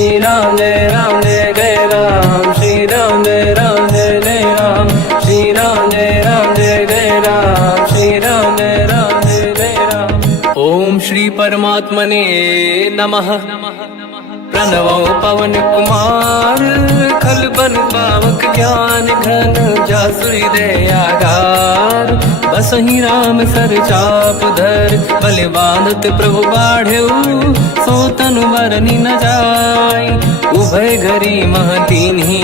श्री राम जय जय राम, श्री राम जय जय राम, श्री राम जय जय राम, श्री राम जय जय राम। ओम श्री परमात्मने नमः। प्रणवो पवन कुमार, खल बन पावक ज्ञान घन, जासुरी दयागार। बसहि राम सर चाप धर, बल बांधत प्रभु बाढ़ऊ, सो तनु बरनि न जाय। उभय घरी महतीन्ही,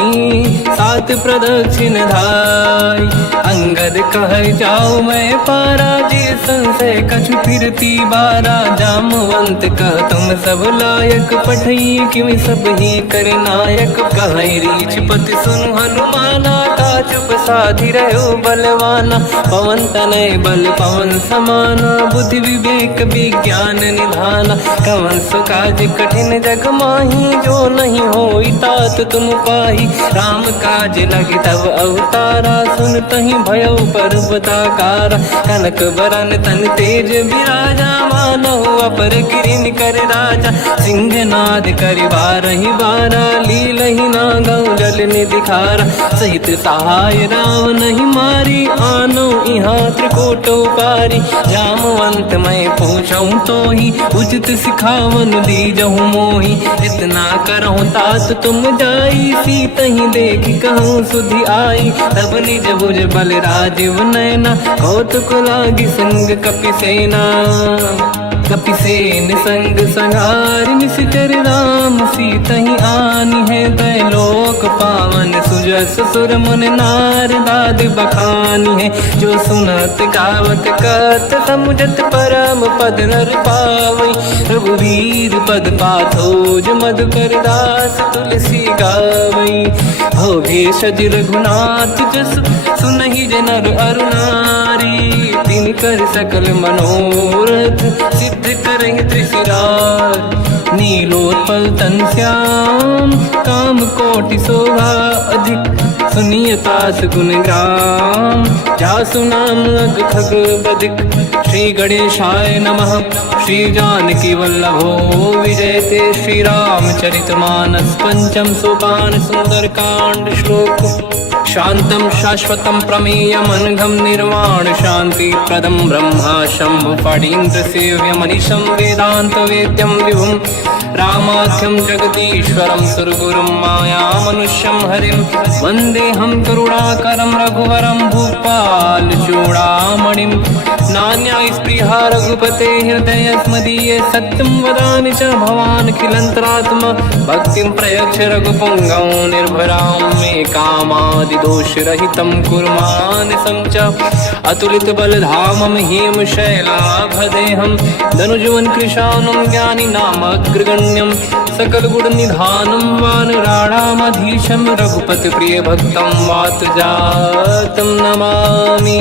सात प्रदक्षिण धाय। अंगद कह जाओ मैं पारा, जी संशय कछु फिरती बारा। जामवंत कह तुम सब लायक, पठई किमि सब ही कर नायक। कहै रीछ पति सुनु हनुमाना, काचुप साधि रहो बलवाना। पवन तनय बल पवन समाना, बुद्धि विवेक विज्ञान निधाना। कवन सो काज कठिन जग माही, जो नहीं होई तात तुम पाही। राम काज लगे तब अवतारा, सुन तहि भयो पर्वताकारा। कनक बरन तन तेज विराजा, मानहु अपर किरिन कर राजा। सिंहनाद करि बारहि बारा, लीलहि नागौ जल निधि खारा। सहित सहाय राम नहीं मारी, आनो इहाँ त्रिकोटौ पारी। जामवंत मैं पूछऊँ तोहि, उचित सिखावन दीजहु मोहि। इतना करहु तात तुम जाई, सीतहि देखि कहूँ सुधि आई। तब निज भुज बल राजीव नयना, कौतुक लागी संग कपिसेना। कपिसेन संग संहार, निशिचर राम सीतहि आनी है। दैलोक पावन सुजस सुर मुन नार, दाद बखानी है। जो सुनत गावत कहत, समुझत परम पद नर पावै। रघुवीर पद पाथोज, मधुकर दास तुलसी गावै। भोगेशज रघुनाथ जस, सुनहि जनर अरु नारी। तिन कर सकल मनोरथ, सिद्ध करहि त्रिशिरार। नीलोत्पल तन श्याम, काम कोटि शोभा अधिक। सुनिय तास गुण ग्राम, जासु नाम अग खग बदिक। श्री गणेशाय नमः। श्री जानकी वल्लभो विजयते, श्री रामचरित मानस। पंचम सोपान सुंदर कांड श्लोक। शांतं शाश्वतं प्रमेयमनघं, निर्वाण शांति प्रदं ब्रह्मा शंभु। फणीन्द्र सेव्यमनिशं, वेदांत वेद्यं विभुं। रामाख्यं जगदीश्वरं, सुरगुरुं मायामनुष्यं हरिं। वन्देऽहं करुणाकरं रघुवरं, भूपाल चूडामणिं। नान्यास्पृहा रघुपते हृदयस्मदीये, सत्यं वदामि च भवानखिलन्तरात्मा। भक्तिं प्रयच्छ रघुपुङ्गं, निर्भरां मे कामादिदोषरहितं कुर्मानसं च। अतुलित बलधामं हेम शैलाभदेहं, धनुजवन कृशानं ज्ञानी नामग्रगण्यं। सकल गुण निधानं वानराणामधीशं, रघुपति प्रिय भक्तं वातजातं नमामि।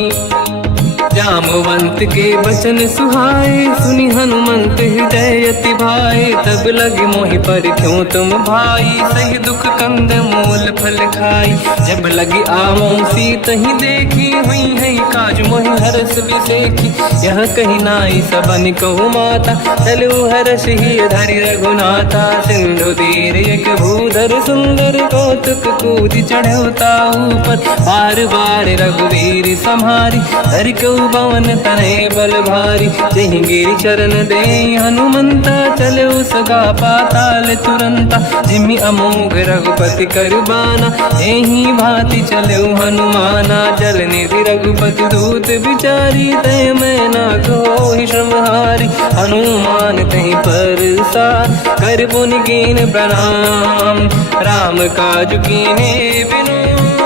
जामवंत के बचन सुहाए, सुनि हनुमंत हृदय अति भाए। तब लगे मोहि पर क्यों तुम भाई, सही दुख कंद मूल फल खाई। जब लगी आवों सीतहि देखी, हुई है काज मोहि हरस बिसेखी। यह कही नाई सबन कहु माता, चलु हरष ही धरि रघुनाथा। सिंधु तीर एक भूधर सुंदर, कौतुक कूदि चढ़ऊ ताऊ पर। बार बार रघुवीर सम्हारी, धरि कहु पवन तनय बल भारी। जहि गिरि चरण दे हनुमंता, चलो सगा पाताल तुरंता। जिमि अमोघ रघुपति कर बाना, एहि भांति चलो हनुमाना। जल निधि रघुपति दूत बिचारी, तय मैं ना कोहि श्रमहारी। हनुमान तहि परसा, कर पुनि कीन प्रणाम। राम काज कीन्हे बिनु,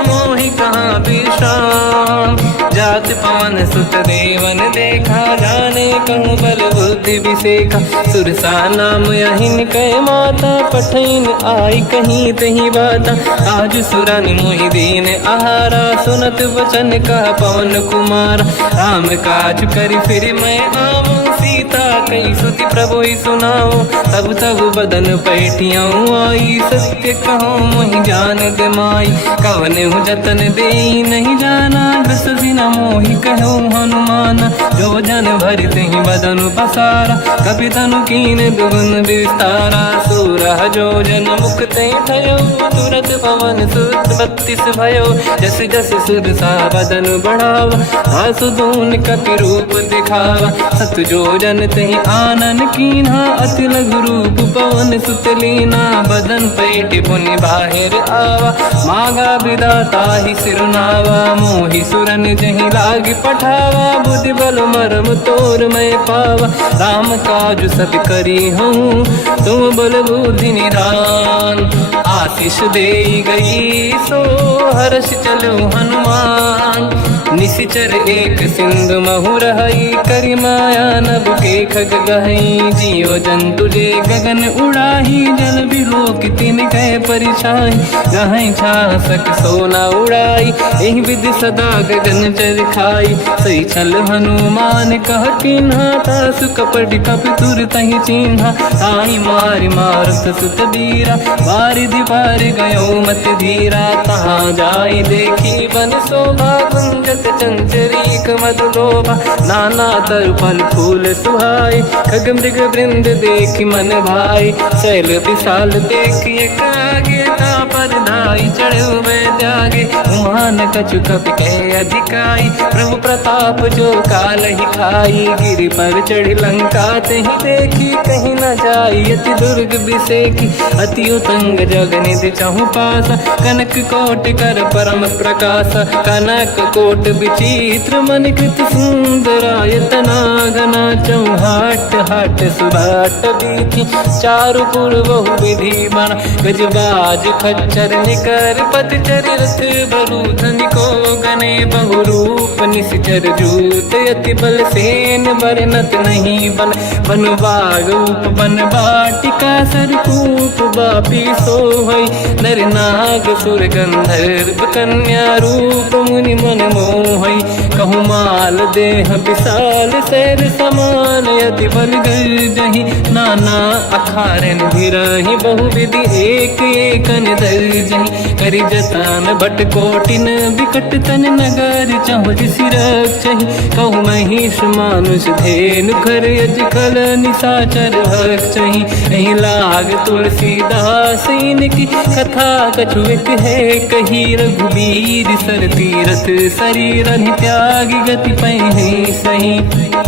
मोहि कहाँ विश्राम। जात पवन सुत देवन देखा, जाने कहूँ बल बुद्धि विसेखा। सुरसा नाम यहिन कै माता, पठैन आई कहीं तही बाता। आज सुरन मोहि दीन आहारा, सुनत वचन कह पवन कुमार। राम काज करि फिर मैं आवूं, सीता कई सुति प्रभु ही सुनाओ। तब तब बदन पैठियाँ आई, सत्य कहो मोहि जान दे माई। कवन हूँ जतन दे नहीं जाना, बिससी न मोहि कहो हनुमान। जो जन भरते ही बदन पसारा, कपि तनु कीन दुगुन विस्तारा। सूरह जो जन मुक्त भयो, तुरत पवन सुत 32 भयो। जस जस सुर सा बदन बढ़ावा, आसुदून कपि रूप दिखावा। सत जो जन तहि आनन कीन्हा, अति लघु रूप पवन सुत लीना। बदन पैठ पुनि बाहिर आवा, मागा विदाता ही सिरुनावा। मोहि सुरन जहि लाग पठावा, बुद्धि बल मरम तोर मैं पावा। राम काज सब करी हूँ, तुम बल बुद्धि निधान। आशीष दे गई सो हर्ष चलो हनुमान। निशिचर एक सिंधु महु रहई, करि माया नभ के खग गहई। जीव जंतु जे गगन उड़ाही, जल बिलोक तिन कह परिछाई। गहई छासक सोना उड़ाई, एहि विधि सदा गगन चर खाई। सही छल हनुमान कह किन्हा, तासु कपट कप तुर तहि चिन्हा। आई मारि मारत सुत बीरा, बारिधि पार गयो मत धीरा। तहाँ जाई देखी बन शोभा, गुंजत चंचरीक मधुलोभा। नाना तरु फल फूल सुहाई, खग मृग वृंद देखि मन भाई। शैल विशाल देखि एक आगे, तापर धाई चढ़ु मैं त्यागे। उमान कछु कपि कह अधिकाई, प्रभु प्रताप जो काल ही खाई। गिरि पर चढ़ी लंका तहि देखी, कहीं न जाई अति दुर्ग बिसेकी। अति उतंग जग निधि चहु पासा, कनक कोट कर परम प्रकाश। कनक कोट विचित्र मन कृत सुंदरायतना। घना चौहाट हाट सुभाट बीथी, चारु पुर बहु विधि बना। गजबाज खच्चर निकर पतचर, रथ बरु धनिको गने बहु रूप। निशिचर जूत अति बल सेन, बरनत नहीं बन। बन बाग उप बन बाटिका, सरकूप बापी सोहई। नर नाग सुर गंधर्व कन्या, रूप मुनि मन मोहई। कहु माल देह विशाल, शैर समान अति बल गर्जहि। नाना अखारन भिरहि, बहु विधि एक एकन दर्जहि। करि जतन भट कोटिन, बिकट तन नगर चहु जिसि रक्षहि। कहु महिष मानुष धेनु, खर यज खल निशाचर भक्षहि। एहि लाग तुलसीदास इनकी, कथा कछु एक है कही। रघुबीर सर तीरथ शरीर त्यागी, गति पहि सही।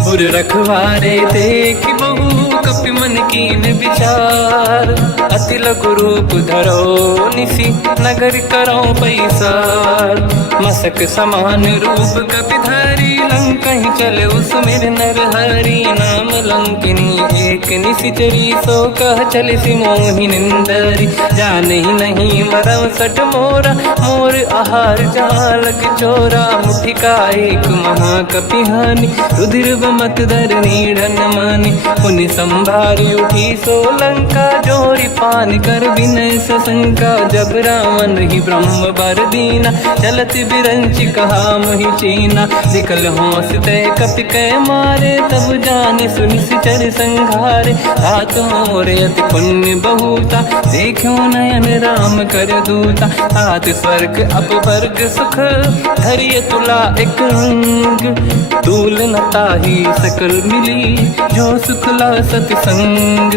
पुर रखवारे देखि बहु, कपि मन कीन विचार। अति लघु रूप धरो निसी, नगर करो पैसार। मसक समान रूप कपि धारी, लंका ही चले उसमें नर हरि। नाम लंकिनी एक निशिचरी, सो कह चले सि मोहि निंदरी। जान ही नहीं मरव सठ मोरा, मोर आहार जालक चोरा। मुठिका एक महाकपि हानि, रुधिर बमत धर नीढ़न मानि। पुनि संभारी उठी सो लंका, जोरी पान कर विनय सशंका। जब रावण ही ब्रह्म बर दीना, चलत बिरंचि कहा मोहि चीना। निकल होश तय कपि कै मारे, तब जानि सुनि सिचर संघारे। हाथ मोरे अति पुण्य बहुता, देखो नयन राम कर दूता। हाथ स्वर्ग अपवर्ग सुख, धरिय तुला एक अंग। तूल न ताहि सकल मिली, जो सुख ला सत संग।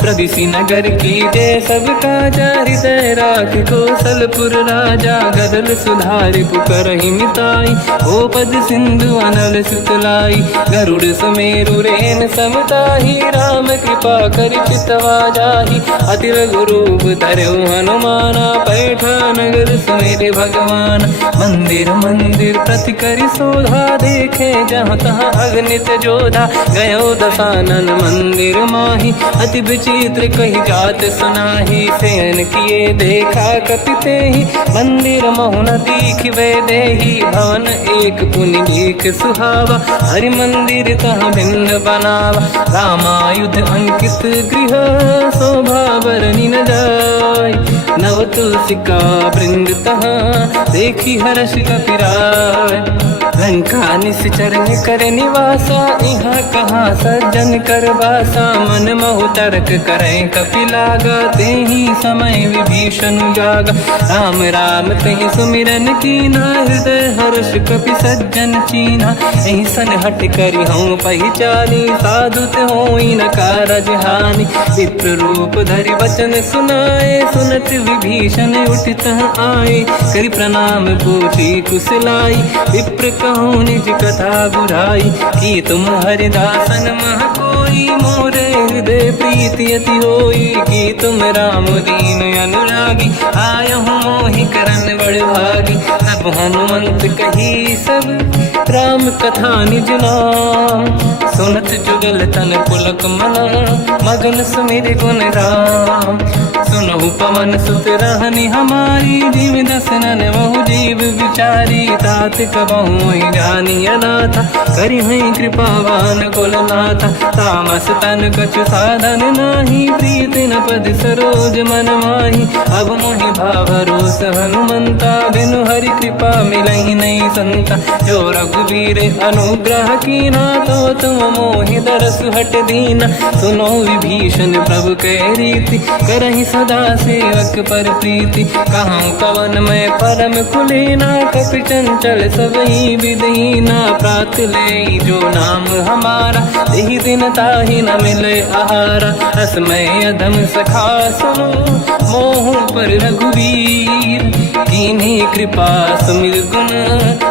प्रदिशि नगर की जय सब काजा, हृदय राख कौशलपुर राजा। गदल सुधारि पुकरहि मिताई, ओ पद सिंधु अनल सुतलाई। गरुड़ सुमेरु रेन समताहि, राम कृपा करि चितवा जाहि। अति लघु रूप धरौ हनुमाना, पैठा नगर सुमेरे भगवान। मंदिर मंदिर प्रति करि शोधा, देखे जहाँ तहाँ अगणित जोधा। गयो दशानन मंदिर माहि, अति विचित्र कही जात सुनाहि। शयन किए देखा कपि तेहि, मंदिर महु न दीखिबे देहि। भवन एक पुनि दीख सुहावा, हरि मंदिर तहाँ भिन्न बनावा। रामायुध अंकित गृह, शोभा बरनि न जाय। नव तुलसिका वृंद तहाँ, देखी हर्ष कपि राय। लंका निश्चर कर निवासा, यहाँ कहाँ सज्जन कर वासा। मन महु तर्क करें कपिलागा, तेहि समय विभीषण जागा। राम राम तेहि सुमिरन कीना, हृदय हर्ष कपि सज्जन चीना। एहि सन हट करि हूँ पहिचानी, साधु होई न कारज हानि। विप्र रूप धरि वचन सुनाए, सुनत विभीषण उठित आए। करि प्रणाम पूछी कुशलाई, विप्र कहूँ निज कथा बुराई। कि तुम हरिदासन मह कोई, मोरे हृदय प्रीति अति होई। कि तुम राम दीन अनुरागी, आयहु मोहि करन बड़ भागी। तब हनुमंत कही सब राम कथा निज नाम, सुनत जुगल तन पुलक मना, मगन सुमिर गुण राम। सुनहु पवन सुत रहनि हमारी, जीव दसनन महु जीव विचारी। तात कबहु जानी अनाथा, करि हैं कृपावान कुलनाथा। तामस तन कछु साधन नाही, प्रीति न पद सरोज मन माही। अब मोहि भावरोस हनुमंता, बिनु हरि कृपा मिलहि नहीं संता। जो रघुवीर अनुग्रह कीना, तो तुम मोहि दरस हट दीना। सुनो विभीषण प्रभु के रीति, करहि सदा सेवक पर प्रीति। कहूँ कवन मैं परम कुलीना, कपि चंचल सबहि विदहीना। प्रात ले जो नाम हमारा, तेहि दिन ताहि न मिले आहारा। रसमय अधम सखा सुनो, मोह पर रघुवीर। कीन्ही कृपा सुमिर गुण,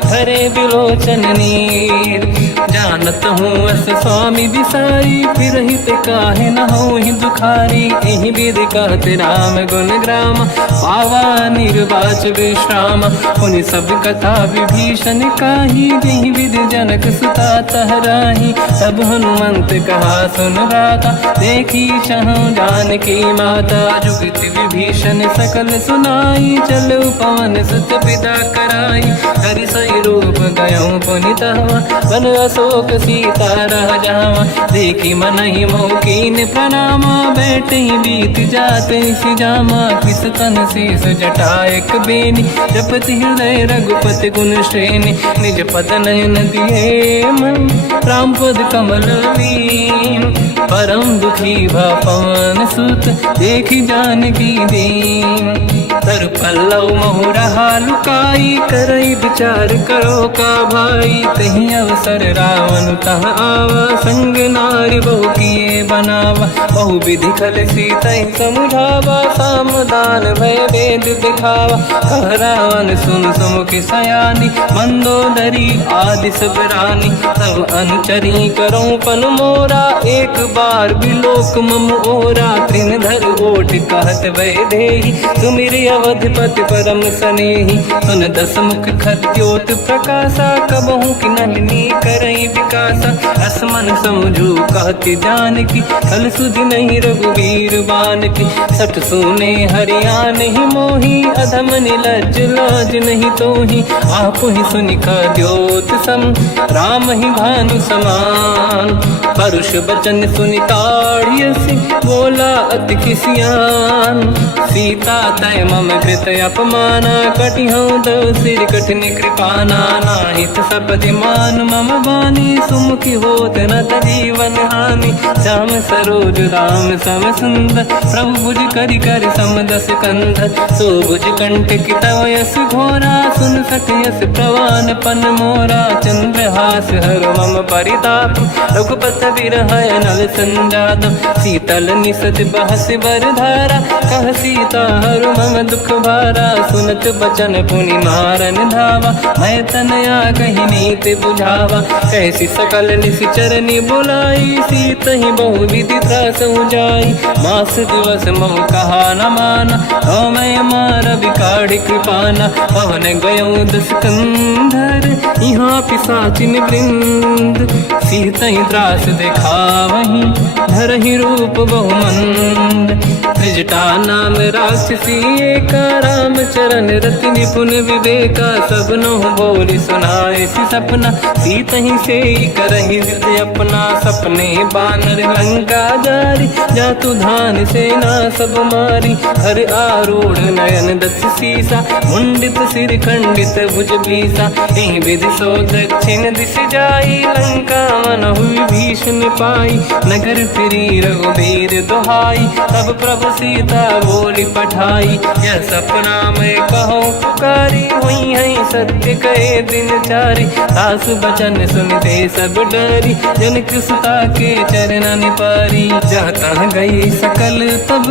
हरे बिलोचन नीर। जानत हूँ अस स्वामी बिसाई, फिर हित काहे न हो ही दुखारी। एहि विधि कहते राम गुण ग्राम, पावा निर्वाच विश्राम। पुनि सब कथा विभीषण काही, जेहि विधि जनक सुता तहराही। तब हनुमंत कहा सुन राता, देखी चहु जानकी माता। जुगति विभीषण सकल सुनाई, चलो पवन सुत पिता कराई। हरि सही रूप गयो पुनि तहवा, बन अशोक सीता रह जावा। देखी मनहि मोह कीन प्रणामा, बैठे बीत जाते सिजामा। किस तन शीस जटा एक बेनी, जपति हृदय रघुपति गुण श्रेणी। निज पद नयन दिए मन, राम पद कमल लीन। परम दुखी भा पवन सुत, देखी जानकी दीन। तर पल्लव महु रहा लुकाई, करई विचार करो का भाई। तहि अवसर रावण तह आवा, संग नारी बहु किए बनावा। बहु विधि खल सीतहि समुझावा, सामदान भय वेद दिखावा। कह रावण सुन सुमुख सयानी, मंदोदरी आदि सब रानी। सब अनुचरी करो पन मोरा, एक बार बिलोक मम ओरा। तृण धर ओठ कहत भय देहि, सुमिर अवधपति परम सनेहि। सुन दस मुख खद्योत प्रकाशा, कबहु कि नलिनी करई विकासा। असमन समझू कहति जानकी, खल सुधि नहीं रघुवीर बानकी। सठ सुने हरियाण ही मोही, अधम निलज्ज लाज नहीं तोही। आप ही सुनि खद्योत सम, राम ही भानु समान। परुष बचन सुनि ताड़ियसि, बोला अति किसियान। सीता तय मम कृत अपमाना, कटिहउँ दो सिर कठिन कृपाना। नाहित सपदि मान मम बानी, सुमुखी होत न जीवन हानि। श्याम सरोज राम सम सुंदर, प्रभु भुज करि कर सम दस कंधर। सो भुज कंठ की तव यस घोरा, सुन सठ यस प्रवान पन मोरा। चंद्रहास हर मम परिताप, रघुपत बिरहय नल संजात। शीतल निसत बहस बर धारा, कह सीता हर मम दुख भारा। सुनत बचन पुनि मारन धावा, मैं तनया कही नीति बुझावा। कैसी सकल निश्चरनि बुलाई, सीतहि बहु विधि त्रासउ जाई। मास दिवस मोह कहा न माना, तो मैं मार बिकाढ़ कृपाना। पवन गयो दस कंधर, यहाँ पिशाचिन वृंद। सीतहि त्रास दिखावहीं, धरहि रूप बहुमंद। त्रिजटा नाम राक्षसी एका, राम चरण रति निपुण विवेका, सबनो बोली सुनाए सी सपना, सीत ही से करहि हृदय अपना, सपने बानर लंका जारी, जातु धान सेना सब मारी, हर आरूढ़ नयन दस सीसा, मुंडित सिर खंडित भुज बीसा, एहि विधि सो दक्षिण दिश जाई, लंका मनहु विभीषण पाई, नगर फिरी रघुबीर दुहाई, तब प्रभु सीता बोली पठाई, यह सपना मैं कहो पुकारी, हुई है सत्य कहे दिन चारी, सास बचन सुनते सब डरी, जनक सुता के चरण निपारी, जहाँ तहाँ गई सकल तब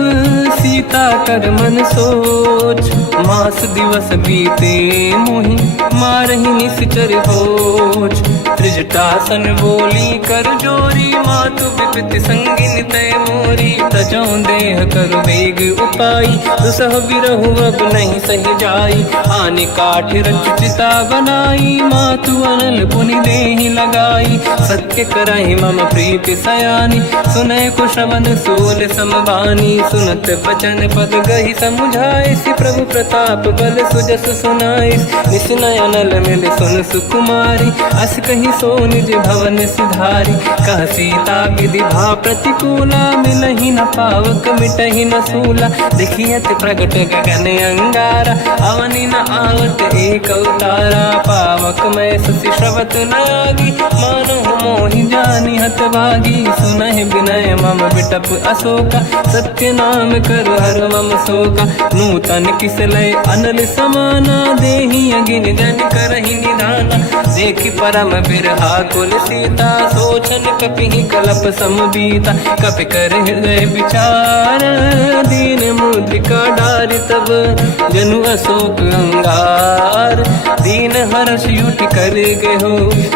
सीता कर मन सोच, मास दिवस बीते मोहि मारहि निश्चर होच, त्रिजटासन बोली कर जोरी, मातु विपति संगिन तय मोरी, तजौ देह कर वेग उपाई, दुसह बिरहु अब नहीं सही जाई, आने काठ रचिता बनाई, मातु अनल पुनि देहि लगाई, सत्य करहि मम प्रीति सयानी, सुनय को श्रवण सोल समबानी, सुनत बचन पद गहि समुझाए, सि प्रभु प्रताप बल सुजस सुनाई, निसनय अनल मिल सुन सुकुमारी, अस कहि सो निज भवन सिधारी, कह सीता विधि भा प्रतिकूला, मिलहि न पावक मिटहि न सूला, देखियत प्रगट गगन अंगारा, अवनि न आवत एक अवतारा, पावक मैं ससि श्रवत न आगी, मानो मोहि जानि हतभागी, सुनहि विनय मम विटप अशोका, सत्य नाम कर हर मम शोका, नूतन किसलय अनल समाना, देहि अगिन जन करहि निधाना, देखि परम बिरहा कुल सीता, सोचन कपिहि कलप समबीता, कपि कर हृदय विचार, दीन मुद्रिका डारि तब जनु अशोक अंगार, दीन हर्ष युति कर गयो,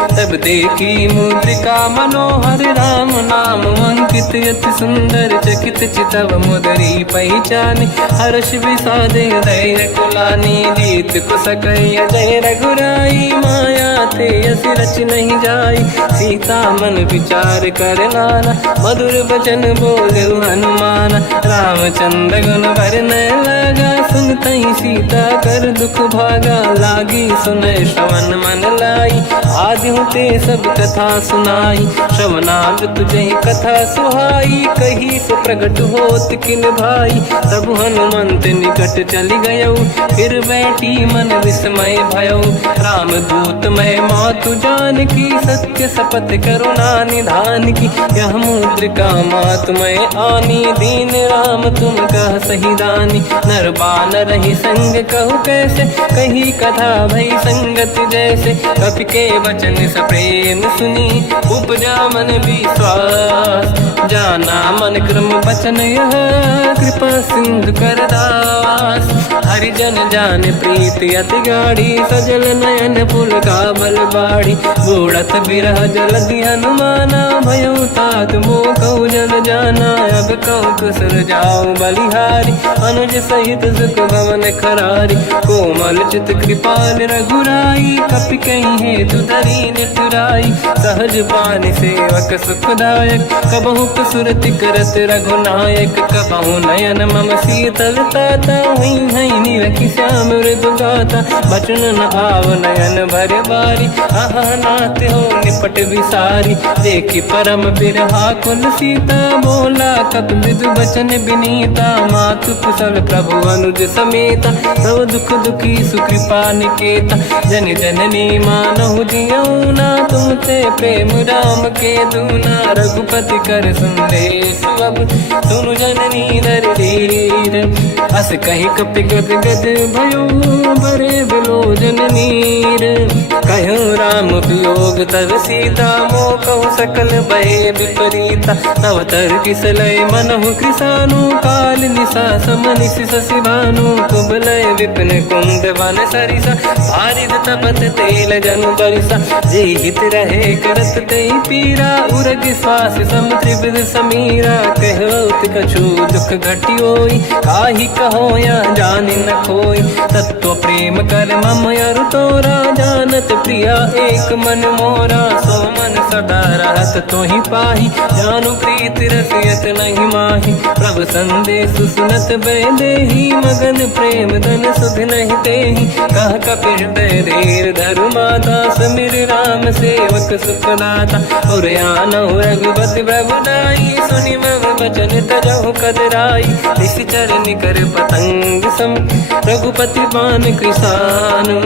तब देखी मुद्रिका मनोहर, राम नाम अंकित अति सुंदर, चकित चितव मुदरी पहचान, हर्ष विषाद हृदय कुलानी, जीत को सकय जय रघुराई, माया ते अस रच नहीं जाई, सीता मन विचार कर नाना, मधुर बचन बोले हनुमान, रामचंद्र गुण वरनय लगा, सुनतहि सीता कर दुख भागा, लागी सुनय श्रवण मन लाई, आदि होते सब कथा सुनाई, श्रवणाग तुझहि कथा सुहाई, कही सो प्रगट होत किन भाई, तब हनुमंत निकट चली गयो, फिर बैठी मन विस्मय भयो, राम दूत मैं मातु जान की, सत्य शपथ करुणा निधान की, यह मुद्रिका मातु मैं आनी, दीन राम तुम कह सही दानी, नर बानर ही संग कहु कैसे, कही कथा भई संगति जैसे, कपि के वचन सप्रेम सुनी, उपजा मन विश्वास, जाना मन क्रम बचन यह, कृपा सिंधु कर दास, हरिजन जान प्रीति अति गाढ़ी, सजल नयन पुल का बल बाढ़ी, बूढ़त बिरह जलधि हनुमाना, भयो तात मो कहु जन जाना, अब कहु कुसुर जाओ बलिहारी, अनुज सहित सुख भवन खरारी, कोमल चित कृपाल रघुराई, कपि कहीं हेतु धरी निठुराई, सहज पानि सेवक सुखदायक, कबहु कुसुरति करत रघुनायक, कबहु नयन मम शीतल ताता, हुई है निरखि श्याम मृदु गाता, बचन न आव नयन भर बारी, आहा नाथ हो निपट विसारी, देखी परम बिरहा कुल सीता, बोला कप विदु बचन बिनीता, मातु कुशल प्रभु अनुज समेता, सब दुख दुखी सुकृपा निकेता, जन जननी मानहु जियौना, तुम ते प्रेम राम के दूना, रघुपति कर संदेश अब सुनु जननी दर धीर, अस कहि कपि गद गद भयो, बरे बिलोचन नीर, कहो राम वियोग तब सीता, मो कहु सकल भय विपरीता, तव तर किसलय मनहु कृसानु, काल निशा समनिशि शशि भानु, कुबलय विपिन कुंद वन सरिसा पारिद तपत तेल जनु बरिसा जे हित रहे करत ते पीरा उरग श्वास सम त्रिविध समीरा कहत कछु दुख घटियोई काहि कहो या जान न खोई तत्व प्रेम कर मम अरु तोरा जानत प्रिया एक मन मोरा सो मन सदा रहत तोहि पाहि जानु प्रीत रसियत नहीं माहि प्रभु संदेश सुनत बैदेही मगन प्रेम धन सुध नहीं तेहि कह कपिल धीर धरु माता समिर राम सेवक सुखदाता और आनौ रघुपति प्रभु दाई सुनि मम वचन तजहु कदराई निश्चर निकर पतंग सम रघुपति पान कृसानु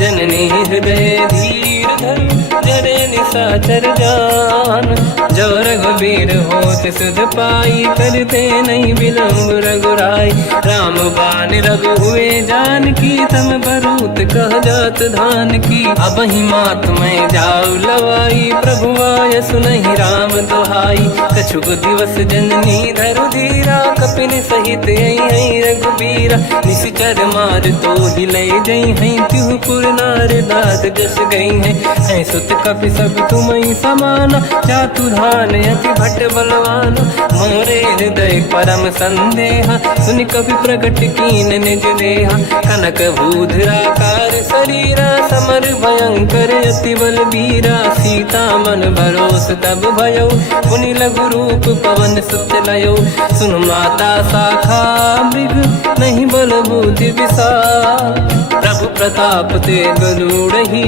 जननी हृदय धीर धरु जरे निशाचर जान जो रघुबीर होत सुध पाई करते नहीं विलंब रघुराई राम बान रघु हुए जान की तम बरूत कह जात धान की अब ही मात में जाऊ लवाई प्रभु आय सुनहि राम दोहाई कछुक दिवस जननी धरु धीरा कपिन सहित आई रघुबीरा निश्चर मार तो ही ले जई हैं तिहुपुर नार दाद जस गई है सुत कपि सब तुम समाना चातुधान अति भट्ट बलवान मोरे हृदय परम संदेहा सुनि कपि प्रकट कीन निज देहा कनक भूधराकार शरीरा समर भयंकर अति बलबीरा सीता मन भरोस तब भयो मुनि लघु रूप पवन सुत लयो सुन माता शाखा मृग नहीं बल बुद्धि विशाल प्रभु प्रताप ते गरुड़हि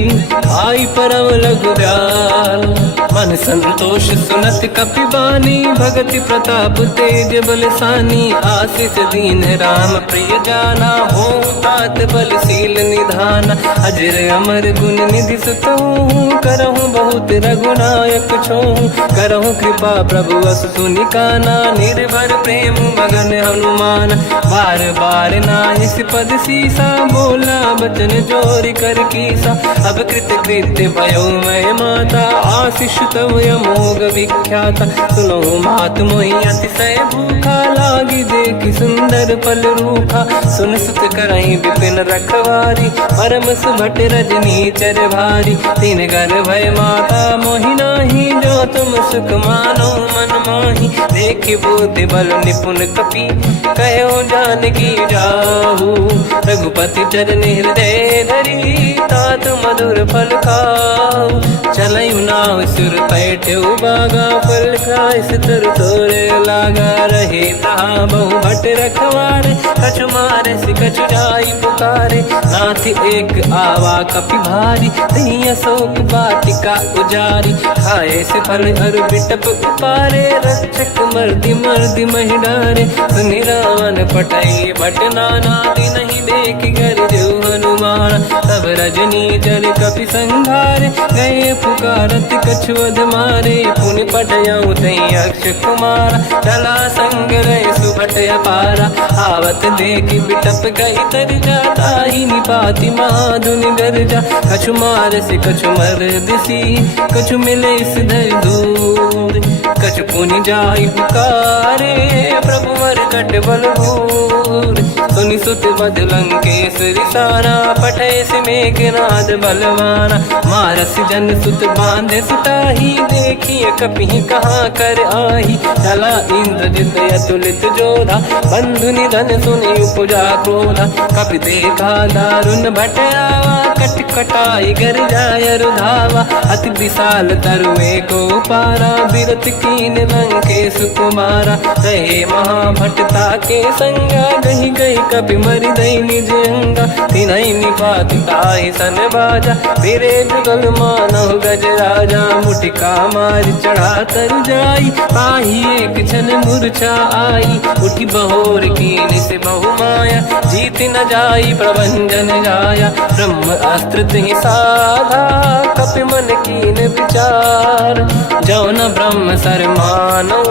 आई परम लघु दयाल मन संतोष सुनत कपि बानी भगति प्रताप तेज बलसानी आशीष दीन राम प्रिय जाना हो तात बलशील निधान अजर अमर गुण निधि सुतहु करहु बहुत रघुनायक छोहु करहु कृपा प्रभु अस सुनि काना निर्भर प्रेम मगन हनुमान बार बार नाहिस पद सीसा बोला बचन जोरि कर कीसा अब कृत कृत्य भयो मैं माता आशीष तव अमोघ विख्याता सुनो मात मोहि अतिशय भूखा लागी देखि सुंदर पल रूखा सुन सुत करहि विपिन रखवारी परम सुभट रजनी चर भारी तीन घर भय माता मोहि नाही जो तुम सुख मानो मन माही देखि बुद्धि बल निपुण कपि कहो जानकी जाहू रघुपति चरण हृदय धरी तात मधुर फल खाऊ चलयु नाव सुर पैठ्यु बागा फल खाय सितर तोरे लागा रहे तहा बहु भट रखवारे कछु मारे सि कछु जाई पुकारे नाथ एक आवा कपि भारी तही अशोक वाटिका उजारी खाए से फल अरु बिटप उपारे रक्षक मर्दि मर्दि महि डारे सुनि रावण पटई भट नाना नहीं देख घर जो हनुमान तब रजनी चर कपि संघारे गए पुकारत कछुअध मारे पुनि पटयऊ तई अक्ष कुमार चला संग रहे सुभट अपारा आवत देखि बिटप गई तर जाता ही निपाति माधुनि गर्जा कछु मार से कछु मर दिसी कछु मिले इस धर दूर कछु पुनि जाई पुकारे प्रभु वर कट बलभूर सुनि सुत बद लंकेश्वरी सारा पठे से मेघनाद बलवाना मारस जन सुत बांधे सुताही देखिए कपि कहाँ कर आही चला इंद्रजित अतुलित जोधा बंधु निधन सुनि उपजा क्रोधा कपि देखा दारुण भट आवा कट कटाई गर जाय रुधावा अति विशाल तरुए को पारा बिरत कीन लंकेश कुमारा रहे महाभटता के संगा गही गई कपि मरि दई निज अंगा तिनहि निपात ताहि सन बाजा फिरे जुगल मानव गज राजा मुटिका मार चढ़ा तर जाई पाही एक क्षण मूर्छा आई उठी बहोर कीन से बहु माया जीत न जाई प्रभंजन जाया ब्रह्म अस्त्र तिहि साधा कपि मन कीन विचार जौन ब्रह्म सर मानौ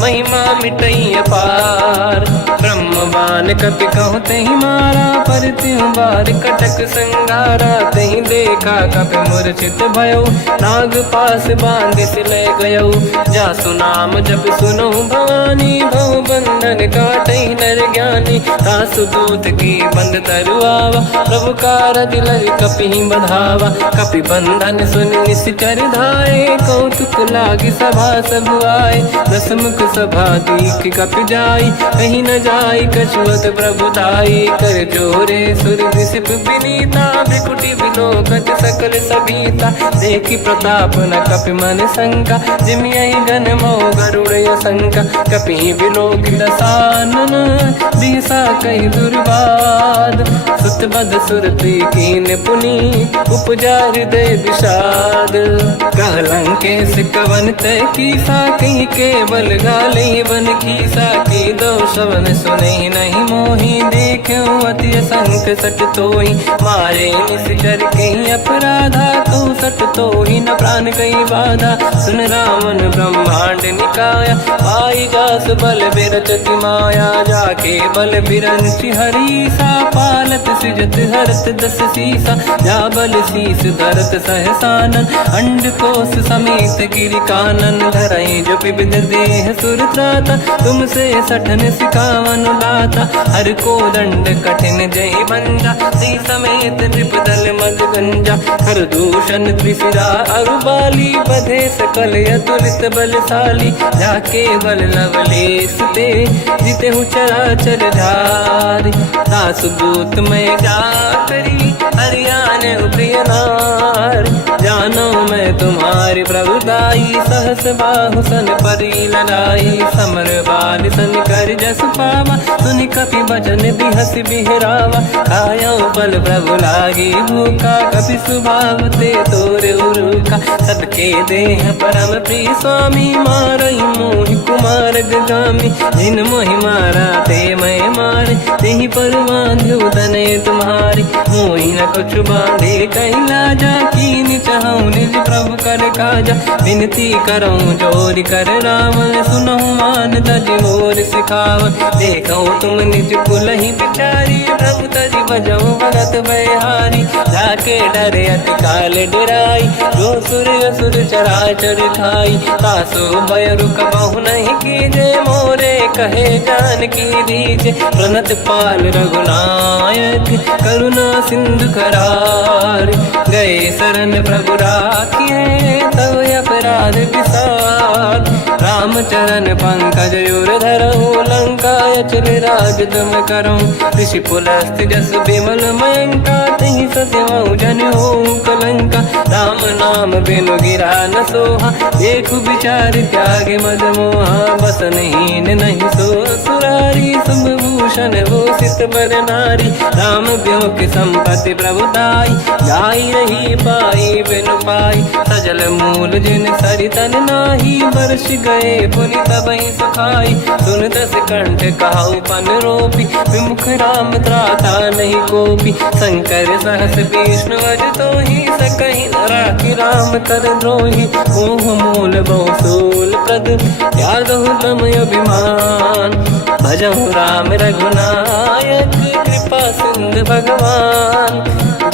महिमा मिटई अपार ब्रह्म बान काल कपि कहूँ तही मारा, पर त्यों बार कटक संगारा। तही देखा कपि मूर्छित भयो, नाग पास बांध से ले गयो। जासु नाम जब सुनो भवानी, भव बंधन काटहि नर ज्ञानी। तासु दूत की बंद तरुआवा, प्रभु कारज लग कपि बधावा। कपि बंधन सुन निश्चर धाये, कौतुक लागी सभा सब आए। दसमुख सभा दीख कपि जाई, कहीं न जाई कछुअत प्रभुताई। कर जोरे सुर दिसिप विनीता, भ्रिकुटि विलोकत सकल सबीता। देखी प्रताप न कपि मन शंका, जिमियहि गन मोह गरुड़ शंका। कपि विलोक दसानन, दिशा कहि दुर्वाद। सुत बद सुरति कीन पुनि, उपजा हृदय विषाद। कहलंकेश कवन तय कीसा, कहीं केवल गाली बन खीसा। की दो शवन सुने नहीं मोही, देखूं अति संत सट तोहि। मारे निश्चर कहीं अपराधा, तो सट तोहि न प्राण कहीं बाधा। सुन रावण ब्रह्मांड निकाया, पाई जास बल बिरचति माया। जाके बल बिरंचि हरीसा, पालत सृजत हरत दस सीसा। जा बल शीस धरत सहसानन, अंड कोश समेत गिरि कानन। धरई जो विविध देह सुर त्राता, तुमसे सठन सिखावन लाता। हर को दंड कठिन जय बंजा, सी समेत नृपदल मद गंजा। हर दूषण त्रिशिरा अरुबाली, बधे सकल अतुलित बलशाली। जाके बल लवलेश ते, जितेहु चराचर धारी। दास दूत में जा करी, हरियाण प्रिय नार। जानो मैं तुम्हारी प्रभुताई, सहस बाहु सन परी लड़ाई। समर बाल सन कर जस पावा, सुनि कपि बचन बिहस बिहरावा। खायो बल प्रभु लागी भूखा, कपि स्वभाव ते तोरे उरुका। सबके देह परम प्रिय स्वामी, मारई मोहि कुमार गगामी। जिन मोहि मारा ते मैं मारे, तेहि पर बांधु तने तुम्हारी। मोहि न कुछ बांधे कहीं लाजा, कीनि चाहूं निज प्रभु कर काजा। विनती करऊं जोरि कर रावण, सुनहु मान तज मोर सिखावन। देखो तुम निज कुलहि बिचारी, प्रभु तज बजऊं भगत बयहारी। जाके डरे अति काल डराई, जो सुर असुर चराचर खाई। तासो भय रुक बहु नहीं कीजे, मोरे कहे जान की दीजे। प्रणत पाल रघुनायक, करुणा सिंधु करार। गए शरण प्रभु राखिए, तब अपराध विसार। रामचरण पंकज उर धरऊं, लंका अचल राज तुम करऊं। ऋषि पुलस्त जस विमल मयंका, तहि सत्यमऊ जन होऊं कलंका। राम नाम बिनु गिरा न सोहा, देखु विचार त्यागे मद मोहा। बसनहीन नहीं सो सुरारी, शुभ भूषण भूषित बर नारी। राम ब्यों की संपत्ति प्रभुताई, जाई रही पाई बिनु पाई। सजल मूल जिन सरितन नाही, बरस गए पुनि तबहि सुखाई। सुन दस कंठ कहाऊ पन रोपी, विमुख राम त्राता नहीं कोपी। शंकर सहस विष्णु अज तोहि, सकहि न राखि राम कर द्रोही। मोह मूल बहु सूल प्रद, त्यागहु तम अभिमान। भजहु राम रघुनायक, कृपा सिंधु भगवान।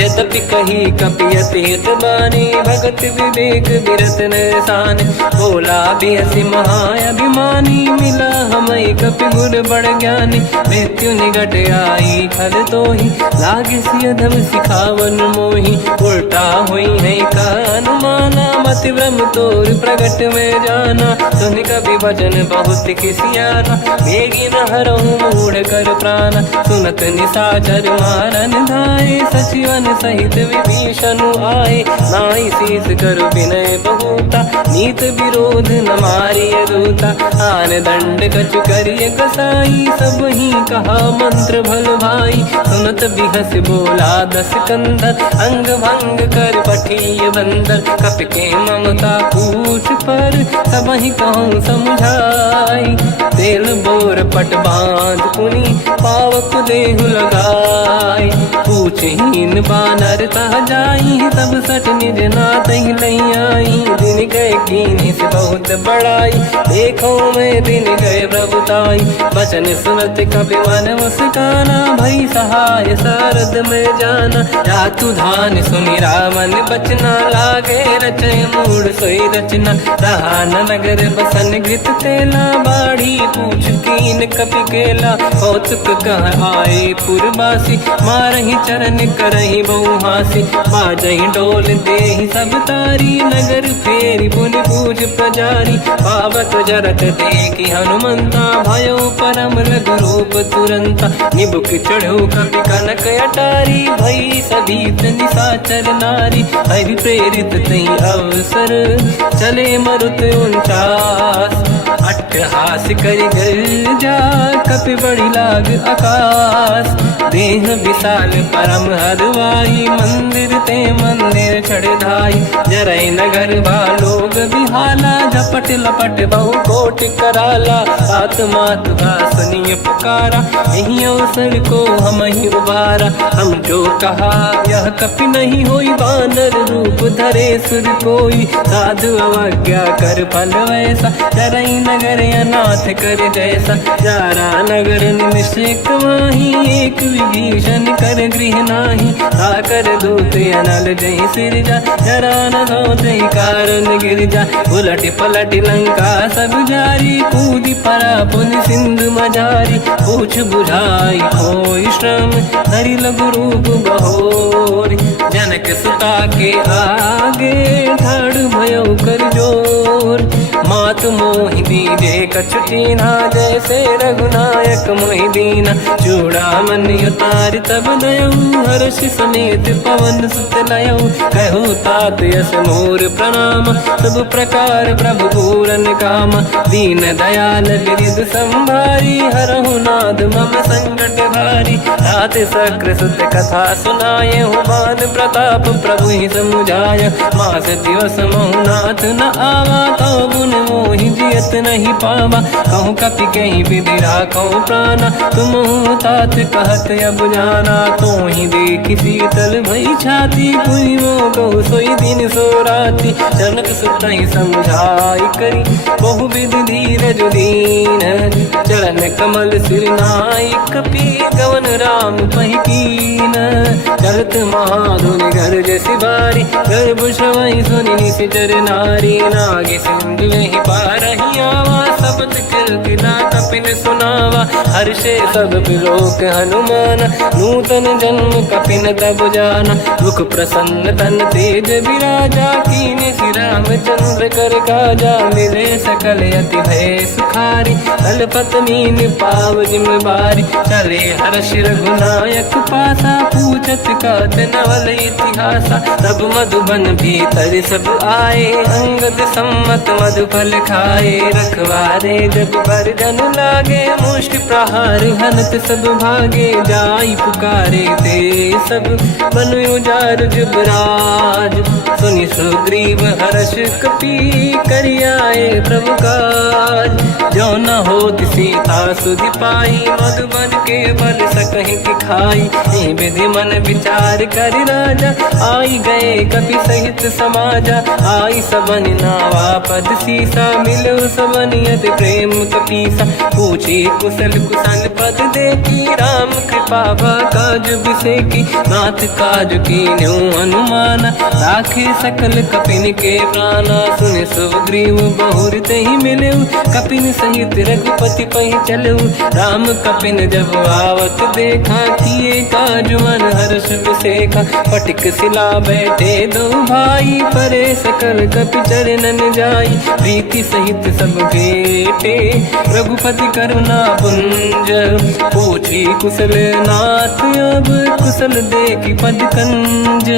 यद्यपि कही कपि अति हित बानी, भगत विवेक बिरत निशान। बोला बिहसि महाअभिमानी, मिला हमई कपि गुर बड़ ज्ञानी। मृत्यु निकट आई खल तोहि, लागे सिय धम सिखावन मोहि। उल्टा हुई है का अनुमाना, मति ब्रह्म तोर प्रगट में जाना। सुन कपि भजन बहुत खिसियाना, बेगी न हरहु मूढ़ कर प्राण। सुनत निशाचर मारन धाये, सचिवन सहित विभीषण आए। नाई शीस कर विनय बहुता, नीत विरोध न मारिय दूता। आन दंड कछु करिय कसाई, सब ही कहा मंत्र भल भाई। सुनत बिहस बोला दस कंदर, अंग भंग कर पठिय बंदर। कपि के ममता पूछ पर, सब ही कहूँ समझाई। तेल बोर पट बांध पुनि, पावक देहु लगाई। पूछहीन वानर तह जाई, सब सट निज नाथ ही लई आई। दिन गए कीनी से बहुत बड़ाई, देखो मैं दिन गए प्रभुताई। बचन सुनत कपि मन मुस्काना, भई सहाय सारद में जाना। जातु धान सुनि रामन बचना, लागे रचय मूड सोई रचना। रहा न नगर बसन घृत तेला, बाढ़ी पूछ कीन कपि केला। कौतुक कह आए पुरवासी, मारहि चरण करहि बहु हासी। बाजहि डोल देहि सब तारी, नगर फेरी पुनि पूज प्रजारी। पावत जरत देखि हनुमंता, भयो परम लघु रूप तुरंता। निबुक चढ़ो कपि कनक अटारी, भई सभीत निशाचर नारी। हरि प्रेरित तई अवसर, चले मरुत 49। अट्टहास करि गर्जा, कपि बड़ी लाग आकाश। देह विशाल परम हरवाई, मंदिर ते मंदिर चढ़ धाई। जरई नगर बालोग बिहाला, झपट लपट बहु कोट कराला। आत्मात सुनिय पुकारा, यही अवसर को हम ही उबारा। हम जो कहा यह कपि नहीं होई, वानर रूप धरे सुर कोई। साधु अवज्ञा कर फल वैसा, जरई नगर अनाथ कर जैसा। जारा नगर निमिषेक माही, एक विभीषण कर गृह नाही। आकर दूत अनल जय सिरजा, जरा न सोते कारण गिरजा। उलट पलट लंका सब जारी, कूदी परा पुन सिंधु मजारी। पूछ बुझाई कोई श्रम, धरि लघु रूप बहोरी। जनक सुता के आगे, ठाड़ भयो कर जोर। मात मोहि दीजे कछु कीन्हा, जैसे रघुनायक मोहि दीना। चूड़ामणि उतारि तब दयऊ, हर्ष समेत पवन सुत लयऊ। कहु तात यस मोर प्रणाम, सब प्रकार प्रभु पूरन काम। दीन दयाल गिरिधि संभारी, हरहु नाथ मम संकट भारी। तात सकृ सुत कथा सुनाए, मान प्रताप प्रभु ही समुझाय। मास दिवस महु नाथ न आवा, तौ गुण मोहि जियत नहीं पावा। कहूँ कपि कहीं विधि राखौ प्राणा, तुम तात कहत अब जाना। तो ही देखि शीतल भई छाती, कोई मो कहु सोई दिन सो राति। जनक सुतहि समझाई करी, बहु विधि धीरज दीन। चरण कमल सिर नाई, कपि गवन राम पहि कीन। चलत महाधुनि गरज सिबारी, गर्भ श्रवहि सुनि निशिचर नारी। नागे सिंधु ही पारहि आवा, शब्द कीर्ति ना कपिन सुनावा। हर्षे सब बिलोक हनुमान, नूतन जन्म कपिन तब जाना। मुख प्रसन्न तन तेज विराजा, कीने श्री रामचंद्र कर काजा। मिले सकल अति भय सुखारी, कलपत मीन पाव जिम बारी। चले हर्ष रघुनायक पासा, पूछत कात नवल इतिहासा। तब मधुबन भीतर सब आए, अंगद सम्मत मधुफल खाए। रखवारे जब बरजन लागे, मुष्टि प्रहार हनत सब भागे। जाई पुकारे ते सब, बनु उजार जुबराज। सुनि सुग्रीव हर्ष कपि, करियाए प्रभु काज। जो न होत सीता सुधि पाई, मधुबन के बल सकहि खाई। हे विधि मन विचार कर राजा, आई गए कपि सहित समाजा। आई सबन नावा पद सीसा, मिलो सबन यति प्रेम कपीसा। पूछी कुशल कुशल पद देखी, राम कृपा काज बिसेकी। नाथ काज कीन्हु हनुमाना, राखे सकल कपिन के प्राणा। सुनि सुग्रीव बहुर तेहि मिलऊ, कपिन सहित रघुपति पहि चलऊ। राम कपिन जब आवत देखा, किए काज मन हर्ष बिसेखा। पटिक सिला बैठे दो भाई, परे सकल कपि चरणन जाई। प्रीति सहित सब भेटे, रघुपति करुणा पुंज। पूछी कुशल नाथ अब, कुशल देखि पद कंज।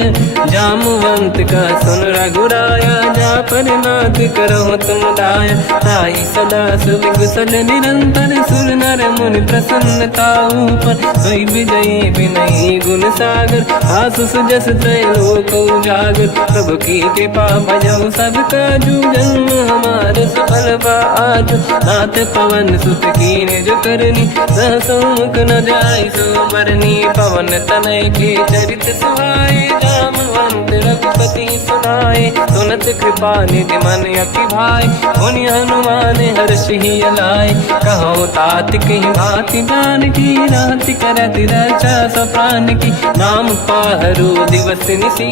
जामवंत का सुन रघुराया, जा पर नाथ करहु तुम दाया। ताई सदा सुख कुशल निरंतर, सुर नर मुनि प्रसन्नता ऊपर। सोई विजयी विनयी गुण सागर, आसु सुजस त्रैलोक उजागर। प्रभु की कृपा भजऊ सब काजू, जन्म हमार सफल बा आज। नाथ पवन सुत कीन्ह जो करनी, सहसो मुख न जाय सो बरनी पवन तनय के चरित सुहाए जामवंत रघुपति सुनाए सुनत कृपा निधि मन अति भाई मुनि हनुमान हर्ष ही अलाय कहो तात कहीं भांति जान की राति करत रक्षा सब प्राण की नाम पाहरो दिवस निसी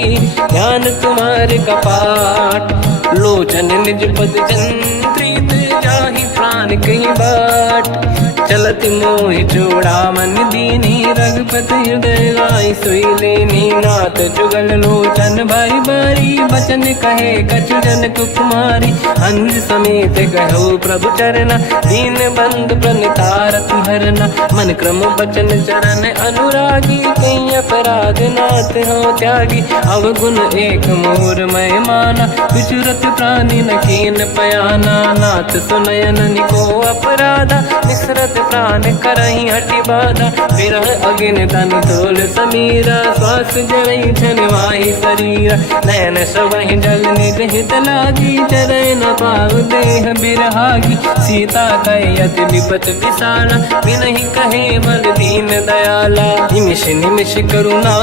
ध्यान तुम्हारे कपाट लोचन निज पद जंत्रित जाहि प्राण कहीं बाट चलत मोहि चूड़ामन दीनी रघुपति हृदय लाई सोई लेनी नाथ जुगल लोचन बारी बारी बचन कहे कछु जन कुमारी हंस समेत कहो प्रभु चरना दीन बंद प्रणितारत हरना मन क्रम बचन चरण अनुरागी कहीं अपराध नाथ हो त्यागी अवगुण एक मोर मैं माना विचुरत प्राणी न कीन पयाना नाथ सुनयन निको अपराधा निसरत प्राण करही हटि बाधा विरह अगिन तन तोल समीरा श्वास जरई छन वाही शरीरा नयन सबहि जल निज हित लागी चरय न पाव देह बिरहागी सीता कहे अति विपत विसाला बिनहि कहे बल दीन दयाला निमिष निमिष करुणा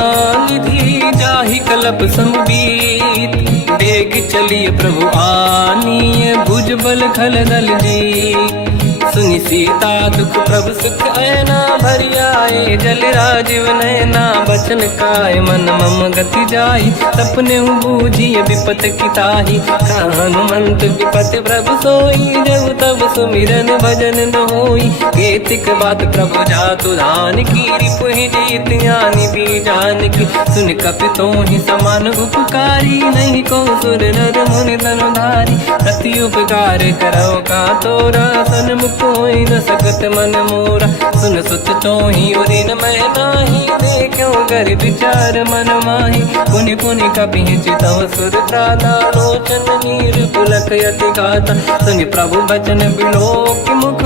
निधि जाहि कलप समबीत बेग चलिए प्रभु आनीय भुज बल खल दल जी सुनि सीता दुख प्रभु सुख ऐना भरि आए जल राजीव नैना बचन काय मन मम गति जाई सपने बूझिए विपत किताही हनुमंत विपत प्रभु सोई जब तब सुमिरन भजन न होई केतिक बात प्रभु जातु धान की रिपुहि जीत ज्ञानी भी जान की सुन कपितो ही समान उपकारी नहीं को सुर नर मुनि तनुधारी प्रति उपकार करो का तोरा सन्मुख कोई न सकत मन मोरा सुन सुत चोही उरी न मैं नाही देखो कर विचार मन माही पुनि पुनि कपि चितव सुर त्राता लोचन नीर पुलक यति गाता सुनि प्रभु बचन बिलोक मुख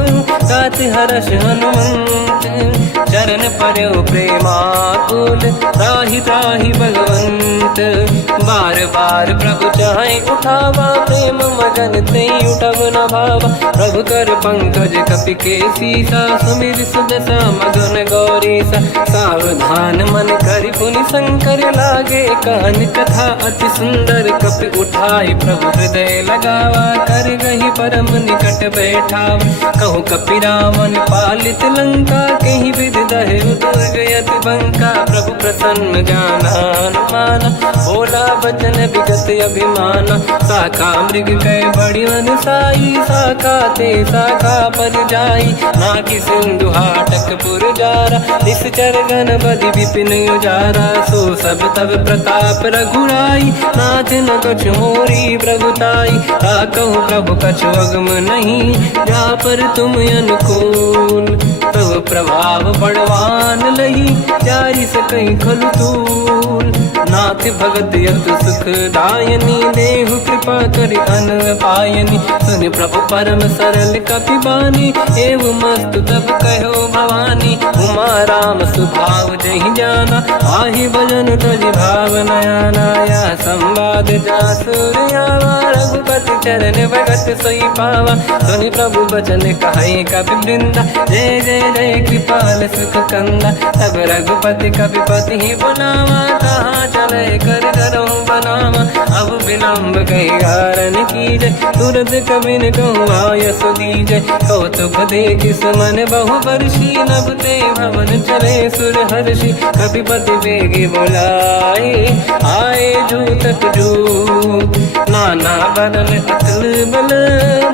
गात हर्ष हनुमंत चरण पर्यो प्रेमाकुल त्राहि त्राहि भगवंत बार बार प्रभु चाहे उठावा प्रेम मगन ते उठब न भावा प्रभु कर पंकज कपि के सीसा सुमिर सुदशा मगन गौरीसा सावधान मन करि पुनि शंकर लागे कहन कथा अति सुंदर कपि उठाई प्रभु हृदय लगावा कर गही परम निकट बैठाव कहु कपि रावण पालित लंका कहीं विधि दहे दुर्ग यति बंका प्रभु प्रसन्न जाना हनुमाना बोला बचन विगत अभिमाना शाखा मृग कह बड़ी साई शाखा ते शाखा पर जाई नाकि सिंधु हाटक पुर जारा निश्चर गण बधि विपिन उजारा सो सब तब प्रताप रघुराई नाथ न कछु मोरी प्रभुताई कहूँ प्रभु कछु अगम नहीं जा पर तुम अनुकूल तब प्रभाव बड़वान लही जारी सकई खलु तूल नाथ भगत यत सुख दायनी देहु कृपा करि अन पायनी सुन प्रभु परम सरल कपि बानी एव मस्तु तब कहो भवानी उमा राम सुभाव जहि जाना आहि भजन तजि भाव नयाना या संवाद जासुर आवा रघुपति चरण भगत सोई पावा सुनि प्रभु बचन कहे कपि वृंदा जय जय जय कृपाल सुख कंदा तब रघुपति कपिपति ही बनावा कहाँ चले कर करो बनावा अब विलम्ब कही कारण कीजय तुरंत कबिन कहूँ आयस दीजय कौतुक देख सुमन बहु वर्षी नभ ते भवन चले सुर हर्षि कपिपति बेगी बोलाए आए जूतक जूत नाना बदल अतल बल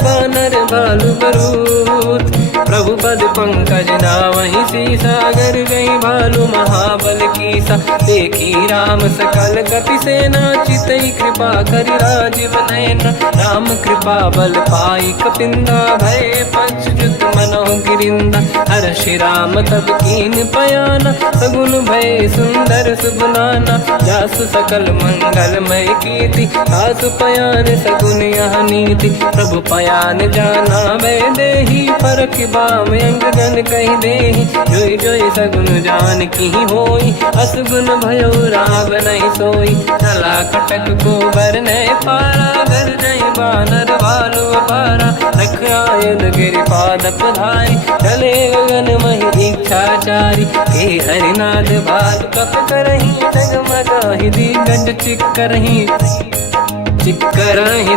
बानर बालु बरूत प्रभु पद पंकज नावहि सी सागर गई भालू महाबल कीसा देखी राम सकल कपि सेना चितई कृपा करि राजीव नयन राम कृपा बल पाई कपिंदा भय पक्षुत मनो गिरिंदा हर्षि राम तब कीन पयाना सगुन भय सुंदर सुबनाना जासु सकल मंगलमय कीर्ति आसु पयान सगुन यह नीति प्रभु पयान जाना मैं देही फरक बाम अंगन कही देही जोई जोई सगुन जान की होई असगुन भयो राव नहीं सोई चला कटक को बर नहीं पारा घर नहीं बानर बालू पारा रख आयन गिरिपाद पधारी चले गगन मही इच्छाचारी के हरिनाथ भाल कप करही जगमगाहि दिग्गज चिक्करहि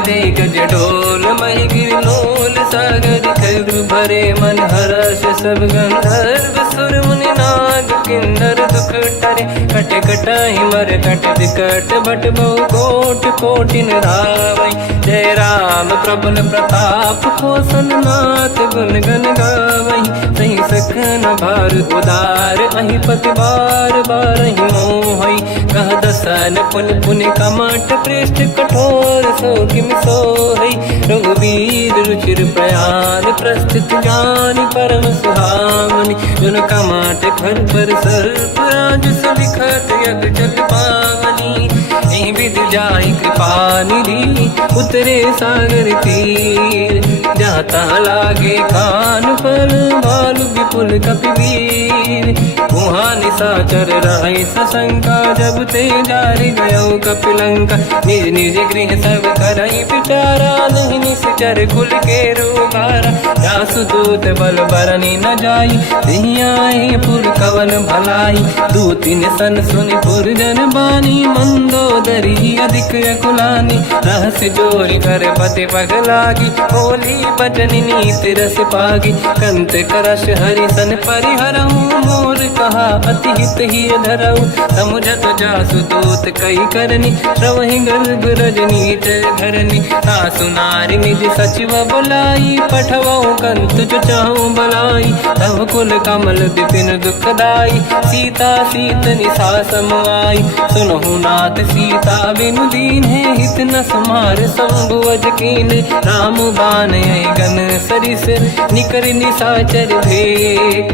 दिग्गज ढोल महि गिरलोल सागर खर भरे मन हर्ष सब गंधर्व सुर मुनि नाग किन्नर दुख टरे कट कटाहि मर कट विकट भट बहु कोट कोटिन रावै जय राम प्रबल प्रताप कोसन नाथ गुण गन गावै सही सकन भार उदार अहि पति बार बारहि मोहै कह दसन पुन पुन कमठ पृष्ठ कठोर सो किम सोहै रघुवीर रुचिर प्रयाण प्रस्थित ज्ञान परम सुहामनि जुन कमठ खर पर सर्प राज सलिखत यग जल पावनी एहि विधि जाहि कृपा निधि उतरे सागर तीर जाता लागे कान फल भालु विपुल कपिवीर वहाँ निशाचर रहे सशंका जब ते जारि गयो कपिलंका निज निज गृह सब करई विचारा नहीं निश्चर कुल के रूबारा जासु दूत बल बरनी न जाई नहीं आए पुर कवन भलाई दूतिन सन सुनि पुर जन बानी मंदोदरी अधिक अकुलानी रहस्य जोरि कर पति पगलागी बोली बचन नीति रस पागी कंत करश हरि सन परिहरहु मोर कहा अति हित ही धरऊ समुझत जासु दूत कई करनी श्रवहि गर्भ रजनी धरनी सासु नारी निज सचिव बुलाई पठवऊ कंत जो चाहूं बलाई तब कुल कमल विपिन दुखदाई सीता सीत निशा समाई सुनहु नाथ सीता बिनु दीन है हित न समार शंभु अज कीन राम बान गन सरिस निकर निशाचर भेक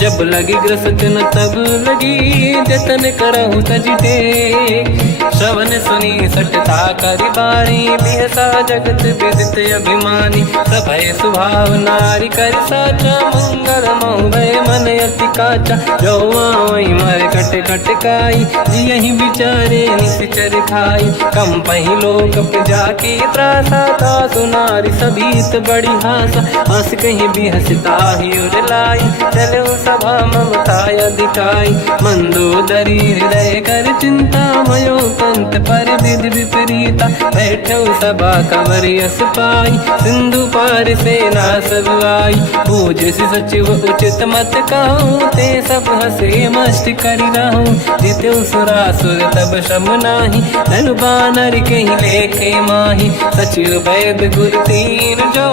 जब लगी ग्रसत न तब लगी जतन करहु तज टेक श्रवण सुनी सटता करि बाणी बिहसा जगत विदित अभिमानी सभय सुभाव नारी कर साचा मंगल भय मन अति काचा जो आवई मर कट कट काई जियहि बिचारे निश्चर खाई कम पही लोक जाके त्रासा था सुनारी सभीत बड़ी हासा हंस कहीं भी हंसता ही उर लाई चलो सभा ममता अधिकाई मंदोदरी हृदय कर चिंता मयो पंत पर विधि विपरीता बैठो सभा कंवर यस पाई सिंधु पार सेना सब आई पूज सचिव उचित मत कहूँ ते सब हसे मस्त करि रहूं जितु सुरासुर तब शम नाही धनु बानर कहीं लेखे माही सचिव वैद गुरु तीन जो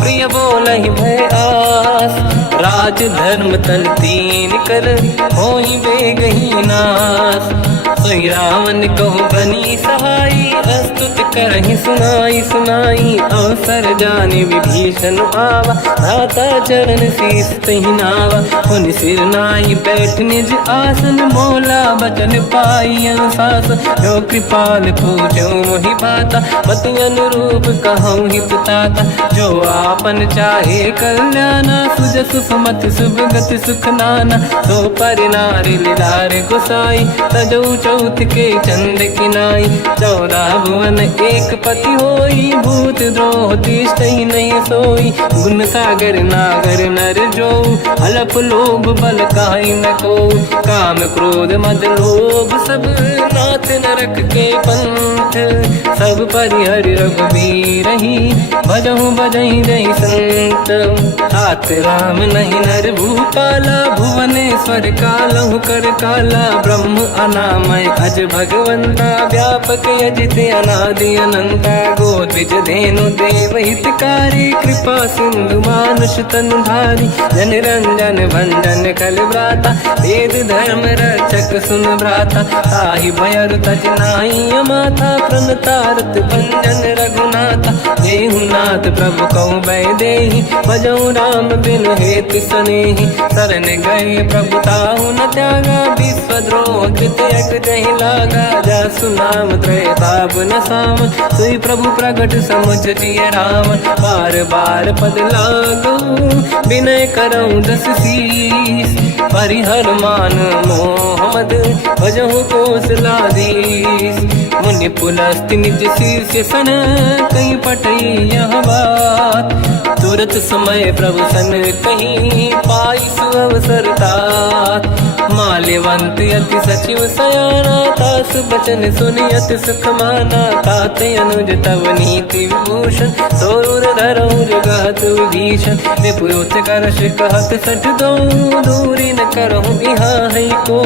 प्रिय बोलहि भय आस राज धर्म तन तीन कर होई बेगही नास सोई रावण कहु बनी सहाई अस्तुत करहि सुनाई सुनाई अवसर जाने विभीषण आवा धाता चरण शीस तहि नावा पुनि सिर नाई बैठ निज आसन मोला बचन पाई अनुशास जो कृपाल पूजो मोहि बाता मति अनुरूप कहूँ हित ताता जो आपन चाहे कल्याणा सुजस सुमति शुभ गति सुख नाना सो पर नारी लीलार गोसाई तजौ चौथ के चंद किनाई 14 भुवन एक पति होई भूत द्रोह तिष्ठहि नहीं सोई गुण सागर नागर नर जो अलप लोभ बल काहि न को काम क्रोध मद लोभ सब नाथ नरक के पंथ सब परिहरि रघुबीर ही भजहु बजहि रहि संत हाथ राम नहीं नर भूपाला भुवनेश्वर कालहु कर काला ब्रह्म अनामय अज भगवंता व्यापक अजित अनादि अनंता गोद्विज धेनु देव हितकारी कृपा सिंधु मानुष तनु धारी जन रंजन भंजन कल व्राता वेद धर्म रक्षक सुन भ्राता ताहि भयर तज नाहि माथा प्रणतारत भंजन रघुनाथा जेहु नाथ प्रभु कहु भय देहि भजहु राम बिनु हेतु सनेहि शरण गए प्रभु ताहु न त्यागा विश्वद्रोह कृत यज्ञ जहि लागा जासु नाम त्रयताप न साम सोई प्रभु प्रगट समुझ जिय राम बार बार पद लागू विनय करऊँ 10 शीस परिहर मान मोहम्मद भजहु कौशलाधीश मुनि पुलस्त्य निज शिष्य सन कहीं पटई यह बात। तुरत समय प्रभु सन कहीं पाई सुअवसर तात। माल्यवंत अति सचिव सयाना तास बचन सुनि अति सुख माना। ताते अनुज तव नीति विभूषण सोर धरऊ जगत विभीषण। विपुत करश कहत सठ दो दूरी न करहु इहा है को।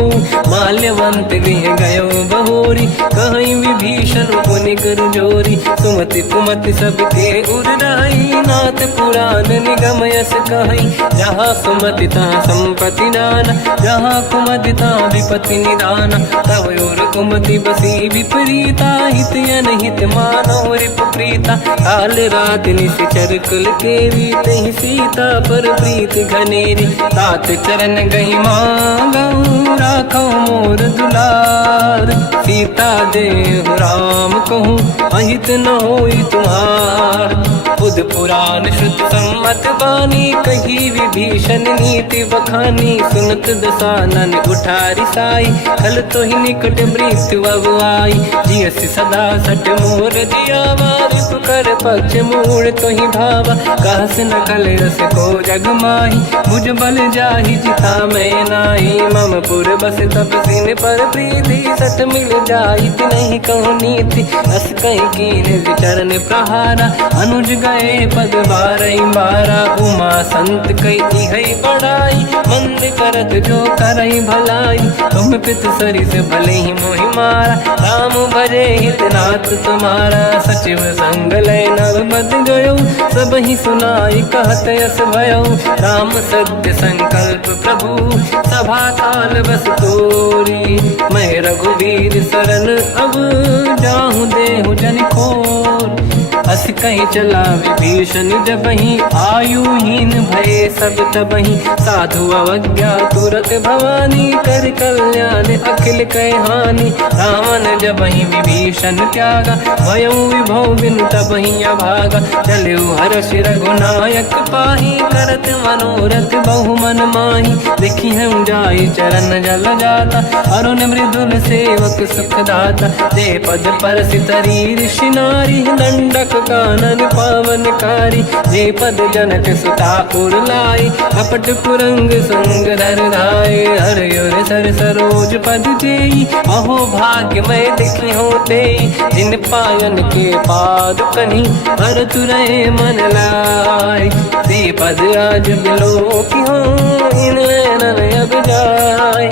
माल्यवंत गृह गयो बहोरी कहीं विभीषण पुनि कर जोरी। सुमति कुमति सबके उड़ाई नाथ पुराण निगम यस कहीं। जहाँ सुमति तहाँ संपत्ति नाना जहाँ कुमति तहाँ विपत्ति निदाना। तव और कुमति बसी विपरीता हित अनहित मानव रिप प्रीता। काल रात निश्चर कुल केरी तहि सीता पर प्रीत घनेरी। तात चरण गही मांगऊ राखो मोर दुलार। सीता देहु राम कहूँ अहित न होई तुम्हार। बुध पुराण श्रुत सम्मत बानी कही विभीषण नीति बखानी। सुनत दसानन उठारी साई खल तो ही निकट मृत्यु अब आई। जियसि सदा सट मोर जियावा रिपु कर पक्ष मूड़ तो ही भावा। कहस न कल रस को जग माही मुझ बल जाहि जिता मैं नाही। मम पुर बस तप सिन पर प्रीति सत मिल जाई नहीं कहूँ नीति। अस कहीं कीन विचरण प्रहारा अनुज गए पद बारई बारा। उमा संत कई है बड़ाई मंद करत जो करई भलाई। तुम पित सरिस भले ही मोहि मारा राम भजे हितनाथ तुम्हारा। सचिव संग लय नव बद गयो सब ही सुनाई कहत यस भयो। राम सत्य संकल्प प्रभु सभा काल बस तोरी। मैं रघुवीर शरण अब जाहूँ देहु जन खोर। अस कहीं चला विभीषण जबहि आयुहीन भये सब तबहि। साधु अवज्ञा तुरत भवानी कर कल्याण अखिल कह हानि। रावण जबहि विभीषण त्यागा भयउ विभव बिनु तबहि अभागा। चलऊ हर्ष रघुनायक पाही करत मनोरथ बहु मन माही। देखी हम जाई चरण जल जाता अरुण मृदुल सेवक सुख दाता। दे पद पर सितरी ऋषि नारी दंडक कानन पावनकारी। जे पद जनक सुता उर लाई कपट कुरंग संग धर धाय। हर सर सरोज पद जेई अहो भाग्य मैं देखी होते। जिन पायन के पाद कहीं हर तुरय मन लाय। दे पद आज बिलो की हो इन नैनन अब जाय।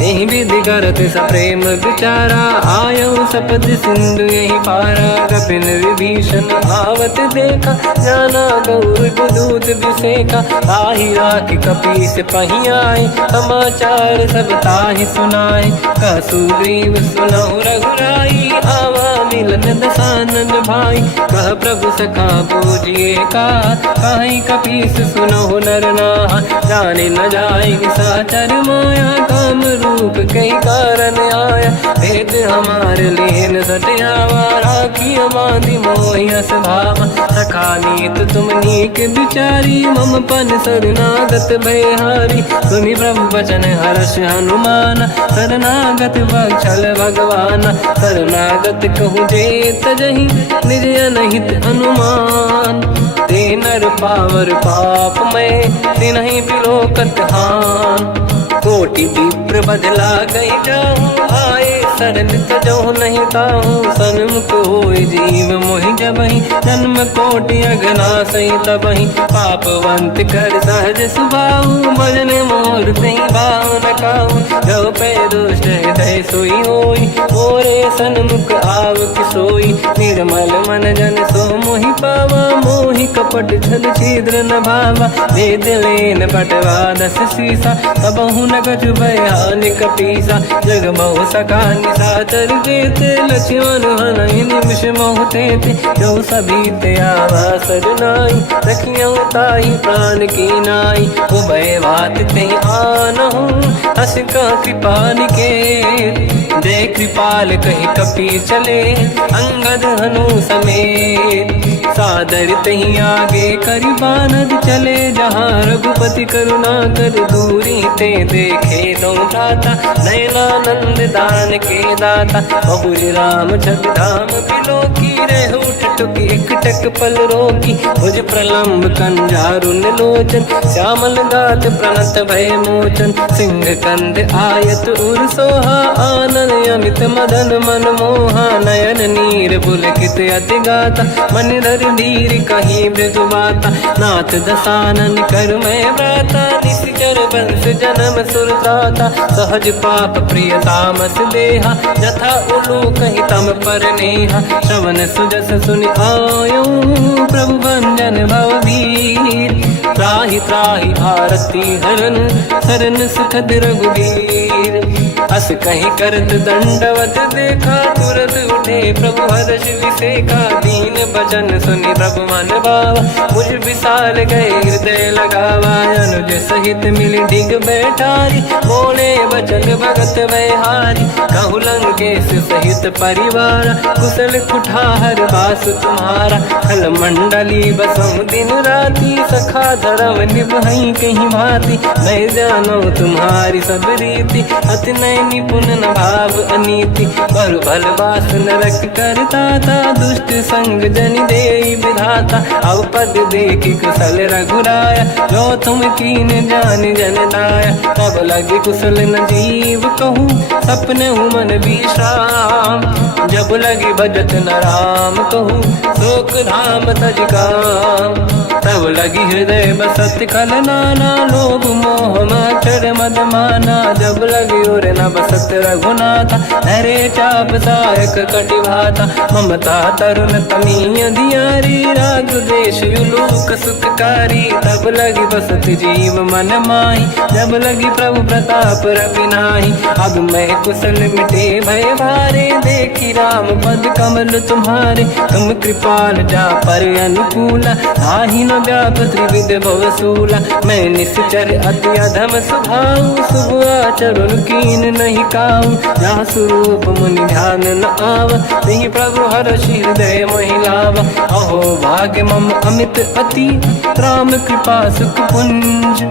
यही विधि करत सप्रेम विचारा आयो सपद सिंधु यही पारा। कपिन विभीषण आवत देखा जाना गौर दूत विसेका। ताहि राखि कपीस पही आए समाचार सब ताहि सुनाए। कह सुग्रीव सुनहु रघुराई आवा मिलन दसानन भाई। कह प्रभु सखा पूजिए का कहीं कपीस सुनहु नर नाहा। जाने न जाएगी साचर माया काम रूप कई कारण आया। भेद हमार लेन सटियावा राखी बांधी मोहियस भावा। सखा नीत तुम नीक बिचारी मम पन शरणागत भयहारी। सुनि प्रभु वचन हर्ष हनुमान शरणागत बक्षल भगवान। शरणागत कहूँ जे तजहि निज अनहित हनुमान। ते नर पावर पाप में तिन्हि बिलोकत हान। कोटि विप्र बदला गई जाऊँ आए शरण तजो नहीं ताहूँ। सन्मुख होय जीव मोहि जबहि जन्म कोटि अगना सही तबहि। पापवंत कर सहज सुभाऊ भजन मोर तहि बाहु न काहू। जो पे दुष्ट हृदय सोई होई मोरे सन्मुख आव किसोई। निर्मल मन जन सो मोहि पावा मोहि कपट छल छिद्र न भावा। भेद लेन बटवा दस सीसा तबहु न कछु भयानि कपीसा। जग महु सका निशाचर जेते लक्ष्मण हनहि निमिष महु तेते। जो सभी ते आवा सरनाई रखियौ ताहि प्राण की नाई। उभय बात ते आनहु हस का कृपा निकेत। जय कृपाल कहि कपि चले अंगद हनु समेत। सादर तही आगे करी बानर चले जहाँ रघुपति करुणा कर दूरी ते देखे दो भ्राता नयनानंद दान के दाता बहुरी राम छवि धाम बिलो की रह उठ टुकी एक टक पल रोकी भुज प्रलंब कंजारुन लोचन श्यामल गात प्रणत भय मोचन सिंह कंद आयत उर सोहा आनन अमित मदन मन मोहा नयन नीर पुलकित अति गाता मन धर धीर कहीं मृदु माता नाथ दसानन कर मैं व्राता निश्चर वंश जन्म सुरदाता सहज पाप प्रिय तामस देहा जथा उलू कहीं तम पर नेहा श्रवण सुजस सुनि आयो प्रभु भंजन भववीर त्राहि त्राहि आरती हरन सरन सुखद रघुवीर अस कहीं करत दंडवत देखा तुरत उठे प्रभु हर्ष विसेखा दीन भजन सुनि प्रभु मन भावा मुझ विशाल गए हृदय लगावा अनुज सहित मिल डिग बैठारी बोले बचन भगत वैहारी कहु लंकेश सहित परिवार कुशल कुठार बास तुम्हारा खल मंडली बसहु दिन राती सखा धर्म निभई कहीं भांति मैं जानो तुम्हारी सब रीति अति नय निपुण न भाव अनीति पर भल बास नरक करता था दुष्ट संग जन दे विधाता अब पद देखी कुशल रघुराया जो तुम कीन जान जन दाया तब लगे कुशल न जीव कहूँ सपने मन विश्राम जब लगे भजत न राम कहूँ शोक धाम तज काम तब लगी हृदय बसत कल नाना लोभ मोह मच्छर मद माना जब लगी और न बसत रघुनाथा हरे चाप सायक कटिभाता ममता तरुण तमीय धियारी राग देश युलोक सुखकारी तब लगी बसत जीव मन माही जब लगी प्रभु प्रताप रवि नाही अब मैं कुशल मिटे भय भारे देखी राम पद कमल तुम्हारे तुम कृपाल जा पर अनुकूला आही न व्याप त्रिविध भवसूला मैं निश्चर अति अधम स्वभाव शुभ आचरण कीन नहीं काऊ जहाँ स्वरूप मुनि ध्यान न आव नहीं प्रभु हर्ष हृदय महिलावा अहो भाग्य मम अमित अति राम कृपा सुख पुंज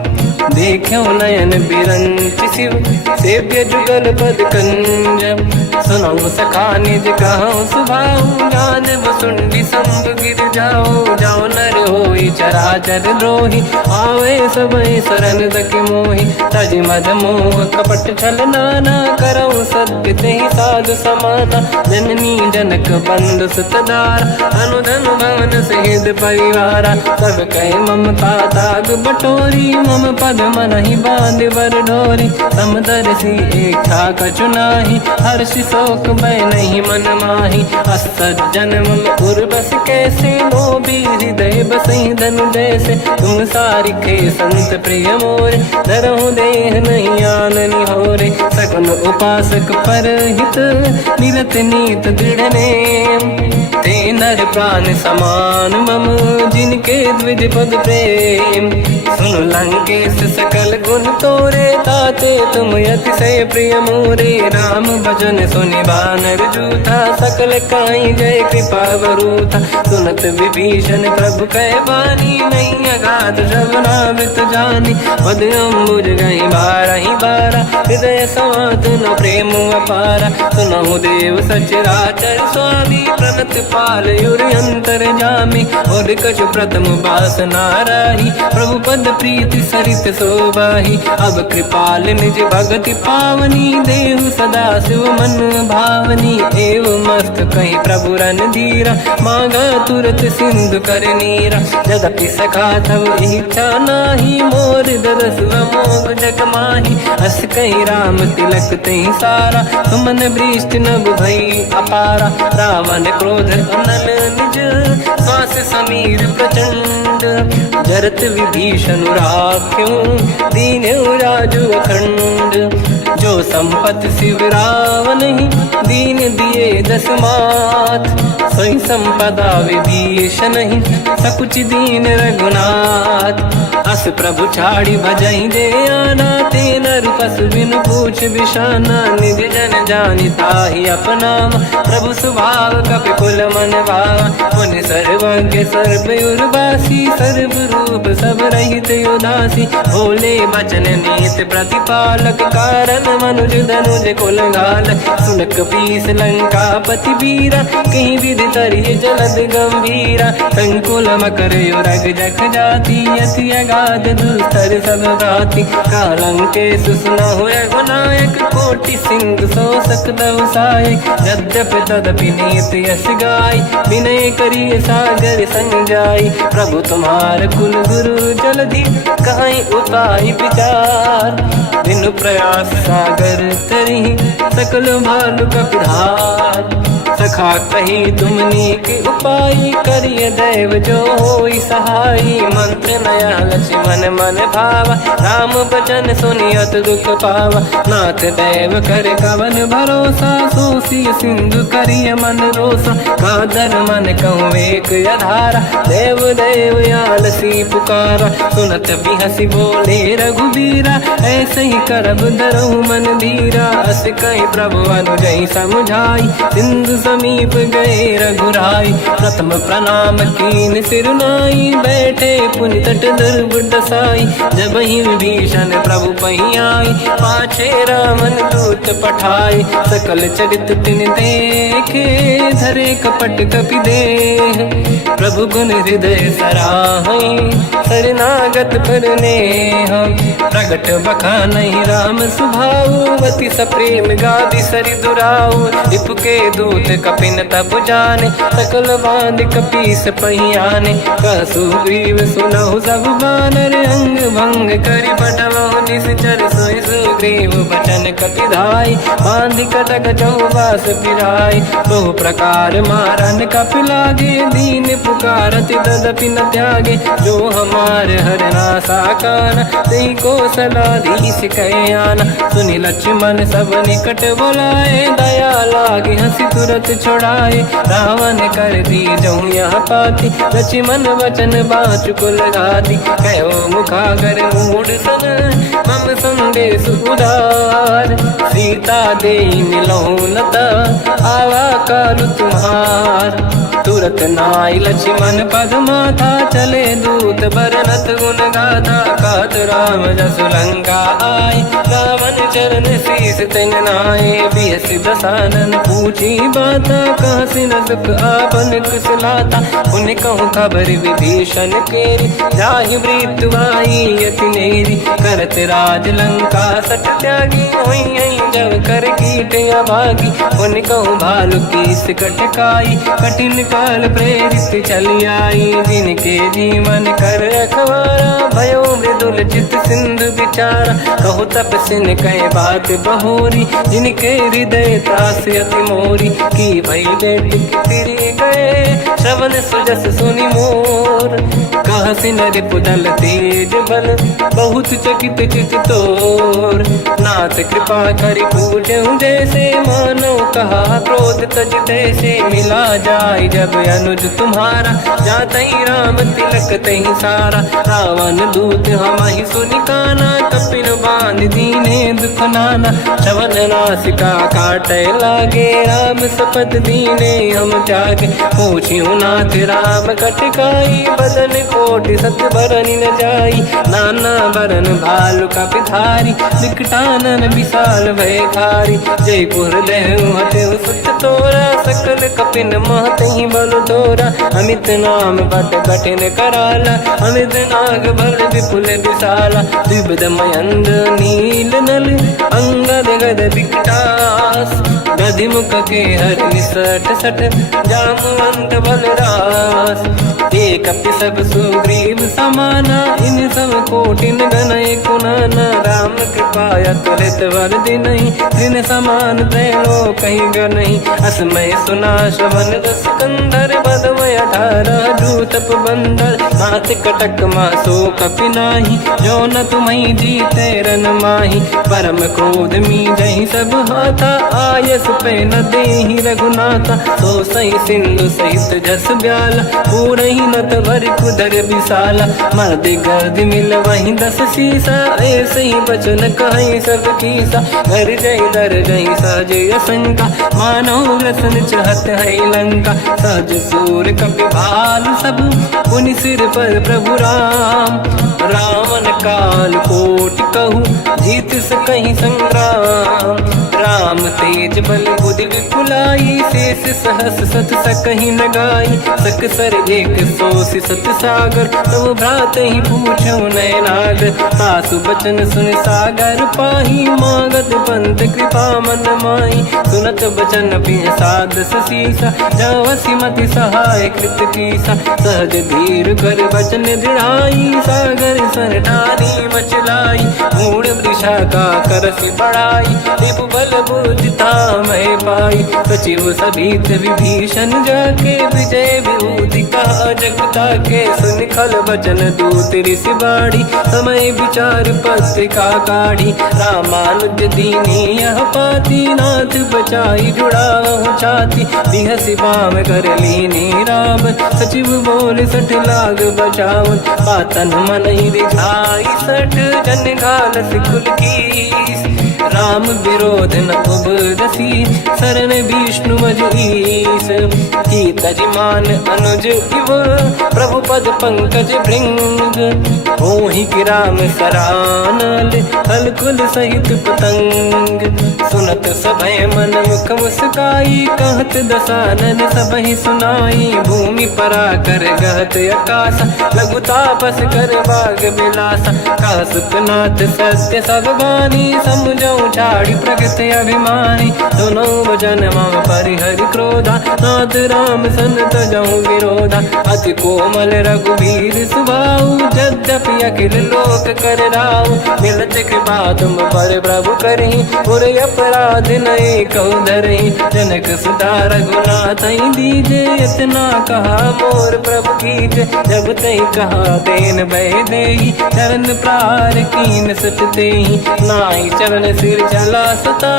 देखो नयन बिरंच शिव सेव्य जुगल पद कंज सुनो सखा निज कहूँ सुभाऊ ज्ञान वसुंडी संग गिर जाओ जाओ नर होई चराचर द्रोही आवे सबई शरण दक मोहि तज मद मोह कपट छल नाना करऊँ सत्य तेहि साधु समाना जननी जनक बंधु सुतदार अनुधन भवन सहित परिवारा सब कहे ममता ताग बटोरी मम पद मन ही बांध बर डोरी समदर्शी इच्छा कछु नाही हर्ष शोक मैं नहीं मन माही असज्जन मम उर्वश कैसे लोभी हृदय बसई धनु जैसे तुम सारिखे संत प्रिय मोरे धरहु देह नहीं आननि होरे सगुन उपासक पर हित निरत नीत दृढ़ नेम ते नर प्राण समान मम जिनके द्विज पद प्रेम सुन लंकेश सकल गुण तोरे ताते तुम अतिशय प्रिय मोरे राम भजन सुनि बानर जूथा सकल काई जय कृपा वरूथा सुनत विभीषण प्रभु कह बानी नहीं अगाध श्रवणामृत जानी पद अम्बुज गई बारहि बारा हृदय समात न प्रेम अपारा सुनहु देव सचराचर स्वामी प्रणत पाल युर अंतर जामी और कछु प्रथम बास नाराही प्रभु पद प्रीति सरित शोभाही अब कृपाल निज भगति पावनी देहु सदा शिव मन भावनी एव मस्त कहीं प्रभु रन धीरा मांगा तुरत सिंधु कर नीरा यद्यपि सखा तब इच्छा नाही मोर दरस मोग जग माही अस कहीं राम तिलक तही सारा तुमन वृष्ट नभ भई अपारा रावण क्रोध अनल निज श्वास समीर प्रचंड जरत विभीषण राख्यो दीन राजु अखंड जो जो संपत्ति शिवराव नहीं दीन दिए 10 मात सोई संपदा विभीष नहीं सकुच दीन रघुनाथ अस प्रभु छाड़ी भजई दे आना तेन रूपस बिन पूछ बिशाना निज जन जानिता ही अपना प्रभु स्वभाव कपि कुल मन भावा मुनि सर्वज्ञ सर्व उर्वासी सर्व रूप सब रहित उदासी भोले बचन नीत प्रतिपालक कारण मनुज धनुज कुल घाल सुन कपीस लंका पति वीरा कहीं विधि तरिय जलद गंभीरा संकुल मकर युरग जख जाति अति अगाध दुस्तर सब भाति कालंके सुसना होय गुनायक कोटि सिंधु सो सकदव साय यद्यपि तदपि नीत यस गाय विनय करिय सागर सन जाय प्रभु तुम्हार कुल गुरु जलधि कहीं उपाय विचार बिनु प्रयास सागर तरी सकल भालु कपिधार सखा कही तुमने के उपाय करिय दैव जो होई सहाय मंत्र नया लक्ष्मण मन भावा राम बचन सुनियत दुख पावा नाथ दैव कर कवन भरोसा सोसी सिंधु करिय मन रोसा कादर मन कहूँ एक अधारा देव देव आलसी पुकारा सुनत भी हंसी बोले रघुबीरा ऐसे ही करब धरहु मन धीरा अस कहीं प्रभु अनुजई समझाई सिंधु समीप गए रघुराई प्रथम प्रणाम कीन सिरुनाई बैठे पुनि तट दुर्बुड साई जब ही विभीषण प्रभु पही आई पाछे रामन दूत पठाई सकल चरित तिन देखे धरे कपट कपि देह प्रभु गुण हृदय सराहई शरणागत पर नेह प्रगट बखानहि राम सुभावती सप्रेम गादि सरि दुराऊ रिपु के दूत कपिन तब जाने सकल बांध कपीस पहियाने कहसु ग्रीव सुनहु सब बानर अंग भंग करि बटवहु निश्चर सोई सुग्रीव बचन कपिधाई बांध कटक चौबास फिराई बहु प्रकार मारन कपि लागे दीन पुकारति तदपि न त्यागे जो हमार हरनासा काना तेहि को सलाधीश कहे आना सुनि लक्ष्मण सब निकट बोलाए दया लागे हंसी तुरत छोड़ाए रावण कर दी जऊँ यहाँ पाती लक्ष्मण वचन बाचु कुल घाती कहो मुखागर मूड सन मम संदेश उदार सीता दे मिलहु लता आवा कालु तुम्हार तुरत नाई लक्ष्मण पद माथा चले दूत बरनत गुण गाथा कात राम जसु लंका आय रावण चरण शीस तिन नाये बिहसि दसानन पूछी बाता कहाँ से न दुख आपन कुशलाता उन्हें कहूँ खबर विभीषण केरी जाहि मृत्यु आई यति नेरी करत राज लंका सट त्यागी हुई जब कर कीट अभागी उन्हें कहूँ भालु कीस कटकाई कठिन काल प्रेरित चली आई जिनके जीवन कर रखवारा भयो मृदुल चित सिंधु विचारा कहु तपसिन कहे बात बहोरी जिनके हृदय त्रास अति मोरी की भई बेट फिरी गए श्रवण सुजस सुनि मोर कहा सिन रिपुदल तेज बल बहुत चकित चित तोर नाथ कृपा करि पूजहु जैसे मानो कहा क्रोध तज तैसे मिला जाय जब अनुज तुम्हारा जातहि राम तिलक तहि सारा रावण दूत हमहि सुनि काना कपिन बांध दीने दुख नाना श्रवण नासिका काटे लागे राम सपथ दीने हम त्यागे पूछियो नाथ राम कटकाई बदन कोटि सत बरनि न जाई नाना बरन भालु कपिधारी निकटानन विशाल भय खारी जयपुर देहु हतेउ सुत तोरा सकल कपिन महतहि बल तोरा अमित नाम बट कठिन कराला अमित नाग बल विपुल विशाला द्विविध मयंद नील नल अंगद गद विकटास गधिमुख के हर निसट सट जामवंत बलरास ते कपि सब सुग्रीव समाना, इन सब कोटिन गणय कुनाना। राम कृपाया तुलित वर दिनहि, तृण समान त्रैलोक ही गणहि। असमय सुना श्रवण रस कंधर, बदमय 18 दूतप बंदर। मात कटक मासो कपि नाही, जो न तुम्हि जीते रन माही। परम क्रोध मीजहि सब हाथा, आयस पे न देहि रघुनाथा। तो सही सिंधु सहित जस ब्याला, पूरहि नत भर कुदर विशाला। मर्द गर्द मिल वहीं 10 सीसा, ऐसे ही बचन कहीं सब कीसा। घर जय दर जय सहज असंका, मानव रसन चहत है लंका। सहज सूर कपि भाल सब, पुनि सिर पर प्रभु राम। रावण काल कोटि कहूँ, जीत सकहि संग्राम। राम तेज बल बुद्धि विपुलाई, शेष सहस सत सकहि न गाई। सकसर एक सोसि सत सागर, तब भ्रात ही पूछो नयनागर। सासु बचन सुन सागर पाही, मागत पंथ कृपा मन माही। सुनत बचन पिय साध सीसा, जवसि मति सहाय कृत कीसा। सहज धीर कर बचन दृढ़ाई, सागर सन ठानी मचलाई। मूढ़ वृषा का करसि बढ़ाई, रिपु बल बुद्धि तामहि पाई। सचिव सभीत विभीषण जाके, विजय विभूति कहा जगता के। सुन खल बचन दूत ऋषि बाड़ी, समय विचार पत्रिका काढ़ी। रामानुज दीनी यह पाती, नाथ बचाई जुड़ाहु छाती। बिहसि बाम कर लीनी राम, सचिव बोल 60 लाग बचावन। पातन मन ही रिझाई 60, जन घाल सिकुल कीस। राम विरोध न उबरसी, शरण विष्णु मज ईस। की तजिमान अनुज इव, प्रभु पद पंकज भृंग। होहि कि राम सरानल, हलकुल सहित पतंग। सुनत सभय मन मुख मुस्काई, कहत दसानन सबहि सुनाई। भूमि परा कर गहत आकाश, लघु तापस कर बाग बिलासा। कह सुखनाथ सत्य सब बानी, समझौ छाड़ी प्रगति अभिमानी। सुनो भजन मम परिहरि क्रोधा, नाथ राम सन तजहु विरोधा। अति कोमल रघुवीर सुभाऊ, यद्यपि अखिल लोक कर राऊ। मिलत कृपा तुम पर प्रभु करहि, पुर अपराध नये कहु धरहि। जनक सुता रघुनाथ दीजे, इतना कहा मोर प्रभु कीजे। जब तहि कहा देन भय देहि, चरण प्रार कीन सत तेहि। नाहि चरण सिर चला सता,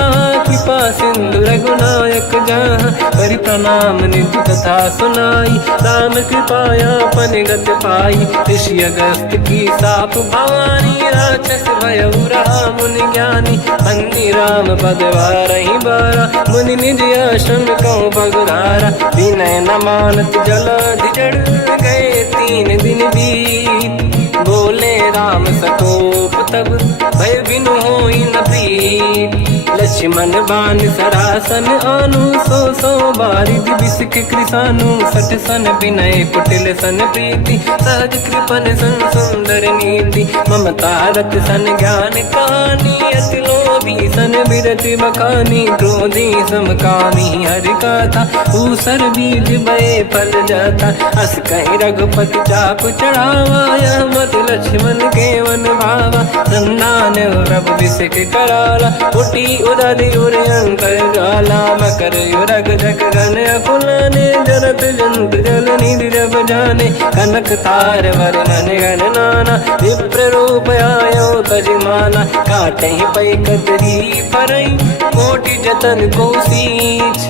कृपा सिंधु रघुनायक जहाँ। करि प्रणाम निधि कथा सुनाई, राम कृपाया पन गत पाई। ऋषि अगस्त की साप भवानी, राक्षस भयउ रहा मुनि ज्ञानी। बंदी राम पद वारहि बारा, मुनि निज आश्रम कहु पगुधारा। विनय न मानत जलाधि जड़, गए 3 दिन बीत। बोले राम सकोप तब, भय बिनु होई न प्रीत। लक्ष्मण बान सरासन आनु, 100 बारिद बिसक कृसानु। 60 सन विनय कुटिल सन प्रीति, सहज कृपन सन सुंदर नीति। ममता रत सन ज्ञान कहानी, अति लोभी सन बिरति बखानी। क्रोधी समकामी हरि कथा, ऊसर बीज बये फल जाता। अस कहि रघुपति चाप चढ़ावा, यह मत लक्ष्मण के वन भावा। संधान प्रभु बिसक कराला, उठी उदधि उरयंकर ज्वाला। मकर युरग जग गण अकुलाने, जरत जंत जल निधि जब जाने। कनक तार वर्णन गण नाना, विप्र रूप आयो तजिमाना। काटहि पै कतरी परई, कोटि जतन को सींच।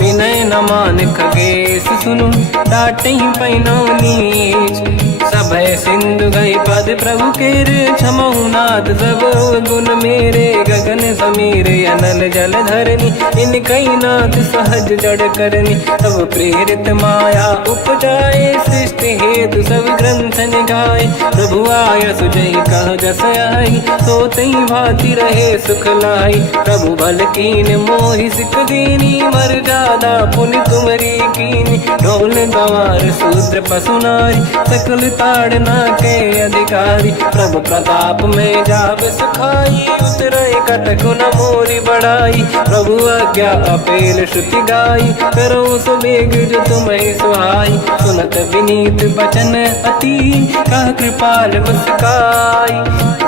विनय न मान खगेश सुनु, डांटहि पैनौ नीच। सभय सिंधु गई पद प्रभु केरे, क्षमहु नाथ सब गुण मेरे। गगन समीरे अनल जल धरनी, इन कई नाथ सहज जड़ करनी। तब प्रेरित माया उपजाए, सृष्टि हेतु सब ग्रंथ निगाए। प्रभु आय सुजई कह जस आई, सोतई भांति रहे सुख लाई। प्रभु बल कीन मोहि सिख दीनी, मर्यादा पुनि तुमरी कीनी। ढोल गंवार शूद्र पशु नारी, सकल ताड़ना के अधिकारी। प्रभु प्रताप में जाब सुखाई, उतरे कटक गुण मोरी बढ़ाई। प्रभु आज्ञा अपेल श्रुति गाई, करो सो बेग जो तुम्हें सुहाई। सुनत विनीत बचन अति, कह कृपाल मुस्काई।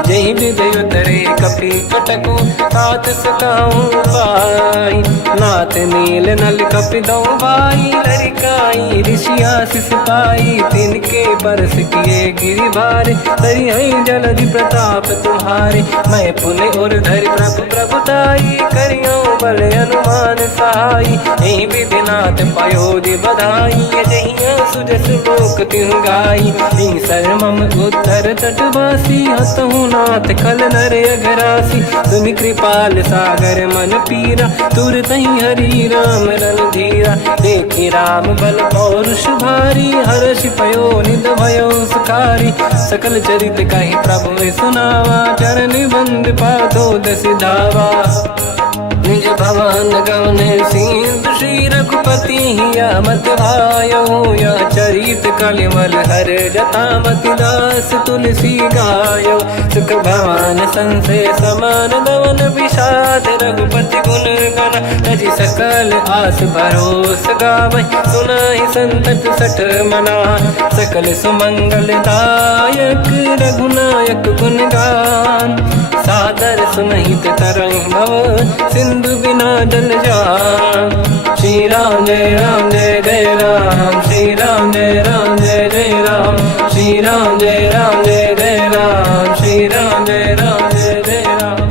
जय विदय तरे कपि कटकु, तात सकाऊं पाई। नाथ नील नल कपि दो भाई, लरिकाई ऋषि आशीष पाई। तिनके परस किए गिरि भारे, तरियहि जलधि प्रताप तुम्हारे। मैं पुने और धरि प्रभु प्रभुताई, करियो बल अनुमान सहाई। यही विधिनाथ पयोधि बधाई, जहिया सुजस लोक तिहु गाई। सरमम उत्तर तटवासी, हतहु नाथ खल नर अघरासी। तुम कृपाल सागर मन पीरा, तुरत ही हरि राम रन धीरा। देखी राम बल पौरुष भारी, हर्ष पयो निध भयो सुखारी। सकल चरित कहि प्रभु सुनावा, चरण बंद पादो दस धावा। निज भवन गवन सिंधु, श्री रघुपति हिया मत भायो। या चरित कलिमल हर जटा, मति दास तुलसी गायो। सुख भवन संशय समान दवन, विषाद रघुपति गुण गण। तजि सकल आस भरोस गावै, सुनाहि संतत सठ मना। सकल सुमंगल दायक, रघुनायक गुण गान। सादर सुनहित तरंग भव, सिंधु बिना जल जान। श्री राम जय राम जय जय राम, श्री राम जय राम जय जय राम। श्री राम जय राम जय जय राम, श्री राम जय राम जय जय राम।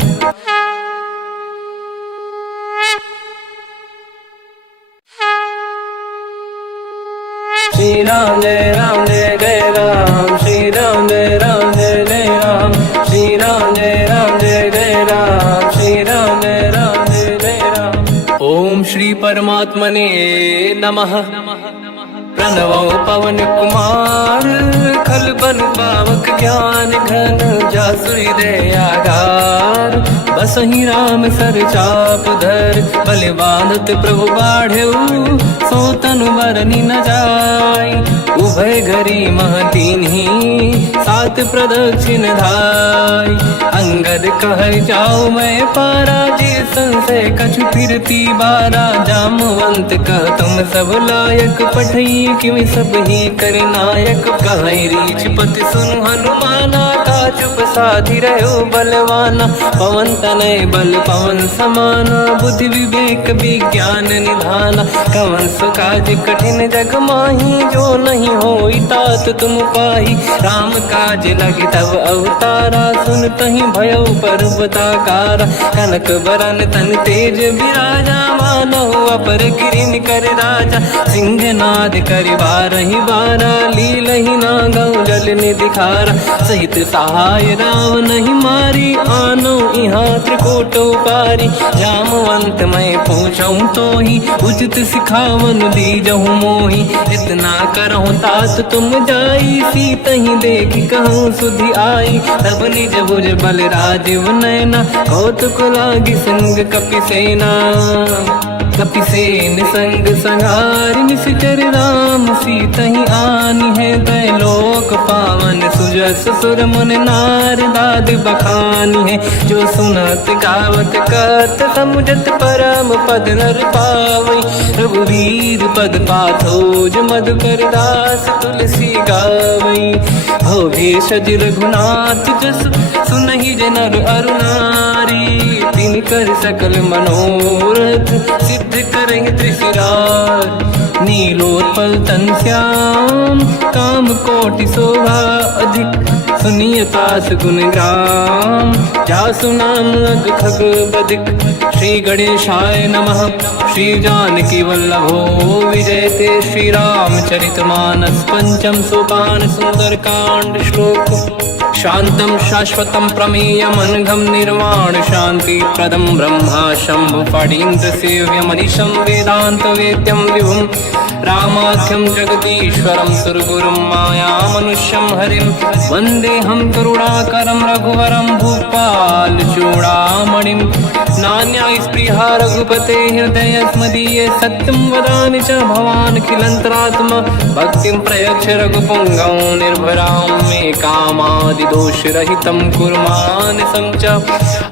श्री राम जय राम जय जय राम, श्री राम जय राम जय जय राम। श्री राम जय राम जय जय राम, श्री राम जय राम जय जय राम। ओम श्री परमात्मने नमः। प्रणवो पवन कुमार, खल बन पावक ज्ञान घन। जासुरी दयागार, बसहि राम सर चाप धर। बल बांधत प्रभु बाढ़ऊ, सो तनु बरनि न जाय। उभय घरी मह दीन्ही, सात प्रदक्षिण धाय। अंगद कह जाओ मैं पारा, जे संशय कछु फिरती बारा। जामवंत कह तुम सब लायक, पठई किमि सब ही कर नायक। कहि रीछ पति सुनु हनुमाना, का चुप साधि रहो बलवाना। पवन तनय बल पवन समाना, बुद्धि विवेक विज्ञान निधाना। कवन सो काज कठिन जग माही, जो नहीं होई तात तुम पाही। राम काज लगे तब अवतारा, सुनतहि भयो पर्वताकारा। कनक बरन तन तेज विराजा, मानहु अपर गिरिन कर राजा। सिंहनाद करि बारहि बारा, लीलहि नागौ जल निधिखारा। सहित सहाय राम नहीं मारी, आनो इहाँ त्रिकोट पारी। जामवंत मैं पूछऊँ तोहि, उचित सिखावन दीजहु मोहि। इतना करहु तात तुम जाई, सीतहि देखि कहूँ सुधि आई। तब निज भुज बल राजीव नयना, कौतुक लागी संग कपि सेना। कपिसेन संग संहारि, निश्चर राम सीतहि आनि है। दैलोक पावन सुजस सुर मुनि नार, दाद बखानी है। जो सुनत गावत कहत, समुझत परम पद नर पावै। रघुवीर पद पाथोज, मधुकर दास तुलसी गावै। हो भेषज रघुनाथ जस, सुनहि जे नर अरु नारी। तिन कर सकल मनोरथ, सिद्ध करहि त्रिशिरार। नीलोत्पल तन श्याम, काम कोटि शोभा अधिक। सुनिय तास गुण ग्राम, जासु नाम अग खग बदिक। श्री गणेशाय नमः। श्री जानकी वल्लभो विजयते, श्री रामचरित मानस। पंचम सोपान सुंदर कांड श्लोक। शांतं शाश्वतं प्रमेयमनघं, निर्वाण शांति प्रदं ब्रह्मा शंभु। फणीन्द्र सेव्य मनीषं, वेदांत वेद्यं विभुं। रामाख्यं जगदीश्वरं, सुरगुरुं माया मनुष्यं हरिं। वन्देऽहं करुणाकरं रघुवरं, भूपाल चूडामणिं। नान्या स्पृहा रघुपते हृदयस्मदीये, सत्यं वदामि च भवानखिलन्तरात्मा। भक्तिं प्रयच्छ रघुपुङ्गं, निर्भरां मे कामादि दोष रहितं कुर्मानसं च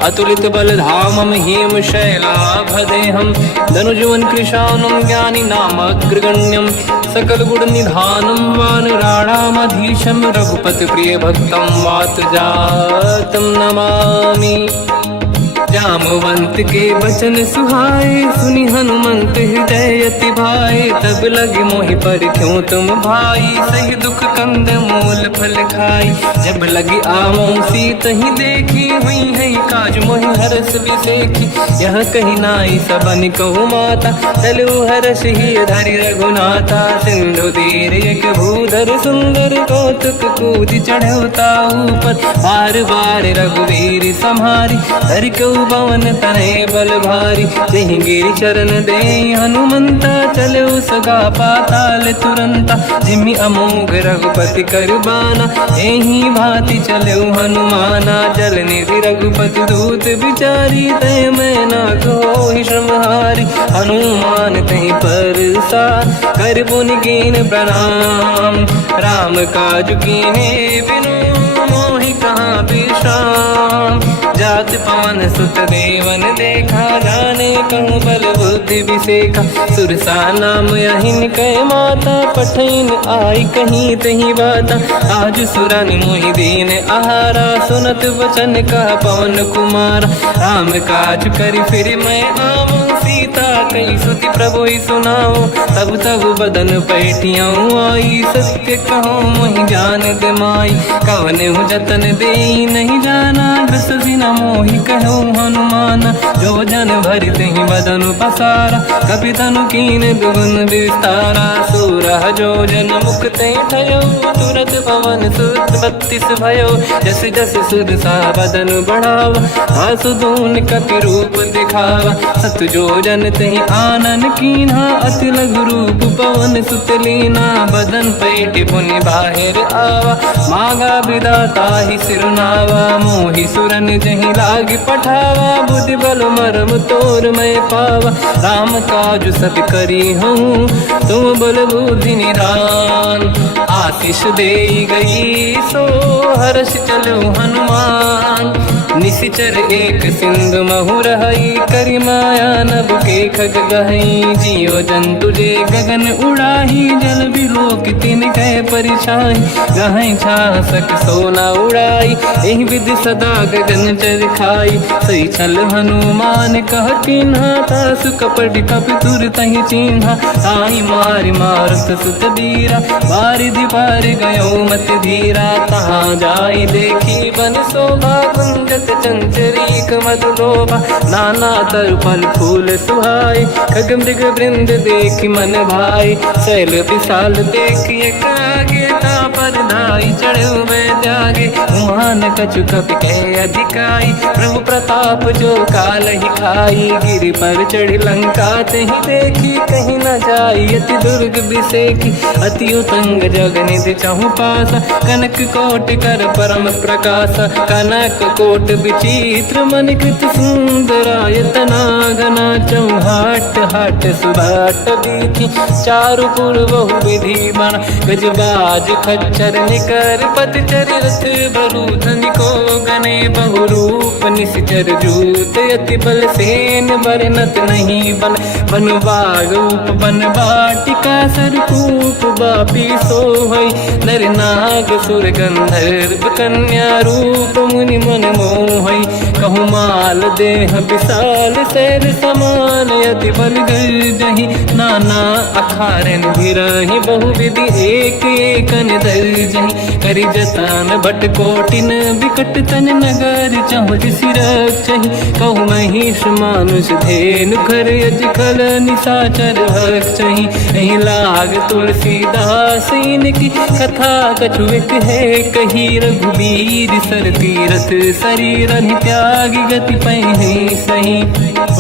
अतुलित बलधामं हेम शैलाभदेहं धनुजवन कृशानं ज्ञानिनामग्रगण्यं सकल गुण निधानं वानराणामधीशं रघुपति प्रिय भक्तं वात जातं नमामि। जामवंत के बचन सुहाए सुनि हनुमंत हृदय अति भाए तब लगे मोहि पर क्यों तुम भाई सही दुख कंद मूल फल खाई जब लगी आमों सीत ही देखी हुई है काज मोहि हरस बिसेखी यह कही नाई सबन कहु माता चलु हरस ही धरि रघुनाथा सिंधु तीर एक भूधर सुंदर कौतुक कूद चढ़ौता ऊपर बार बार रघुवीर सम्हारी हरि को पवन तनय बल भारी जहि गिरि चरण दे हनुमंता चलो सगा पाताल तुरंता जिमि अमोघ रघुपति कर बाना एहि भांति चलो हनुमाना जल निधि रघुपति दूत बिचारी तय मैं ना कोहि श्रमहारी हनुमान तहि परसा कर पुनि कीन प्रणाम राम काज कीन्हे बिनु मोहि कहाँ विश्राम जात पवन सुत देवन देखा जाने कहूँ बल बुद्धि विसेखा सुरसा नाम यहिन कह माता पठैन आई कहीं तही बाता आज सुरन मोहि दीन आहारा सुनत वचन का पवन कुमार राम काज करि फिर मैं आऊँ सीता कई सुति प्रभु सुनाओ तब तब बदन पैठियाँ आई सत्य कहो मोहि जान दमाई कवन हूँ जतन दे नहीं जाना ग्रस सिना मोहि कहो हनुमान जो जन भरि तहि बदन पसारा कपि तनु कीन दुगुन विस्तारा सूरह जो जन मुख ते ठयो तुरत पवन सुत 32 भयो जस जस सुर सा बदन बढ़ावा आसु दून कपि रूप दिखावा सत जो जन तहि आनन कीन्हा अति लघु रूप पवन सुत लीना बदन पैठ पुनि बाहिर आवा मागा विधाता ही सिरनावा मोहि सुरन जहि लाग पठावा बुद्धि बल मरम तोर मैं पावा राम काज सब करी हूँ तुम बल बुद्धि निधान आशीष दे गई सो हर्ष चलो हनुमान निशिचर एक सिंधु महु रहई करि माया नभ के खग गहई जीव जंतु जे गगन उड़ाही जल बिलोक तिन कह परिछाई गहई छासक सोना उड़ाई एहि विधि सदा गगन चर खाई सही छल हनुमान कह किन्हा तासु कपट कपि तुर तहि चिन्हा आई मारि मारुत सुत बीरा बारिधि पार गयो मत धीरा तहाँ जाई देखी बन शोभा कुंजत चंचरीक मधुलोभा नाना तरु फल फूल सुहाई खग मृग वृंद देख मन भाई शैल विशाल देखिए कागे पर धाई चढ़ो मैं त्यागे उमान कछु कपि कह अधिकाई प्रभु प्रताप जो काल ही खाई गिरि पर चढ़ लंका तहि देखी कहीं न जाई अति दुर्ग बिसेखी अति उतंग जग निधि चहु पासा कनक कोट कर परम प्रकाश कनक कोट विचित्र मन कृत सुंदरायतना घना चौहाट हाट सुभाट बीथी चारु पुर बहु विधि बन गजबाज खच्चर निकर पतचर रथ बरु धनिको गने बहु रूप निश्चर जूत अति बल सेन बरनत नहीं बन बन बाग उप बन बाटिका सरकूप बापी सोहई नर नाग सुर गंधर्व कन्या रूप मुनि मन मोहई कहु माल देह विशाल शैल समान यति बल गर्जहि नाना अखारन भिरहि बहु विधि एक एकन दर्जहि करि जतान भट कोटिन विकट तन नगर चहुज सिरक्षहि कहु महिष मानुष धेनु खर यज खल निशाचर भक्षहि एहि लाग तुलसीदास इनकी कथा कछुक है कही रघुबीर सर तीरथ शरीर त्याग गति पहि सही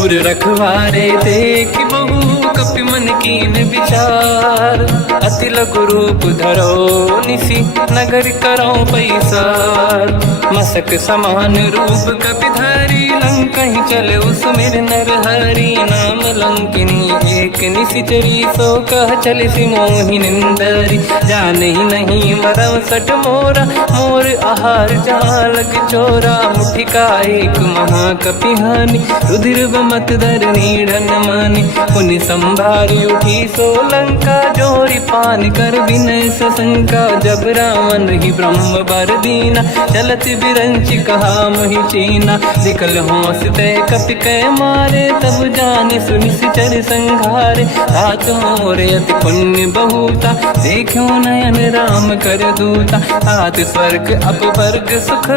उर रखवारे देख बहु कपि मन कीन विचार, अति लघु रूप धरो निसी नगर करो पैसार। मसक समान रूप कपि धरी लंका ही चले उसमें नर हरि, नाम लंकिनी एक निशिचरी सो कह चले सि मोहि निंदरी। जान ही नहीं मरम सट मोरा मोर आहार जहाँ लग चोरा, मुठिका एक महाकपि हानि रुधिर बमत धरनी ढन मानी। पुनि संभारी उठी सो लंका जोरी पान कर विनय सशंका, जब रावण ही ब्रह्म बर दीना चलत बिरंच कहा मोहि चीना। निकल होश तय कपि कै मारे तब जाने सुनि सिचर संघारे, तात मोरे अति पुण्य बहुता देखो नयन राम कर दूता। तात स्वर्ग अपवर्ग सुख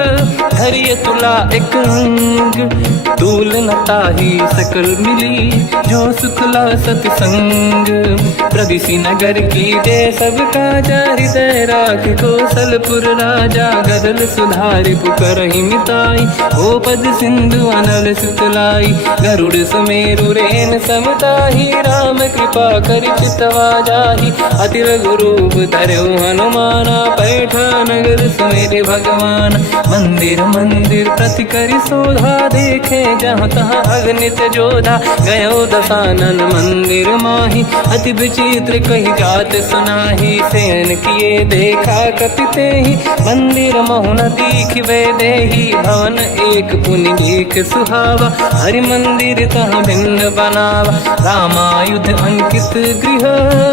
धरिय तुला एक अंग, तूल न ताहि सकल मिली जो सुखला सतसंग। प्रदिशि नगर की जय सब काजा हृदय राख कौशलपुर राजा, गदल सुधारि पुकरहि मिताई ओ पद सिंधु अनल सुतलाई। गरुड़ सुमेरु रेन समताहि राम कृपा कर चितवा जाहि, अति लघु रूप धरौ हनुमाना पैठा नगर सुमेरे भगवान। मंदिर मंदिर प्रति करि शोधा देखे जहाँ तहाँ अगणित जोधा, गयो दशानन मंदिर माहि अति विचित्र कही जात सुनाहि। सेन किए देखा कपि तेहि मंदिर महु न दीखिबे देहि, भवन एक पुनि एक सुहावा हरि मंदिर तहाँ भिन्न बनावा। रामायुध अंकित गृह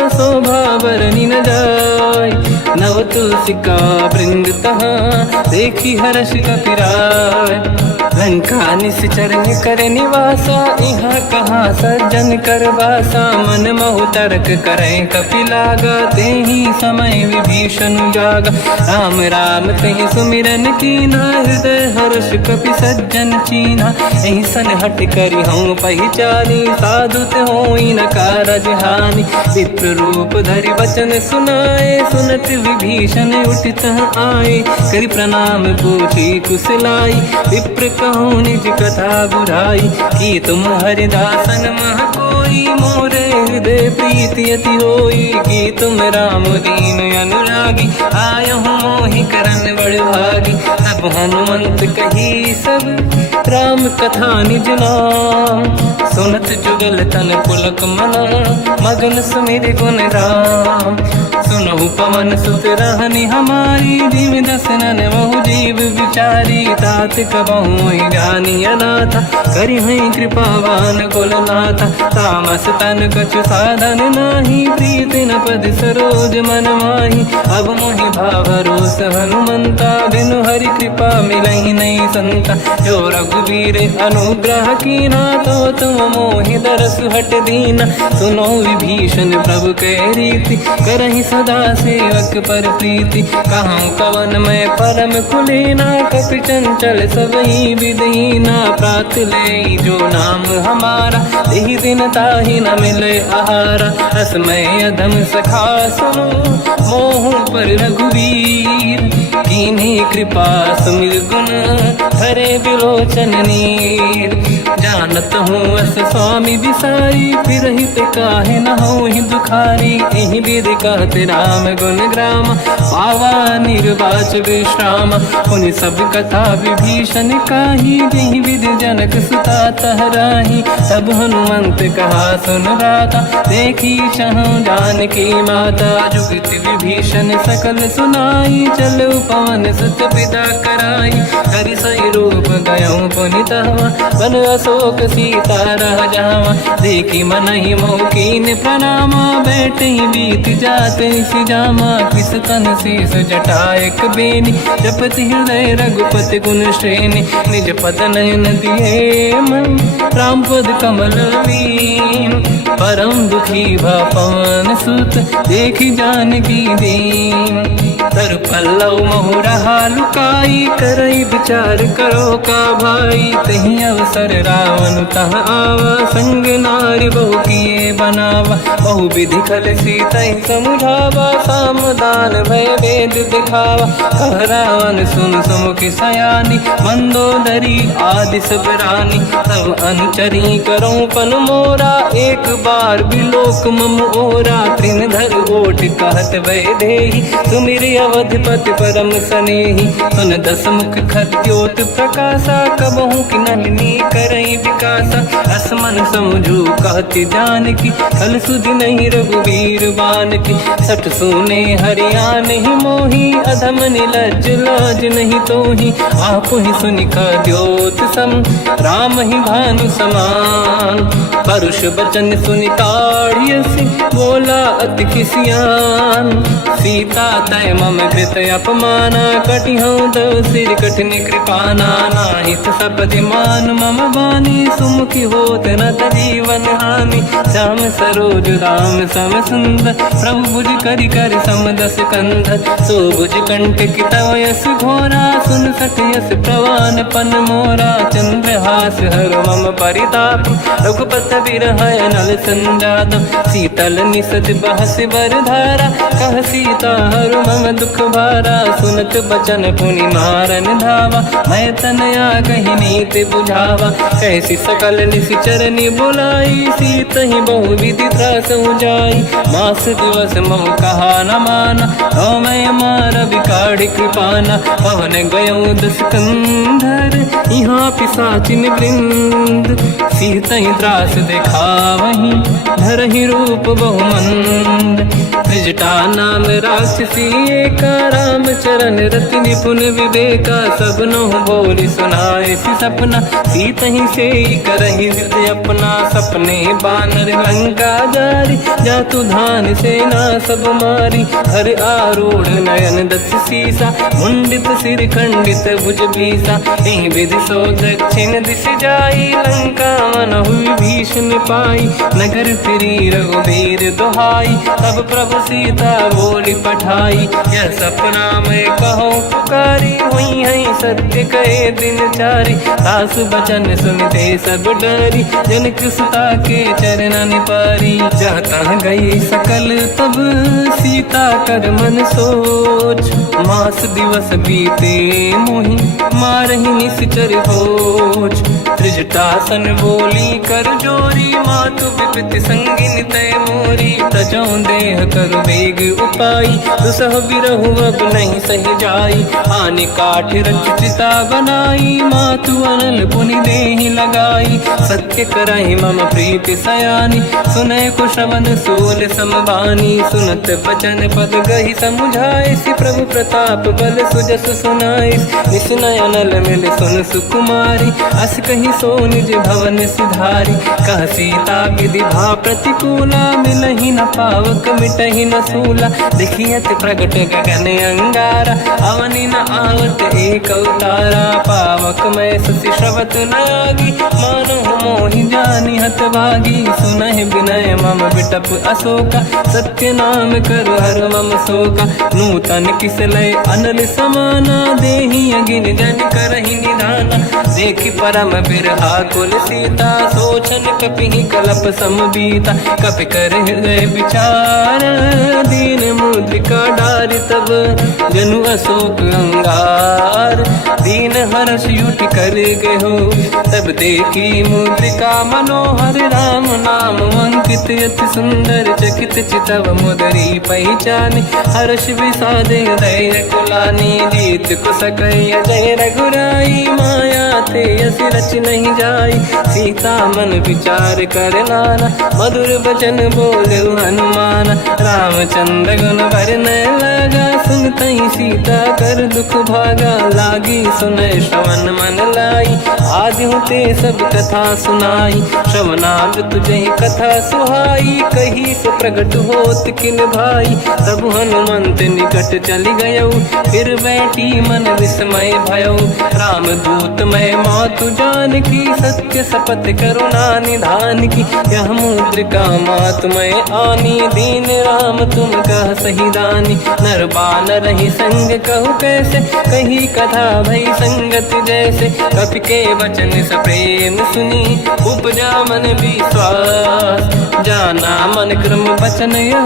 शोभा बरनि न जाय, नव तुलसी का वृंद तहाँ देखी हर्ष कपि राय। लंका निश्चर कर निवासा यहाँ कहाँ सज्जन कर वासा, मन महु तर्क करें कपि लागा तेहि समय विभीषण जागा। राम राम तेहि सुमिरन कीना हृदय हर्ष कपि सज्जन चीना। एहि सन हट करि हूँ पहिचानी साधु होई न कारज हानि। विप्र रूप धरि वचन सुनाए सुनत विभीषण उठित आए, करि प्रणाम पूछी कुशलाई विप्र कहूँ निज कथा बुराई। कि तुम हरिदासन मह कोई मोरे हृदय प्रीति अति होई, कि तुम राम दीन अनुरागी आय हूँ मोहि करन बड़ भागी। तब हनुमंत कही सब राम कथा निज नाम, सुनत जुगल तन पुलक मना मगन सुमिर गुण राम। सुनहु पवन सुत रहनि हमारी, जीव दसनन महु जीव विचारी। तात कबहु जानी अनाथा करि हई कृपावान कुलनाथा, तामस तन कछु साधन नाही प्रीति न पद सरोज मन माही। अब मोहि भावरोस हनुमंता बिनु हरि कृपा मिलहि नहीं संता। जो रघुवीर अनुग्रह कीना तो तुम मोहि दरस हट दीना। सुनो विभीषण प्रभु के रीति करहि सदा सेवक पर प्रीति। कहूँ कवन मैं परम कुलीना कपि चंचल सबई विदहीना। प्रात ले जो नाम हमारा यही दिन ताहि न मिले आहारा। असमय अधम सखा सुनो मोह पर रघुवीर, कीन्ही कृपा सुमिर गुण हरे बिलोचन नीर। जानत हूँ अस स्वामी बिसारी फिर हित काहे न हो ही दुखारी। यही विधि कहते राम गुण ग्राम पावा निर्वाच विश्राम। उन सब कथा विभीषण काही यही विधि जनक सुता तहराही। तब हनुमंत कहा सुन राता देखी चहु जानकी माता। जुगति विभीषण सकल सुनाई चलो पवन सुत पिता कराई। हरि सही रूप गयो पुनितवा बन अशोक सीता रह जावा। देखी मन ही मोकीन प्रणामा बैठ ही बीत जाते सिजामा। किस तन शीस जटायक बेनी जपति हृदय रघुपति गुण श्रेणी। निज पद नयन दिए मन राम पद कमल लीन। परम दुखी भा पवन सुत देखी जानकी दीन। तर पल्लव महु रहा लुकाई, करई विचार करो का भाई। तही अवसर रावण तह आवा, संग नारी बहु किए बनावा। बहु विधि खल सीता समुझावा, सामदान भय वेद दिखावा। कह रावण सुन सुमुख सयानी, मंदोदरी आदि सब रानी। तब अनुचरी करो पन मोरा, एक बार बिलोक मम ओरा। तृण धर ओट कहत भय देहि, सुमिर अवधपति परम सनेहि। सुन दस मुख खद्योत प्रकाशा, कबहु कि नलिनी करई विकासा। असमन समझू कहति जानकी, कल सुधि नहीं रघुवीर बानकी। सठ सुने हरिया नहीं मोही, अधम निलज्ज लाज नहीं तोही। आप ही सुनि खद्योत सम, राम ही भानु समान। परुष बचन सुनि ताड़ियसि, बोला अति किसियान। सीता तय मम कृत अपमाना, कटिहउँ दो सिर कठिन कृपाना। नाहित सपदि मान मम बानी, सुमुखी होत न जीवन हानि। श्याम सरोज राम सम सुंदर, प्रभु भुज करि कर सम दस कंधर। सो भुज कंटक तव यस घोरा, सुन सठ यस प्रवान पन मोरा। चंद्रहास हर मम परिताप, रघुपत बिरह नल संजात। शीतल निसत बहस बर धारा, कह सीता हर मम दुख भारा। सुनत बचन पुनि मारन धावा, मैं तनया कही नीति बुझावा। कैसी सकल निशिचर बुलाई, सीत ही बहु विधि त्रास जाई। मास दिवस महु कहा न माना, तो मैं मार बिकाढ़ कृपाना। पवन गयो दस कंधर, यहाँ पिशाचिन वृंद। सीत ही त्रास दिखावहीं, धरहि रूप बहुमंद। त्रिजटा नाम राक्षसी एका, राम चरण रति निपुण विवेका। सबनो बोली सुनाए सी सपना, सीत ही से करहि जिद अपना। सपने बानर लंका जारी, जातु धान सेना सब मारी। हर आरूढ़ नयन दस सीसा, मुंडित सिर खंडित भुज बीसा। एहि विधि सो दक्षिण दिश जाई, लंका मनहु विभीषण पाई। नगर फिरी रघुबीर दुहाई, तब प्रभु सीता बोली पठाई। यह सपना मैं कहूँ पुकारी, हुई है सत्य कहे दिन चारी। सास बचन सुनते सब डरी, जनक सुता के चरणन पारी। जाता गई सकल तब सीता कर मन सोच, मास दिवस बीते मोहि मारहि निश्चर होच। त्रिजटासन बोली कर जोरी, मातु विपित संगिन तय मोरी। तजौ देह कर वेग उपाई, दुसह बिरहु अब नहीं सही जाई। आने काठ रचिता बनाई, मातु अनल पुनि देहि लगाई। सत्य करहि मम प्रीति सयानी, सुनय कुशवन सूल समबानी। सुनत बचन पद गहि समुझाए, सि प्रभु प्रताप बल सुजस सुनाई। निसनय अनल मिल सुन सुकुमारी, अस कहि सो निज भवन सिधारी। कह सीता विधि भा प्रतिकूला, मिलहि न पावक मिटहि न सूला। देखियत प्रगट गगन अंगारा, अवनि न आवत एक अवतारा। पावक मैं ससि श्रवत न आगी, मानहु मोहि जानि हत भागी। सुनहि विनय मम बिटप अशोका, सत्य नाम कर हर मम शोका। नूतन किसलय अनल समाना, देहि अगिन जन करहि निधाना। देखि परम बिरहा कुल सीता, सोचन कपिहि कलप समबीता। कपि कर हृदय विचार, दीन मुद्रिका डारि तब जनु अशोक अंगार। दीन हर्ष युट कर गेहो, तब देखी मुद्रिका मनोहर। राम नाम अंकित अति सुंदर, चकित चितव मुदरी पहचान। हर्ष विषाद हृदय कुलानी, जीत कुसकय जय रघुराई। माया ते यस रच नहीं जाई, सीता मन विचार कर नाना। मधुर बचन बोले हनुमान, रामचंद्र गुण वरन लगा। सुनतहि सीता कर दुख भागा, लागी सुने श्रवण मन लाई। आदि होते सब कथा सुनाई, श्रवणाल तुझे कथा सुहाई। कही से प्रगट होत किन भाई, तब हनुमंत निकट चली गयो। फिर बैठी मन विस्मय भयो, राम दूत मैं मातु जान की। सत्य शपथ करुणा निधान की, यह मुद्रिका मातु मैं आनी। दीन राम तुम कह सही दानी, नर बानर ही संग कहु कैसे। कही कथा भई संगत जैसे, कपि के वचन सप्रेम सुनी। उपजा मन विश्वास, जाना मन क्रम वचन यह।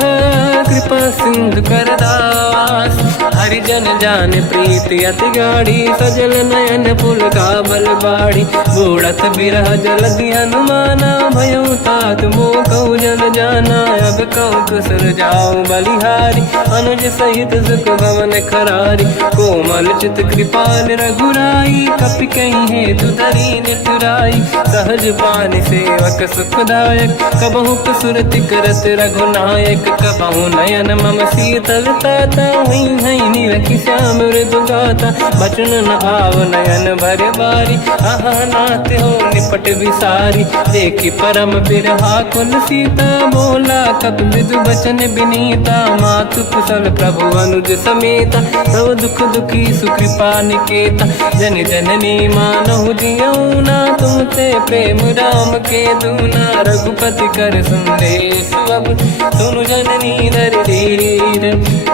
कृपा सिंधु कर दास, हरिजन जान प्रीति अति गाढ़ी। सजल नयन पुलकावल बाड़ी, बूढ़त बिरह जलधि हनुमाना। भयो तात मोह कहु जल जाना, अब कहु कुशल जाओ बलिहारी। अनुज सहित सुख भवन खरारी, कोमल चित कृपाल रघुराई। कपि कहीं हेतु धरी नितुराई, सहज पानि सेवक सुखदायक। कबहु कसुरति करत रघुनायक, कबहु नयन मम शीतल ताता। हई हई नीलखि श्याम मृदु गाता, बचन न आव नयन भर बारी। आहा नाथ हो निपट विसारी, देखी परम बिरहा कुल सीता। बोला कपि विदु बचन बिनीता, मातु कुशल प्रभु अनुज समेता। सब दुख दुखी सुकृपा निकेता, जन जननी मानहु जियौना। तुमसे प्रेम राम के दूना, रघुपति कर संदेश अब सुनु जननी नर धीर।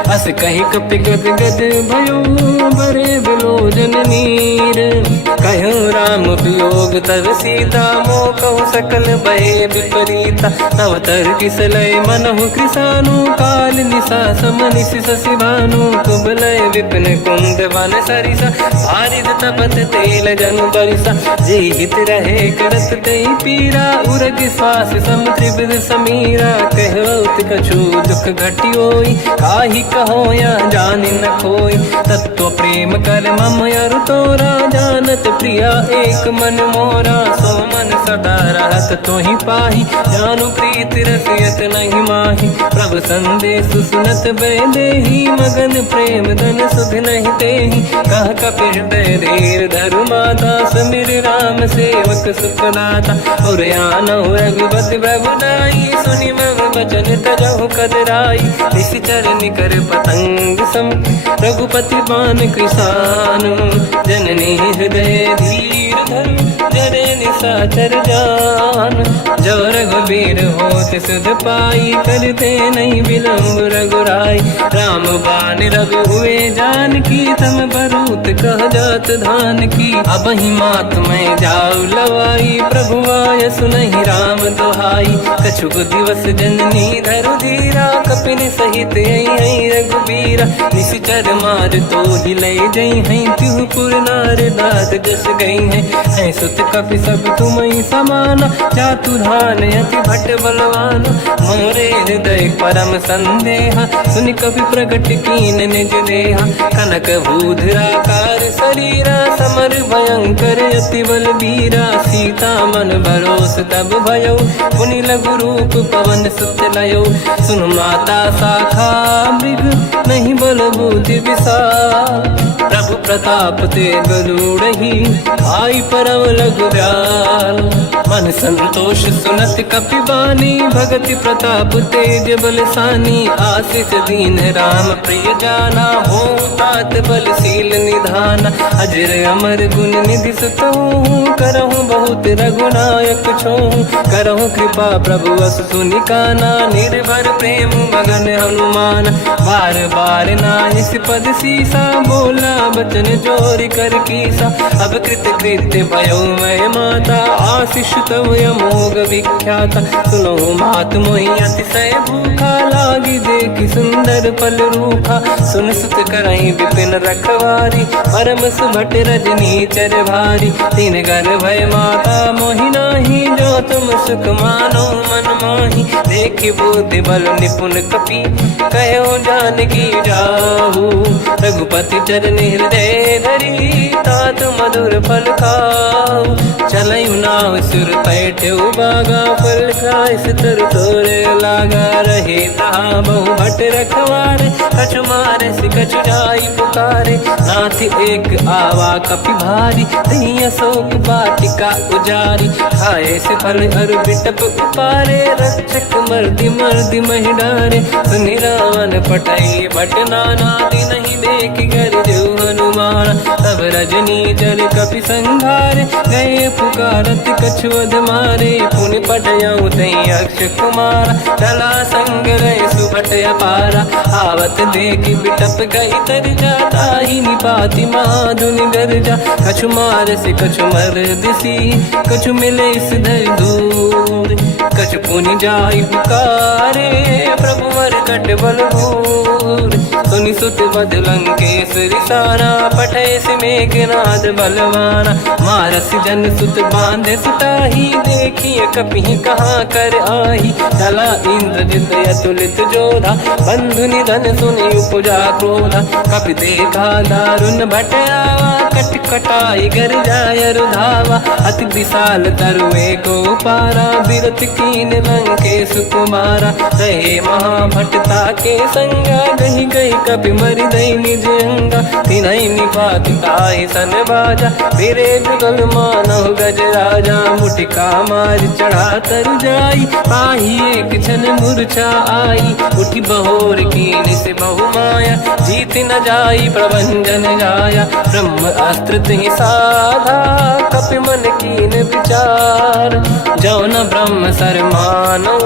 अस कहीं कपि गद गद भयो, बरे बिलोचन नीर। कहूँ राम वियोग तब सीता, मोह कहु सकल भय विपरीता। तव तर किसलय मनहु कृसानु, काल निशा समनिश शशि भानु। कुबलय विपिन कुंद वन सरिसा, बारिद तपत तेल जनु बरिसा। जे हित रहे करत ते पीरा, उरग श्वास सम त्रिविध समीरा। कहत कछु दुख घटियोई, काहि कहो या जानि न खोई। तत्व प्रेम कर मम अरु तोरा, जानत प्रिया एक मन मोरा। सो मन सदा रहत तोहि पाही, जानु प्रीत रसियत नहीं माही। प्रभु संदेश सुनत बैदेही, मगन प्रेम धन सुध नहीं तेहि। कह कपि हृदय धीर धरु माता, समिर राम सेवक सुखदाता। और आनहु रघुपति प्रभु नाई, सुनि मम वचन तजहु कदराई। निश्चर निकर पतंग सम, रघुपति बान कृसानु। जननी हृदय धीर धरु, जरे निशाचर जान। जो रघुबीर होत सुध पाई, करते नहीं विलम्ब रघुराई। राम बान रघु हुए जानकी, तम बरूत कह जात धान की। अब ही मात मैं जाऊ लवाई, प्रभु आय सुनहि राम दोहाई। कछुक दिवस जननी धरु धीरा, कपिन सहित आई रघुबीरा। निश्चर मार तो ही ले जई हैं, तिहु पुर नार दाद जस गई हैं। सुत कपि सब तुमहि समाना, चातुधान अति भट बलवाना। मोरे हृदय परम संदेहा, सुनि कपि प्रगट कीन निज देहा। कनक भूधराकार शरीरा, समर भयंकर अति बलबीरा। सीता मन भरोस तब भयो, पुनि लघु रूप पवन सुत लयो। सुन माता शाखा मृग, नहीं बल बुद्धि विशाल। प्रभु प्रताप ते गरुड़हि, आई परम लघु दयाल। मन संतोष सुनत कपि बानी, भगति प्रताप तेज बलसानी। आशीष दीन राम प्रिय जाना, हो तात बलशील निधाना। अजर अमर गुण निधि सुतहु, करहु बहुत रघुनायक छोहु। करहु कृपा प्रभु अस सुनि काना, निर्भर प्रेम मगन हनुमान। बार बार नाहिस पद सीसा, बोला बचन जोरि कर कीसा। अब कृत कृत्य भयो मैं माता, आशीष तव अमोघ विख्याता। सुनो मात मोहि अतिशय भूखा, लागी देखि सुंदर फल रूखा। सुन सुत करहि विपिन रखवारी, परम सुभट रजनी चर भारी। तीन घर भय माता मोहि नाही, जो तुम सुख मानो मन माही। देखि बुद्धि बल निपुण कपि, कहो जानकी जाहू। रघुपति चरण हृदय धरी, तात मधुर फल खाऊ। चलऊ नाव सुर पैठ बागा, फल खाय सित सुर तोरे लागा रहे तहाँ बहु भट रखवारे कछु मारे से कछु जाई पुकारे नाथ एक आवा कपि भारी तही अशोक वाटिका उजारी खाए से फल हर बिटप उपारे रक्षक मर्दी मर्दी महि डारे सुनि रावण पटई भट नानादि नहीं देख कर जो हनुमान तब रजनी जल कपि संघारे गए पुकारत कछुअध मारे पुनि पटयऊ तई अक्ष कुमारा चला संग रहे सुभट अपारा आवत देखी बिटप गई तर जाता ही निपाति माधुनि गर्जा कछु मार से कछु मर दिसी कछु मिले इस धर दूर कछु पुनि जाई पुकारे प्रभु मर कट बलभूर सुनि सुत बद लंकेश्वरी सारा पठे से मेघनाद बलवाना मारस जन सुत बांधे सुताही देखिए कपि कहाँ कर आही चला इंद्रजित अतुलित जोधा बंधु निधन सुनि उपजा क्रोधा कपि देखा दारुण भट आवा कट कटाई गर जाय रुधावा अति विशाल तरुए को पारा बिरत कीन लंकेश कुमारा रहे महाभटता के संगा गही गई कपि मरि दई निज अंगा तिनहि निपाति ताहि सन बाजा फिरे जुगल मानव गज राजा मुटिका मार चढ़ा तर जाई पाही एक क्षण मूर्छा आई उठी बहोर कीन से बहु माया जीत न जाई प्रभंजन जाया ब्रह्म अस्त्र तिहि साधा कपि मन कीन विचार जो न ब्रह्म सर मानो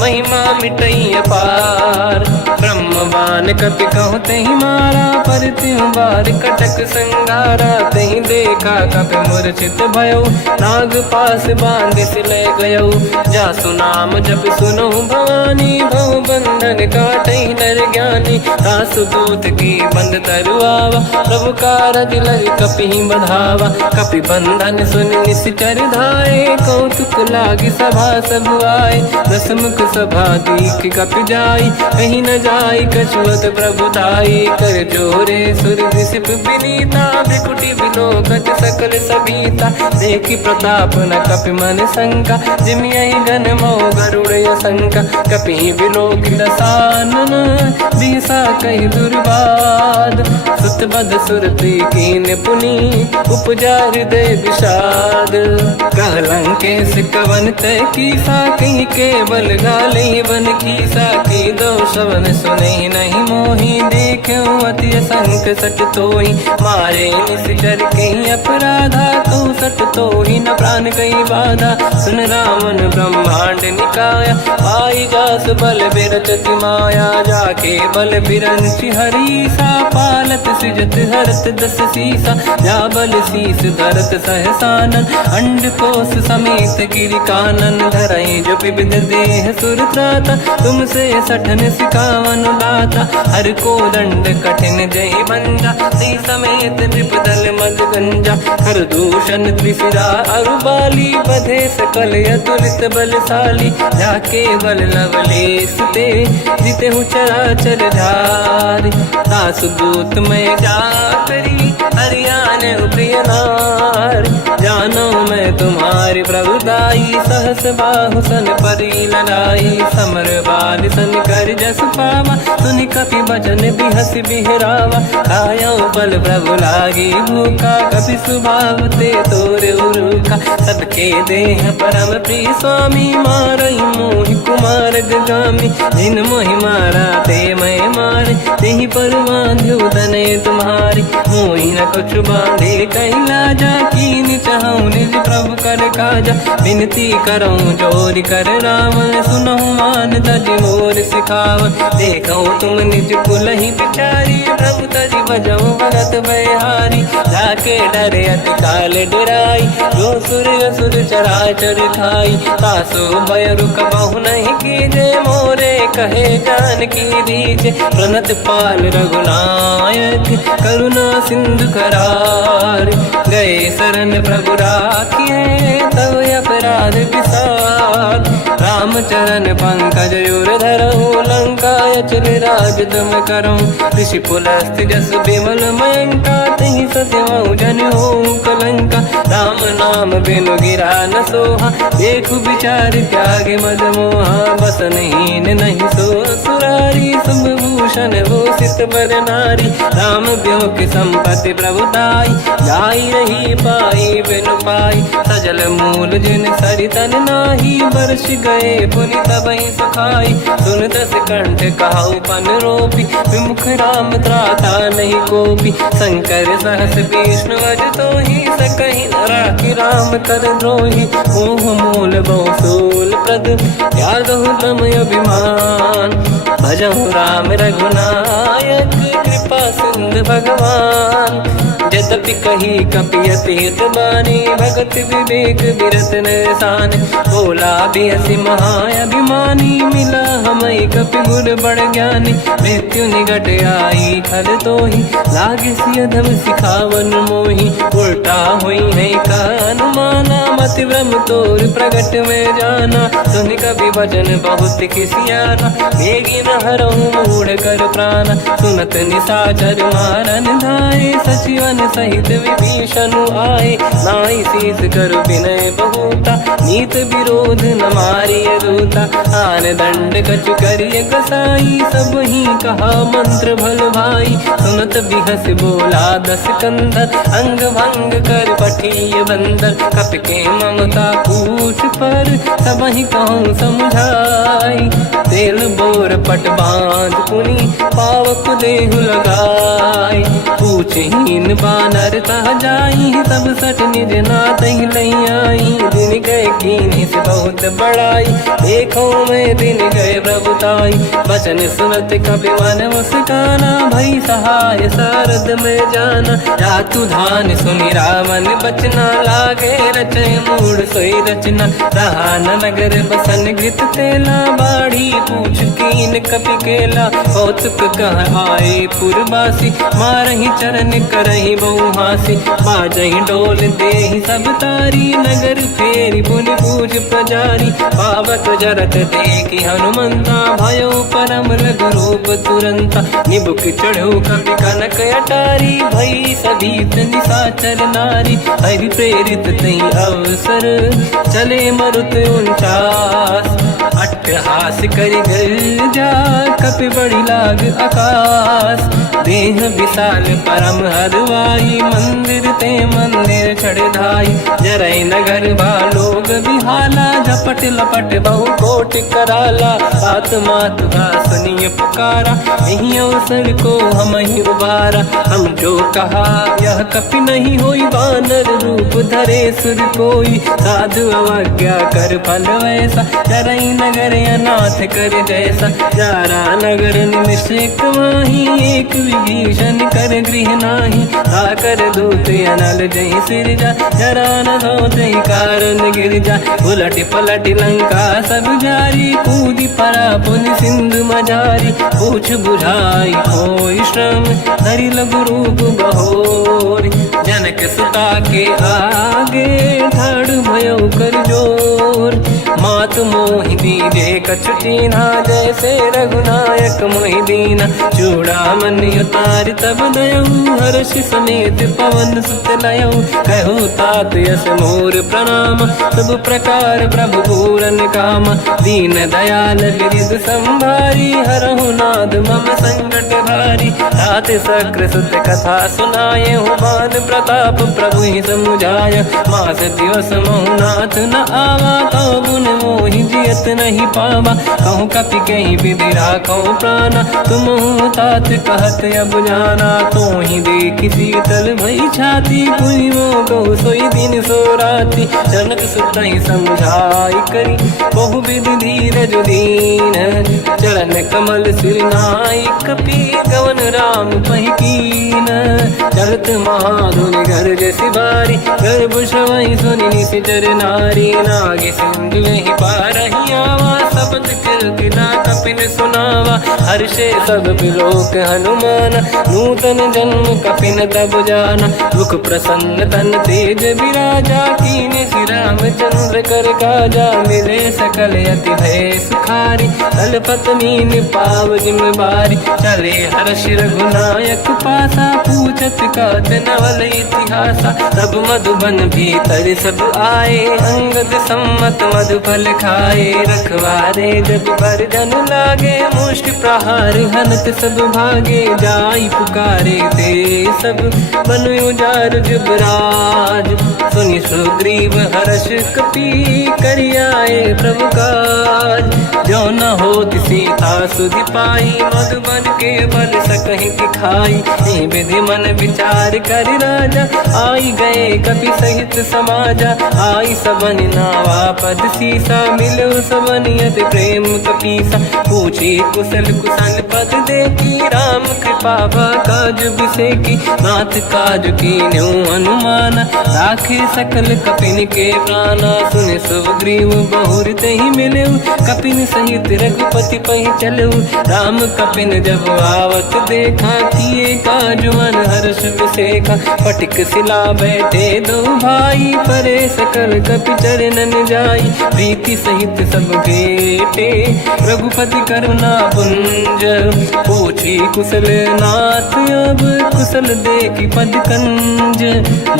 महिमा मिटई अपार ब्रह्मवान कपि कहु तहि मारा पर त्यों बार कटक संगारा तहि देखा कपि मूर्छित भयो नाग पास बांध सिले गयो जा सुनाम जब सुनो भवानी भव बंधन काटई नर ज्ञानी दास दूत की बंद तरुआवा प्रभु कारज लग कपि बढ़ावा कपि बंधन सुन निश्चर धाये कौतुक लागी सभा सब आए दसमुख सभा दीख कपि जाई कहीं न जाई कछुअत प्रभुताई कर जोरे सुर दिसिप विनीता बिकुटी विलोकत सकल सबीता देखी प्रताप न कपि मन शंका जिमियहि गन मो गरुड़ शंका कपि विलोकित सानन दिशा कहि दुर्वाद सुत बद सुरति कीन पुनि उपजा हृदय विषाद कहलंकेश कवन तय कीसा कहीं केवल गाले बन कीसा की दो शवन सुने नहीं मोही देखे अति संक सट तोही मारे निश्चर कहीं अपराधा तो सट तोही न प्राण कहीं बाधा सुन रावण ब्रह्मांड निकाया पाई जास बल बिरचति माया जाके बल बिरंचि हरीसा पालत सृजत हरत दस सीसा जा बल शीस धरत सहसानन अंड कोश समेत गिरि कानन धरई जो विविध देह सुर त्राता तुमसे सठन सिकावन दाता हर को दंड कठिन जय बंजा सी समेत नृपदल मद गंजा हर दूषण त्रिशिरा अरुबाली बधे सकल अतुलित बलशाली जाके बल लवलेश ते जिते हूँ चराचर धारी दास दूत में जाकरी हरियाण प्रिय नार जानो मैं तुम्हारी प्रभुताई सहस बाहु सन परी लड़ाई समर बाल सन कर जस पावा सुनि कपि बचन बिहस बिहरावा खायो बल प्रभु लागी भूखा कपि स्वभाव ते तोरे उरुखा सबके देह परम प्रिय स्वामी मारई मोहि कुमार गगामी जिन मोहि मारा ते मैं मारे तेहि पर बांध्यो तने तुम्हारी मोहि न कुछ बांधे कैला जा कीन चाहूं निज प्रभु कर काजा विनती करऊं जोर कर रावण सुनहु मान तज मोर सिखावन देखो तुम निज कुल ही बिचारी प्रभु तज बजऊ भगत बहारी जाके डरे अति काल डराई जो सुर असुर चराचर खाई तासो भय रुक बहु नहीं कीजे मोरे कहे जान की दीजे प्रणत पाल रघुनायक करुणा सिंधु करार गए शरण प्रभु राखिए तब अपराध विसार राम चरण पंकज उर धरहु, लंका अचल राज तुम करहु। ऋषि पुलस्त्य जस विमल मयंका, तिहि सत्यवहु जन होऊ कलंका। राम नाम बिनु गिरा न सोहा, देखु विचार त्यागे मद मोहा। बसनहीन नहीं सो सुरारी, शुभ भूषण भूषित बर नारी। राम ब्यों की संपत्ति प्रभुताई, जाई रही पाई बिनु पाई। सजल मूल जिन सरितन नाही, बरस गए पुनि तबहि सुखाई। सुन दस कंठ कहाऊ पन रोपी, विमुख राम त्राता नहीं कोपी। शंकर सहस विष्णु अज तोहि, सकहि न राखि राम कर द्रोही। मोह मूल बहु सूल प्रद, त्यागहु तम अभिमान। भजहु राम रघुनायक, कृपा सिंधु भगवान। यद्यपि कही कपियति हित बानी, भगत विवेक विरत निरसान। बोला बिहसि महाअभिमानी, मिला हमई कपि गुर बड़ ज्ञानी। मृत्यु निकट आई खल तोहि, लागे सियधम सिखावन मोहि। उल्टा हुई है का अनुमाना, मति भ्रम तोर प्रगट में जाना। सुन कपि वचन बहुत किसियाना, बेगी न हरहु मूढ़ कर प्राण। सुनत निशाचर मारन धाये, सचिवन सहित विभीषण आए। नाई शीस कर विनय बहुता, नीत विरोध न मारिय दूता। आन दंड कछु करिय कसाई, सब ही कहा मंत्र भल भाई। सुनत बिहस बोला दस कंधर, अंग भंग कर पठिय बंदर। कपि के ममता पूछ पर, सब ही कहूँ समझाई। तेल बोर पट बांध पुनि, पावक देहु लगाई। पूछहीन बानर तह जाई, तब सट निज नाथ ही लई आई। दिन गए कीनी से बहुत बड़ाई, देखो मैं दिन गए प्रभुताई। बचन सुनत कपि मन मुस्काना, भई सहाय सारद में जाना। जातु धान सुनि रावण बचना, लागे रचय मूढ़ सोई रचना। रहा न नगर बसन घृत तेला, बाढ़ी पूछ कीन कपि केला। कौतुक कह आए पुरवासी, मारहि चरण करहि बहु हासी। बाजहि डोल देहि सब तारी, नगर फेरि पुनि पूज प्रजारी। पावक जरत देखि हनुमंता, भयो परम लघु रूप तुरंता। निबुक चढ़ऊ कपि कनक अटारी, भई सभीत निशाचर नारी। हरि प्रेरित तई अवसर, चले मरुत 49। अट्टहास करि गर्जा, कपि बड़ी लाग आकाश। देह विशाल परम हरवाई, मंदिर ते मंदिर छड़ धाई। जरई नगर भालोग बिहाला, झपट लपट बहु कोट कराला। आत्मात का सुनिय पुकारा, यही अवसर को हम ही उबारा। हम जो कहा यह कपि नहीं होई, वानर रूप धरे सुर कोई। साधु अवज्ञा कर फल वैसा, जरई नगर अनाथ कर जैसा। जारा नगर निमिष माही, एक विभीषण कर गृह नाही। आकर दूत अनल जय सिरजा, जरा न होते कारण गिर जा। उलट पलट लंका सब जारी, कूदी परा पुन सिंधु मजारी। पूछ बुझाई कोई श्रम, धरि लघु रूप बहोरी। जनक सुता के आगे, ठाड़ भयो कर जोर। मात मोहि दीजे कछु टीन्हा, जैसे रघुनायक मोहि दीना। चूड़ामन उतार तब दयऊ, हर्ष समेत पवन सुत लयऊ। कहु तात यस मोर प्रणाम, सब प्रकार प्रभु पूरन काम। दीन दयाल गिरिध संभारी, हरहु नाद मम संकट भारी। तात सक्र सुत कथा सुनाये, बान प्रताप प्रभु ही समुझाय। मास दिवस महु नाथ न आवा, कौ गुण मोहि जियत नहीं पावा। कहूँ कपि कहीं विधि राखो प्राणा, तुम तात कहत अब जाना। तो ही देखी शीतल भई छाती, पुनि मोह कहु सोई दिन सो राति। जनक सुत ही समझाई करी, बहु विधि धीरज दीन। चरण कमल सिर नाई, कपि गवन राम पहि कीन। चलत महाधुनि गर्ज सिबारी, गर्भ श्रवहि सुनि निशिचर नारी। नागे सिंधु ही पारहि आवा, शब्द कीर्ति ना कपिन सुनावा। हर्षे सब बिलोक हनुमान, नूतन जन्म कपिन तब जाना। दुख प्रसन्न तन तेज विराजा, कीने श्री रामचंद्र कर काजा। मिले सकल अति भय सुखारी, तलपत मीन पाव जिम्मेवारी। चले हर्ष रघुनायक पासा, पूछत कात नवल इतिहासा। तब मधुबन भीतर सब आए, अंगद सम्मत मधुफल खाए। रखवारे जब पर जन लागे, मुष्टि प्रहार हनत सब भागे। जाई पुकारे ते सब, बन उजार जुबराज। सुनि सुग्रीव हर्ष कपि, करियाए प्रभु काज। जो न होत सीता सुधि पाई, मधुबन के बल सकहि दिखाई। हे विधि मन विचार कर राजा, आई गए कपि सहित समाजा। आई सबन नावा पद सीसा, मिलो सबन यति प्रेम कपीसा। पूछी कुशल कुशल पद देखी, राम कृपा काज बिसेकी। नाथ काज कीन्यो अनुमाना, राखे सकल कपिन के प्राणा। सुन सुग्रीव बहुर तहि मिलऊ, कपिन सहित रघुपति पहि चलऊ। राम कपिन जब आवत देखा, किए काज मन हर्ष विसेखा। फटिक सिला बैठे दो भाई, परे सकल कपि चरणन जाई। प्रीति सहित सब भेटे, रघुपति करुणा पुंज। पूछी कुशल नाथ अब, कुशल देखी पद कंज।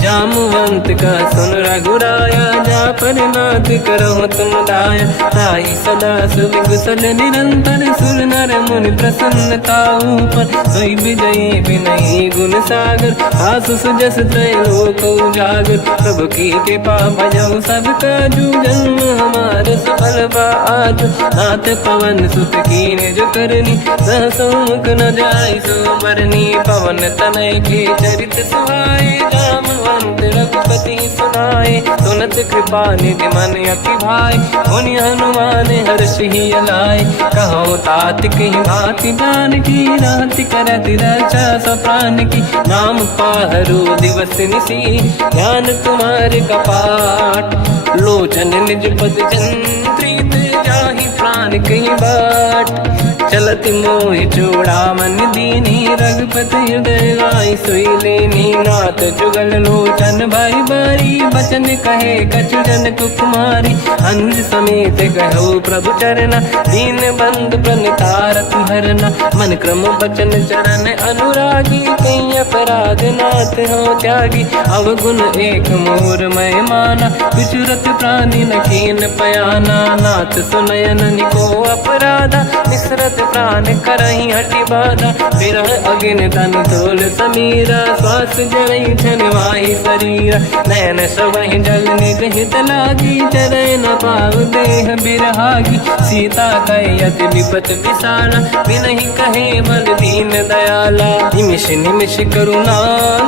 जामवंत का सुन रघुराया, जा पर नाथ करहु तुम दाया। ताई सदा सुविकुशल निरंतर, सुर नर मुनि प्रसन्नता ऊपर। सोई विजयी विनयी गुण सागर, आसु सुजस त्रैलोक उजागर। प्रभु की कृपा भजऊ सब काजू, जन्म हमार सफल बा आज। नाथ पवन सुत कीन्ह जो करनी, सहसो मुख न जाय सो बरनी। पवन तनय के चरित सुहाए, जामवंत रघुपति सुनाए। सुनत कृपा निधि मन अति भाई, मुनि हनुमान हर्ष ही अलाय। कहो तात कही भांति जान की, राति करत रक्षा सब प्राण की। नाम पाहरो दिवस निसी, ध्यान तुम्हारे कपाट। लोचन निज पद जंत्रित, जाहि प्राण कहीं बाट। चलत मोहि चूड़ामन दीनी, रघुपति हृदय लाई सोई लेनी। नाथ जुगल लोचन भाई बारी, बचन कहे कछु जन कुमारी। अनुज समेत कहो प्रभु चरना, दीन बंद प्रणितारत हरना। मन क्रम बचन चरण अनुरागी, कहीं अपराध नाथ हो त्यागी। अवगुण एक मोर मैं माना, विचुरत प्राणी न कीन पयाना। नाथ सुनयन निको अपराधा, मिश्रत प्राण करही हटि बाधा। विरह अग्नि तन तोल समीरा, श्वास जरई छन वाहि शरीरा। नयन सबहि जल निज हित लागी, चरै न पाव देह बिरहागी। सीता कहि अति विपत विसाला, बिनहि कहे बल दीन दयाला। निमिष निमिष करुणा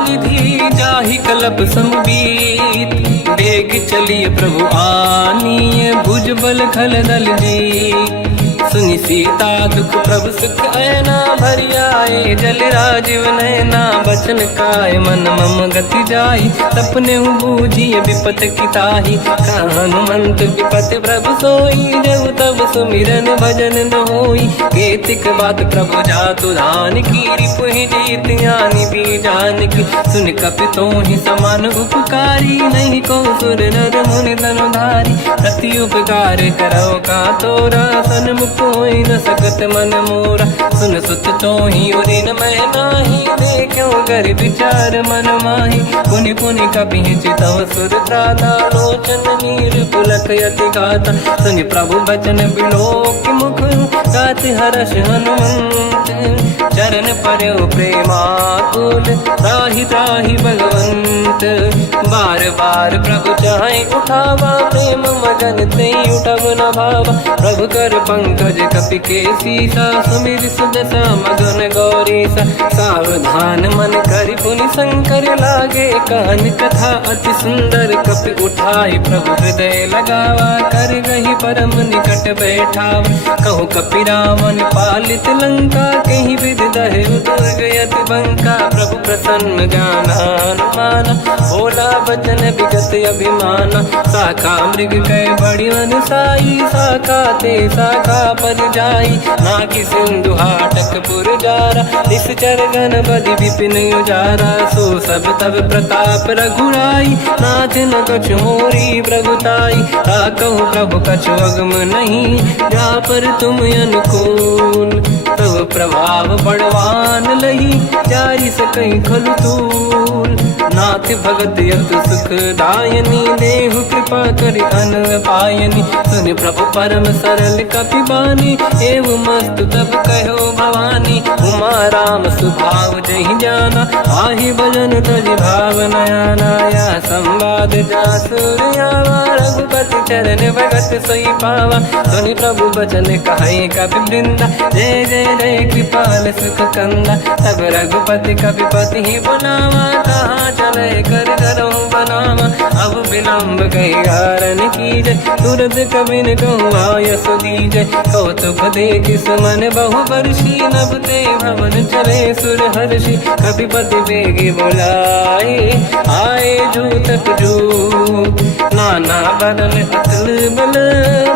निधि, जाहि कलप समबीत। बेग चलिए प्रभु आनीय, भुज बल खल दल जी। सुनि सीता दुख प्रभु सुख ऐना, भरि आए जल राजीव नैना। बचन काय मन मम गति जाई, सपने बूझिए विपत की ताही। हनुमंत विपत प्रभु सोई, जब तब सुमिरन भजन न होई। केतिक बात प्रभु जातु धान की, रिपुहि जीत ज्ञानी भी जान की। सुन कपि तोहि समान उपकारी, नहीं को सुर नर मुनि तनुधारी। प्रति उपकार करो का तोरा, सन्मुख होई न सकत मन मोरा। सुन सुत तोहि उदिन मैं नाही, देखो कर विचार मन माही। पुनि पुनि कपि चितव सुर त्राता, लोचन नीर पुलक यति गाता। सुनि प्रभु बचन बिलोक मुख, गात हर्ष हनुमंत। चरण पर्यो प्रेमाकुल, त्राहि त्राहि भगवंत। बार बार प्रभु चाहि उठावा, प्रेम मगन तई उठब न भावा। प्रभु कर पंकज कपि के सीसा, सुमिर सुदशा मगन गौरीसा। सावधान मन करि पुनि शंकर लागे, कहन कथा अति सुंदर। कपि उठाई प्रभु हृदय लगावा, कर गही परम निकट बैठाव। कहु कपि रावण पालित लंका, कहीं विधि दहे दुर्ग यति बंका। प्रभु प्रसन्न ज्ञानानुमाना, बोला बचन विगत अभिमाना। शाखा मृग कै बड़ी अनुसाई, शाखा ते शाखा पर जाई। नाकि सिंधु हाटक पुर जारा, निश्चर गण बदि विपिन उजारा। सो सब तब प्रताप रघुराई, नाथ न कछु मोरी प्रभुताई। ताकहु प्रभु कछु अगम नहीं, जा पर तुम अनुकूल। तब प्रभाव बड़वान लही, जारी सकई खलु तूल। नाथ भगत यत सुख दायनी, देहु कृपा करि अन पायनी। सुनि प्रभु परम सरल कपि बानी, एव मस्त तब कहो भवानी। उमा राम सुभाव जहि जाना, आहि भजन तज भाव नयाना। या संवाद जासुर आवा, रघुपति चरण भगत सोई पावा। सुनि प्रभु बचन कहे कपि वृंदा, जय जय जय कृपाल सुख कंदा। तब रघुपति कपिपति ही बनावा, कहाँ चले कर करो बनावा। अब विलम्ब कही कारण कीजय, तुरत कबिन कहूँ आयस दीजय। कौतुक देख सुमन बहु वर्षी, नभ ते भवन चले सुर हर्षि। कपिपति बेगी बुलाए, आए जूतक जूत। नाना बदन अतुल बल,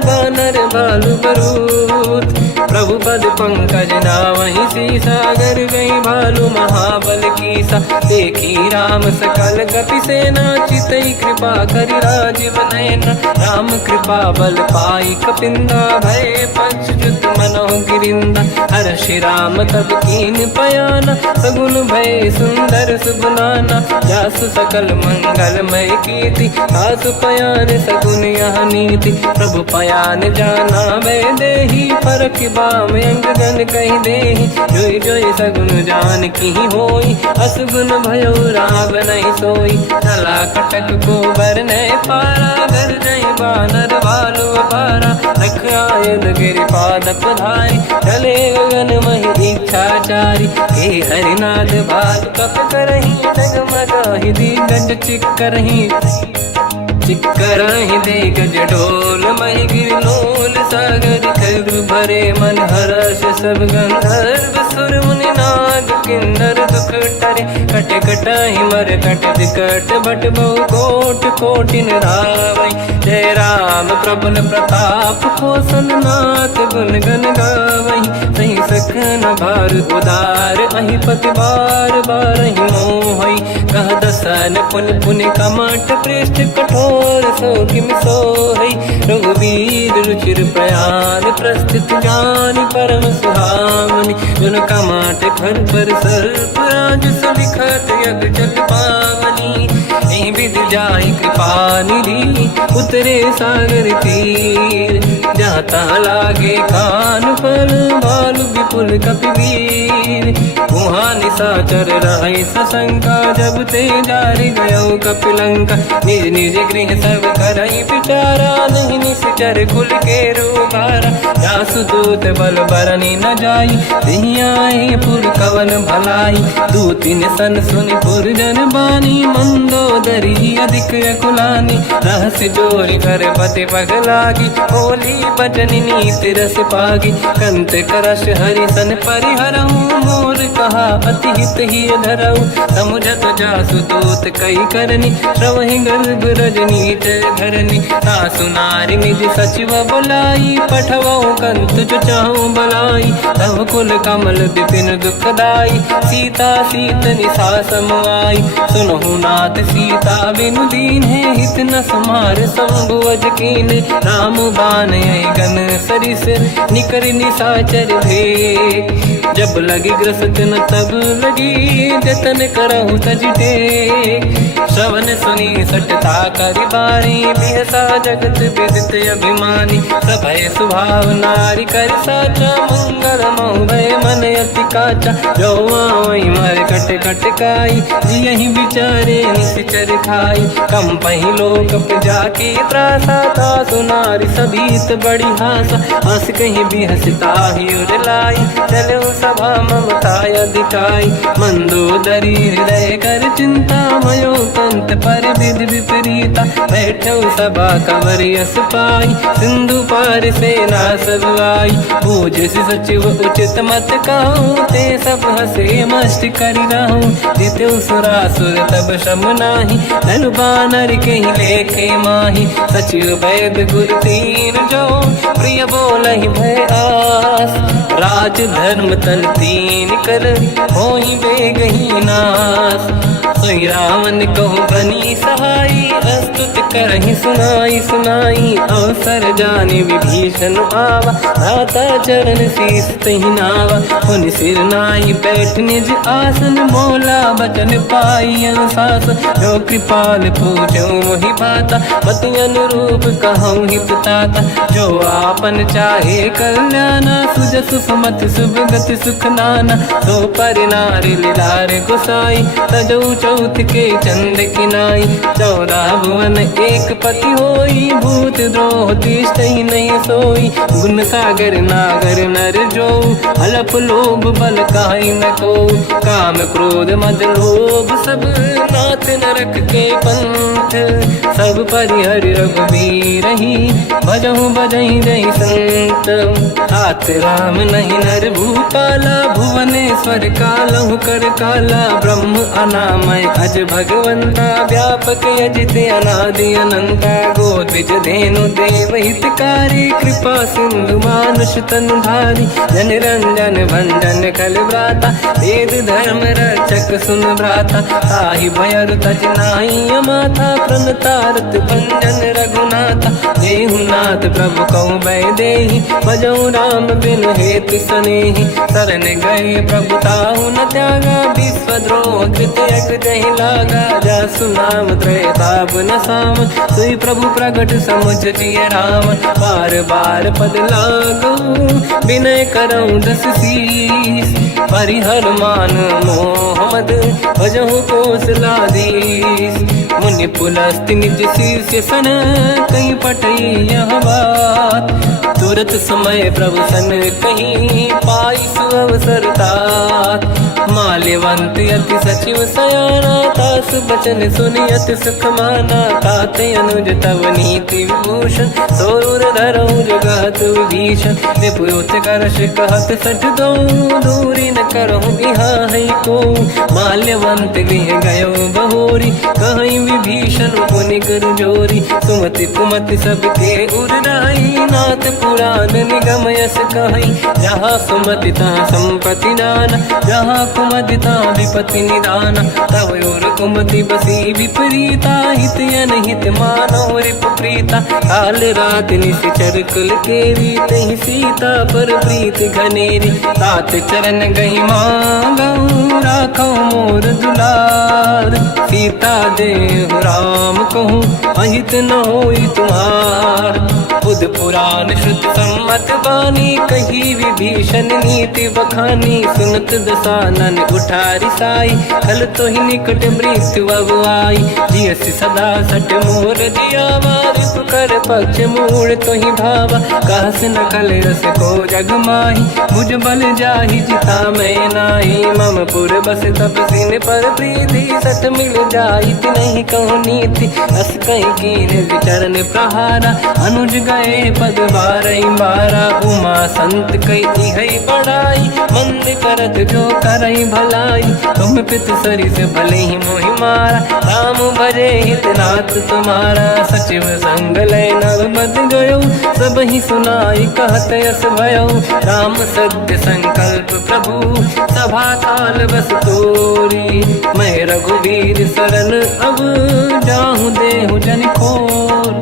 बानर भालु बरूत। प्रभु पद पंकज नावहि सीसा, गर गई भालु महाबल कीसा। देखी राम सकल कपि सेना, चितई कृपा करि राजीव नयना। राम कृपा बल पाई कपिंदा, भय पंचजुत मनोह गिरिंदा। हर्षि राम तब कीन पयाना, सगुन भय सुंदर सुगुनाना। जासु सकल मंगलमय कीर्ति, आसु पयान सगुन यह नीति। प्रभु पयान जाना वै देहि, परख बाम अंग गन कहि देहि। जोई जोई सगुन जान की होई, असगुन भयो राव नहीं सोई। चला कटक को बर नहीं पारा, घर जय बानर भालु अपारा। लख आयल गिरिपाद पधारी, चले गगन महि इच्छाचारी। हे हरिनाथ भालु कप करही, डगमगाहि दिग्गज चिक्करही। चिक्करहि दिग्गज ढोल, महि गिरलोल सागर। खर भरे मन हर्ष सब गंधर्व, सुर मुनि नाग किन्नर दुख टरे। कट कटाहि मर कट विकट, भट बहु कोट कोटिन रावै। जय राम प्रबल प्रताप, कोसल नाथ गुण गन गावै। सही सखन भार उदार, अहि पति बार बारहि मोहै। कह दसन पुन पुन कमठ, पृष्ठ कठोर सो किम सोहै। रघुवीर रुचिर प्रयाण, प्रस्थित जानि परम सुहावनी। जुन कमाट घर पर सर्प, राज सबिखत यग जल पावनी। एहि विधि जाहि कृपा निधि, उतरे सागर तीर। जाता लागे कान फल, भालु विपुल कपि वीर। वहाँ निशाचर रहै सशंका, जब ते जारि गयो कपिलंका। निज निज गृह सब करई विचारा, नहीं निश्चर कुल के रूबारा। जासु दूत बल बरनी न जाई, देहि आए पुर कवन भलाई। दूतिन सन सुनि पुर जन बानी, मंदोदरी अधिक अकुलानी। रहस्य जोरि कर पति पगलागी, होली बचन नीति रस पागी। कंत करश हरि सन परिहरहु, मोर कहा अति हित ही धरऊ। समुझत जासु दूत कई करनी, श्रवहि गर्भ रजनी जय धरनी। तासु नारी निज सचिव बुलाई, पठवऊ कंत जो चाहूं बलाई। तब कुल कमल विपिन दुखदाई, सीता सीत निशा समाई। सुनहु नाथ सीता बिनु दीन है, हित न समार शंभुअज कीन। राम बान आई गन सरिस, निकर निशाचर भेद। जब लगी ग्रसत न तब लगी, जतन करहु तज टेक। श्रवण सुनी सटता करि बारी, बिहसा जगत विदित अभिमानी। सभय सुभाव नारी कर साचा, मंगल मोह भय मन अति काचा। जो आवई मर कट कट काई, जियहि विचारे निश्चर खाई। कम पहि लोक जाके त्रासा, तासु नारी सभीत बड़ी हासा। हंस कहीं बिहसता ही उर लाई, चलो सभा ममता अधिकाई। मंदोदरी हृदय कर चिंता मयो कंत पर विधि विपरीता। बैठो सभा कवर यस पाई सिंधु पार सेना सब आई। पूज्य सचिव उचित मत कहूँ ते सब हसे मस्त करि रहूं। जित्यु सुरासुर तब शम नाही धनु बानर के ही लेखे माही। सचिव वैद गुरु तीन जो प्रिय बोलहि भय आस। राज धर्म तन तीन कर होई बेगही नास। सोई रावण कहु बनी सहाई अस्तुत करहि सुनाई सुनाई। अवसर जाने विभीषण आवा भ्राता चरण शीस तहि नावा। पुनि सिर नाई बैठ निज आसन बोला बचन पाई अनुशासन। जो कृपाल पूछो मोहि बाता मति अनुरूप कहूँ हित ताता। जो आपन चाहे कल्याणा सुजस सुमति शुभ गति सुख नाना। तो पर नारी लीलार गोसाई तजौ चौथ के चंद किनाई। 14 भुवन एक पति होई भूत द्रोह तिष्ठहि नहीं सोई। गुण सागर नागर नर जो अलप लोभ बल काहि न को। काम क्रोध मद लोभ सब नाथ नरक के पंथ। सब परिहरि रघुबीर ही भजहु बजहि रहि संत। हाथ राम नहीं नर भूपाला भुवनेश्वर कालहु कर काला। ब्रह्म अनामय अज भगवंता व्यापक यजित अनादि अनंता। गोद्विज धेनु देव हितकारी कृपा सिंधु मानुष तनु धारी। जन रंजन भंजन खल व्राता वेद धर्म रक्षक सुन भ्राता। ताहि भयर तज नाहि अमाथा प्रणतारत भंजन रघुनाथा। देहु नाथ प्रभु कहु बै देहि भजहु राम बिनु हेतु सनेहि। शरण गए प्रभु ताहु न त्यागा विश्वद्रोह कृत यक जहि लागा। जासु नाम त्रयताप न साम सोई प्रभु प्रगट समुझ जिय राम। बार बार पद लागू विनय करऊँ दस शीस। परिहर मान मोह मद भजहु कौशलाधीश। मुनि पुलस्त्य निज शीर्ष सन कहीं पटई यह बात। तुरत समय प्रभु सन कहीं पाई सुअवसर तात। माल्यवंत अति सचिव सयाना तास बचन सुनियत सुख माना। ताते अनुज तव नीति विभूषण सोर धरऊ जगत विभीषण। विपुत करश कहत सठ दो दूरी न करहु बिहा है को। माल्यवंत गृह गयो बहोरी कहीं विभीषण पुनि कर जोरी। सुमति कुमति सबके उड़ाई नाथ पुराण निगम यस कहीं। जहाँ सुमति तहाँ संपत्ति नाना जहाँ कुमति तहाँ विपत्ति निदाना। तव और कुमति बसी विपरीता हित अनहित मानव रिपु प्रीता। काल रात निशिचर कुल केरी तहि सीता पर प्रीत घनेरी। तात चरण गई मांगऊ राखो मोर दुलार। सीता देहु राम कहूँ अहित न होई तुम्हार। बुध पुराण श्रुत सम्मत बानी कही विभीषण नीति बखानी। सुनत दसानन उठारी साई खल तो ही निकट मृत्यु अब आई। जियसि सदा सट मोर जियावा रिपु कर पक्ष मूड़ तो ही भावा। कहस न कल रस को जग माही भुज बल जाहि जिता मैं नाई। मम पुर बस तप सिन पर प्रीति सत मिल जाई नहीं कहूँ नीति। अस कहीं कीन विचरण प्रहारा अनुज गए पद बारई बारा। उमा संत कई है बड़ाई मंद करत जो करई भलाई। तुम पित सरिस भले ही मोहि मारा राम भजे हितनाथ तुम्हारा। सचिव संग लय नव बद गयो सब ही सुनाई कहत यस भयो। राम सत्य संकल्प प्रभु सभा काल बस तोरी। मैं रघुवीर शरण अब जाहूँ देहु जन खोर।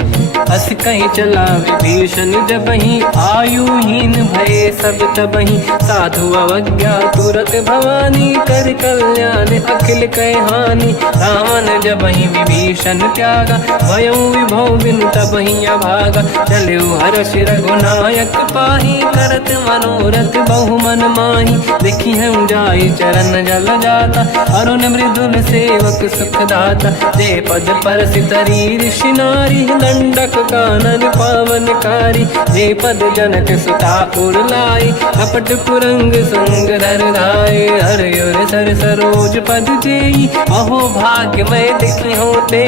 अस कहीं चला विभीषण जबहि आयुहीन भये सब तबहि। साधु अवज्ञा तुरत भवानी कर कल्याण अखिल कह हानि। रावण जबहि विभीषण त्यागा भयो विभव बिनु तबहि अभागा। चलऊ हर्ष रघुनायक पाहि करत मनोरथ बहु मन माहि। देखी हम जाई चरण जल जाता अरुण मृदुल सेवक सुख दाता। जे पद पर सितरी ऋषि नारी दंडक कानन पावनकारी। जे पद जनक सुता उर्ला आए, कपट कुरंग संग धर धाये। हर युर सर सरोज पद जेई, अहो भाग्य मैं देखी होते,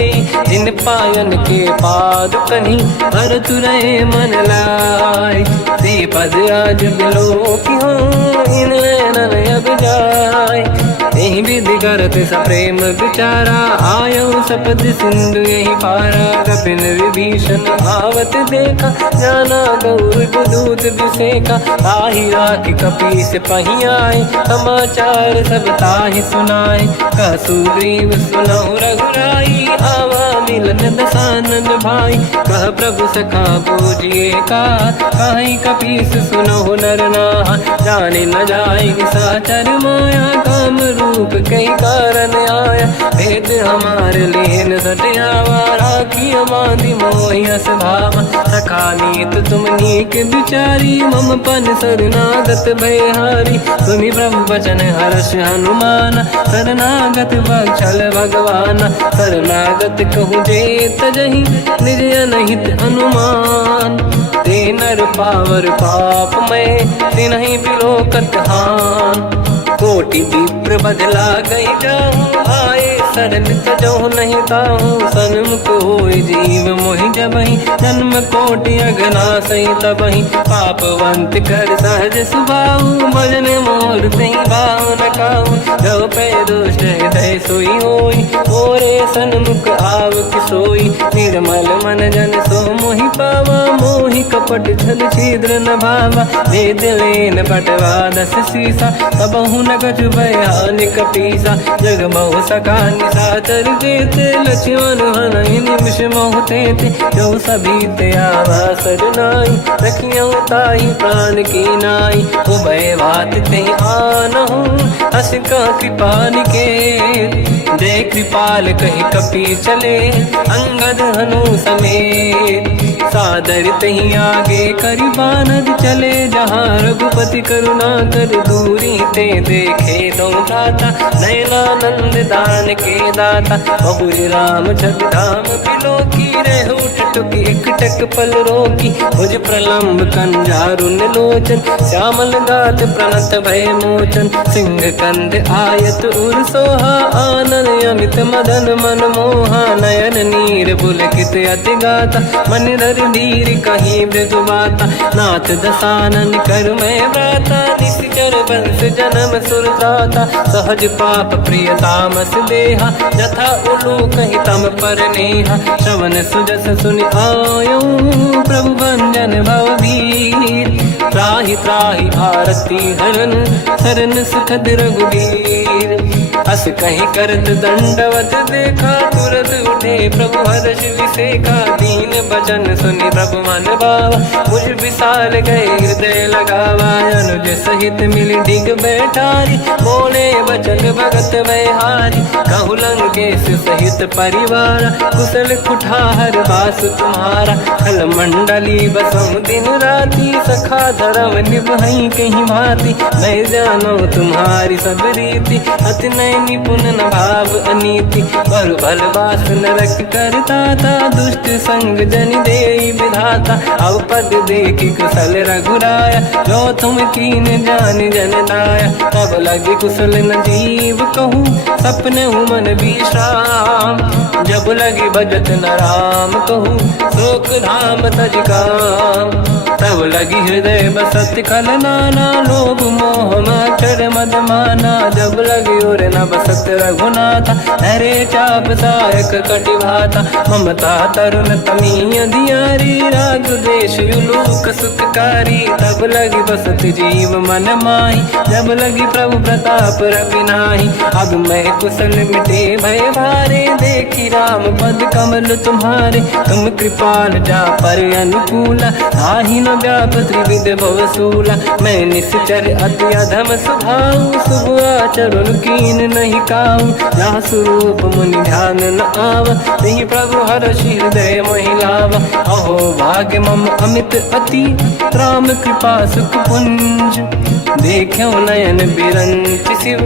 जिन पायन के पाद कहीं हर तुरहे मन लाए। ते पद आज बिलो की हो, इन नैनन अब जाए। यही विधि करत सप्रेम विचारा, आयो सपद सिंधु यही पारा। कपिन विभीषण आवत देखा, जाना गौर दूत विसेका। ताहि राखी कपी से पही आए, समाचार सब ताहि सुनाए। कह सुग्रीव सुनहु रघुराई, आवा मिलन दसानन भाई। कह प्रभु सखा पूजिए का, कहीं कपीस सुनहु नर नाहा। जाने न जाएगी साचर माया, काम रूप कई कारण आया। भेद हमार लेन सटियावा, राखी हमारी मोहियस भावा। सखा नीत तुम नीक विचारी, मम पन शरणागत भयहारी। सुनि प्रभु वचन हर्ष हनुमान, शरणागत बक्षल भगवान। शरणागत कहूँ जे तजहि, निज अनहित अनुमान। ते नर पावर पाप में, तिन्हि बिलोकत हान। कोटि विप्र बदला गई जाऊँ, आए शरण तजहु नहीं ताहूँ। सन्मुख होय जीव मोहि जबहि, जन्म कोटि अगना सही तबहि। पापवंत कर सहज सुभाऊ, भजन मोर तहि भाव न काहू। जो पै दुष्ट हृदय सोई होई, मोरे सन्मुख आव कि सोई। निर्मल मन जन सो मोहि पावा, मोहि कपट छल छिद्र न भावा। वेद लेन पटवा दस सीसा, सबहु न कछु भयानि कपीसा। जग महु सका निशाचर जेते, लक्ष्मण हनहि निमिष महु तेते। जो सभी ते आवा सरनाई, रखियौ ताहि प्राण की नाई। उभय बात ते आनहु, हस कह कृपा निकेत। जय कृपाल कहि कपी चले, अंगद हनु समेत। सादर तही आगे करि बानर चले, जहाँ रघुपति करुणा कर दूरी ते देखे। दो दाता नयनानंद दान के दाता, बहुरी राम छग धाम बिलो की। रहु टुक एक टक पल रोकी, भुज प्रलम्ब कंजारुन लोचन। श्यामल गात प्रणत भय मोचन, सिंह कंद आयत उर सोहा। आनन अमित मदन मन मोहा, नयन नीर पुलकित अति गाता। मन धर धीर कहीं मृदु बाता, नाथ दसानन कर मैं व्राता। निश्चर वंश जन्म सुरदाता, सहज पाप प्रिय तामस देहा। जथा उलू कहीं तम पर नेहा, श्रवण सुजस सुनि आयो। प्रभु भंजन भवभीर, त्राहि त्राहि आरती हरन। शरण सुखद रघुबीर, हस कहीं करत दंडवत देखा। तुरत उठे प्रभु हर्ष विसेखा, दीन बचन सुनि प्रभु मन भावा। मुझ विशाल गए हृदय लगावा, अनुज सहित मिली डिग बैठारी। बोले वचन भगत वैहारी, कहु लंकेश सहित परिवार। कुशल कुठार बास तुम्हारा, खल मंडली बसहु दिन राति। सखा धर्म निभहि कहीं भांति, मैं जानो तुम्हारी सब रीति। अति नय निपुण न भाव अनीति, पर भल बास नरक करता था। दुष्ट संग जन देई विधाता, अब पद देखि कुशल रघुराया। जो तुम कीन जान जन दाया, तब लगे कुशल न जीव कहूँ। सपने मन विश्राम, जब लगे भजत न राम कहूँ। शोक धाम तज काम, तब लगी हृदय बसत खल नाना। लोभ मोह मचर मद माना, जब लगी और न बसत रघुनाथा। हरे चाप सायक कटि भाता, ममता तरुण तमीय अधियारी। राग द्वेष युलूक सुखकारी, तब लगी बसत जीव मन माही। जब लगी प्रभु प्रताप रवि नाही, अब मैं कुशल मिटे भय भारे। देखी राम पद कमल तुम्हारे, तुम कृपाल जा पर अनुकूला। ताहि न व्याप त्रिविध भवसूला, मैं निश्चर अति अधम स्वभाव। शुभ आचरण कीन नहीं काहू, जहाँ स्वरूप मुनि ध्यान न आव। नहीं प्रभु हर्षि हृदय महिलावा, अहो भाग्य मम अमित अति। राम कृपा सुख पुंज देखो नयन बिरंच शिव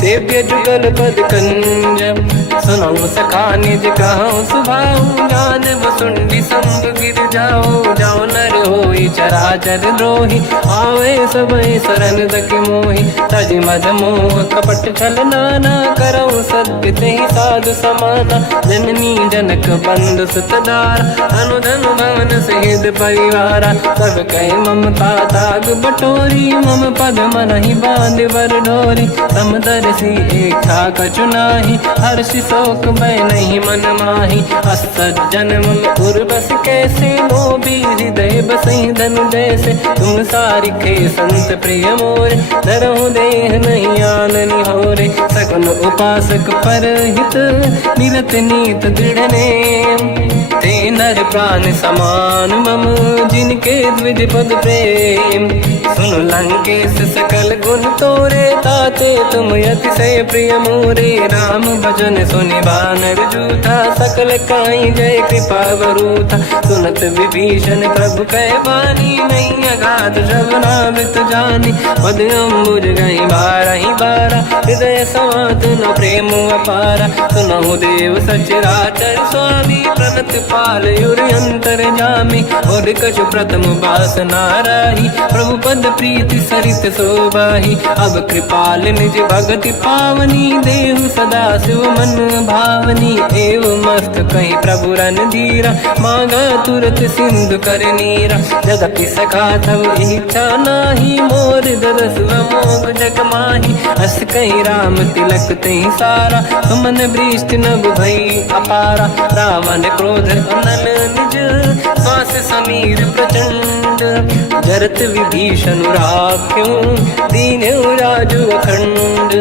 सेव्य जुगल पद कंजम। सुनो सखा निज कहूँ सुभाऊ ज्ञान वसुंडी संग गिर जाओ। जाओ नर होई चराचर द्रोही आवे सबई शरण तक मोहि। तज मद मोह कपट छल नाना करऊ सत्य तेहि साधु समाना। जननी जनक बंधु सुतदार अनुधन भवन सहित परिवारा। सब कहे ममता ताग बटोरी मम पद मनहि बांध बर डोरी। समदर्शी इच्छा कछु नाही हर्षि शोक भय नहीं मन माही। असज्जन मम उर्वश कैसे लोभी हृदय बसहि धनु जैसे। तुम सारिखे संत प्रिय मोरे धरहु देह नहीं आन निहोरे। सगुन उपासक पर हित निरत नीत दृढ़ नेम। ते नर प्राण समान मम जिनके द्विज पद प्रेम। सुन लंकेश सकल गुण तोरे ताते तुम अतिशय प्रिय मोरे। राम भजन सुनि बानर जूथा सकल काई जय कृपा वरूथा। सुनत विभीषण प्रभु कह बानी नहीं अगाध श्रवणामृत जानी। पद अम्बुज गई बारहि बारा हृदय समात न प्रेम अपारा। सुनहु देव सचराचर स्वामी प्रणत पाल युरि अंतर जामी। और कछु प्रथम बास नाराही प्रभु पद प्रीति सरित शोभाही। अब कृपाल निज भगति पावनी देहु सदा शिव मन भावनी। एव मस्त कहीं प्रभु रन धीरा मांगा तुरत सिंधु कर नीरा। जगति सखा तब इच्छा नाही मोर दरस मोग जग माही। हस कहीं राम तिलक तही सारा सुमन वृष्टि नभ भई अपारा। रावण क्रोध अनल निज श्वास समीर प्रचंड। जरत विभीषण राख्यों दीन्यु राजु अखंड।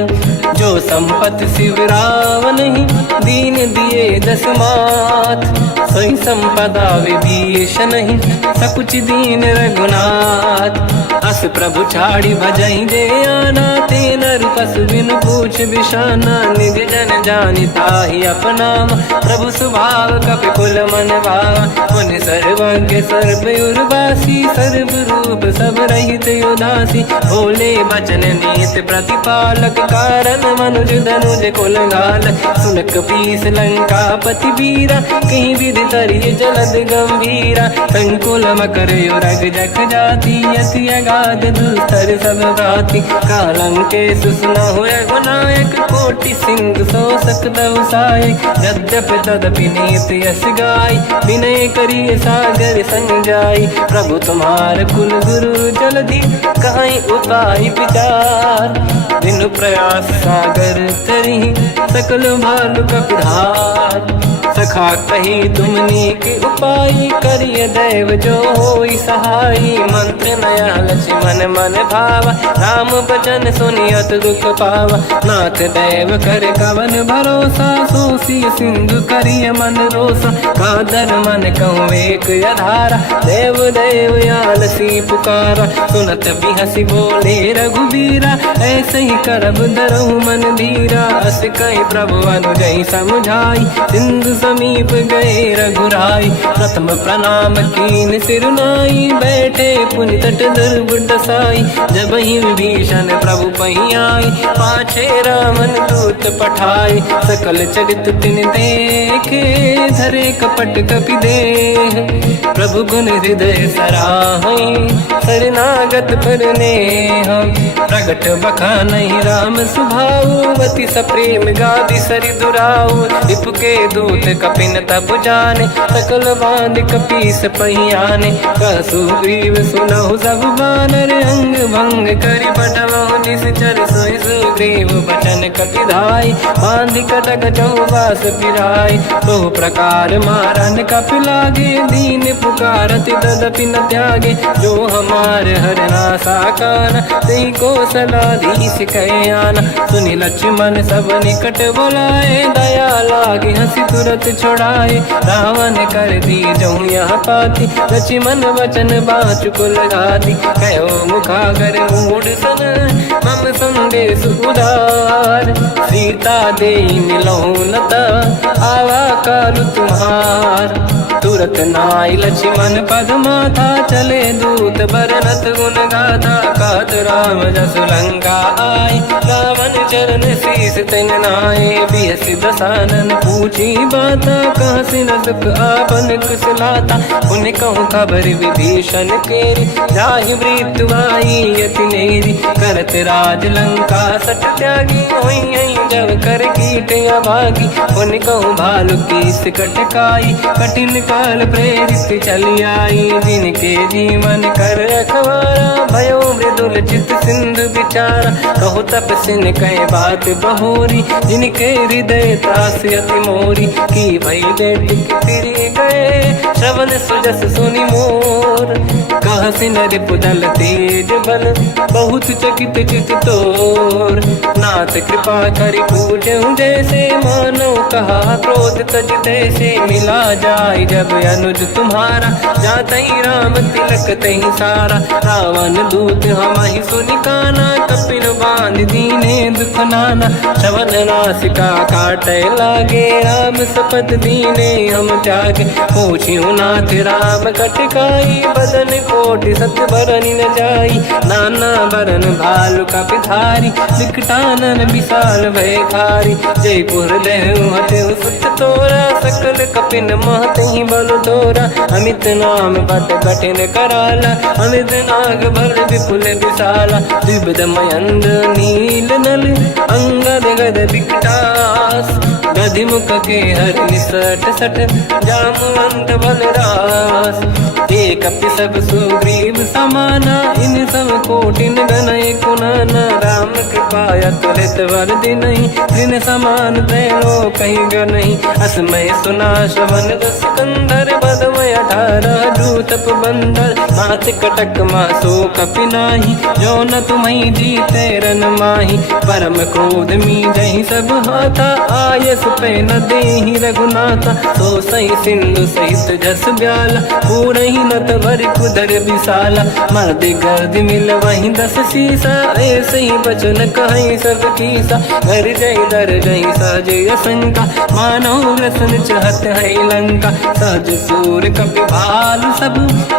जो संपत शिव रावण ही दीन दिए दस मात। सोई संपदा विभीषण ही सकुच दीन रघुनाथ। अस प्रभु छाड़ी भजई जे आना ते नर पसु बिनु पूछ बिशाना। निज जन जानि ताहि अपनाम प्रभु स्वभाव कपि कुल मन भावा। मुनि सर्वज्ञ सर्व उर्वासी सर्व रूप सब रहित उदासी। भोले बचन नीत प्रतिपालक कारण मनुज धनुज कुल घाल। सुनक पीस लंका पति वीरा कहीं विधि तरिय जलद गंभीरा। संकुल मकर युरग जख जाति अति अगाध दुस्तर सब भाति। कालंके सुसना हुए गुनायक कोटि सिंधु सो सकदव साय। यद्यपि तदपि नीत यस गाय विनय करिय सागर संग जाई। प्रभु तुम्हार कुल गुरु जलधि कहीं उपाय विचार। बिनु प्रयास सागर तरी सकल भालु कपिधार। सखा कही तुमनी के उपाय करिय दैव जो होई सहाई। मंत्र नया लक्ष्मण मन भावा राम भजन सुनियत दुख पावा। नाथ दैव कर कवन भरोसा सोसी सिंधु करिय मन रोसा। कादर मन कहूँ एक अधारा देव देव आलसी पुकारा। सुनत बिहसी बोले रघुबीरा ऐसे ही करब दरहु मन धीरा। अस कहीं प्रभु अनुजई समझाई सिंधु समीप गए रघुराई। प्रथम प्रणाम कीन सिरुनाई बैठे पुनि तट दुर्बुड साई। जब ही विभीषण प्रभु पही आई पाछे रामन दूत पठाई। सकल चरित तिन देखे धरे कपट कपि देह। प्रभु गुण हृदय सराहई शरणागत पर नेह। प्रगट बखानहि राम सुभाऊ अति सप्रेम गादि सरि दुराऊ। रिपु के दूत कपिन तब जाने सकल बांध कपीस पहियाने। कह सुग्रीव सुनहु सब बानर अंग भंग करि बटमहु निश्चर। सोई सुग्रीव बचन कपिधाई बांधि कटक चौबास पिराई। तो प्रकार मारन कपि लागे दीन पुकारत तदपि न त्यागे। जो हमार हरना साकान तेहि कौशलाधीश कहे आना। सुनि लक्ष्मण सब निकट बोलाए दया लागे हंसी तुरत छुड़ाए। रावण कर दी जो यहाँ पाती लक्ष्मण वचन बाचुक लगाती। कहो मुखागर मूढ़ सन मम संदेह शेष उधार। सीता दे मिलौनत आवा काल तुम्हार। तुरत नाई लक्ष्मण पद माथा चले दूत बरनत गुण गाथा। कहत राम जस लंका आए रावण चरण शीस तिन नाये। बिहस दसानन पूछी बाता कह सिन दुख आपन कुशलाता। उन कहूँ खबर विभीषण केरी जाहि मृत्यु आई यति नेरी। करत राज लंका सट त्यागी होई जब कर कीट अभागी। उन कहूँ भालु कीस कटकाई कठिन काल प्रेरित चली आई। जिनके जीवन कर रखवारा भयो मृदुल चित सिंधु विचारा। कहो तपसिन कह बात बहोरी जिनके हृदय त्रास अति मोरी। की भई बेट फिर गए श्रवण सुजस सुनि मोर। कह सिन रिपुदल तेज बल बहुत चकित चित तोर। नाथ कृपा करि पूजऊं जैसे मानो कहा क्रोध तज तैसे। मिला जाय जब अनुज तुम्हारा जात ही राम तिलक तही सारा। रावण दूत हमहि सुनि काना कपिन बांध दीने दुख नाना। श्रवण नासिका काटे लागे राम सपत दीने हम त्यागे। पूछियो नाथ राम कटकाई बदन कोटि सत बरनि न जाई। नाना बरन भालु का पिधारी विकटानन विशाल भयकारी। जयपुर देहु हतेउ सुत तोरा सकल कपिन महतहि बल तोरा। अमित नाम बट कठिन कराला अमित नाग बल विपुल विशाला। द्विविध मयंद नील नल अंगद गद विकटास। गधिमुख के हर निसट सट जामवंत बलरास। एक सब सुग्रीव समाना इन सब कोटिन गनय कुनाना। राम कृपा तुलित वर दिनहि दिन समान त्रैलो कहीं गनहि। असमय सुना श्रवण दस कंधर बदमय 18 दूतप बंदर। मात कटक मासो कपिनाही जो न तुम्हि जीते रन माही। परम क्रोध मी जहि सब हाथा आयस पे न देहि रघुनाथा। तो सही सिंधु सहित जस ब्याला पूरहि नत भरि कुदर विशाला। मर्द गर्द मिल वही 10 सीसा ऐसे ही बचन कहीं सब कीसा। घर जय दर जय सहज असंका मानो रसन चहत है लंका। सहज सूर कपि भाल सब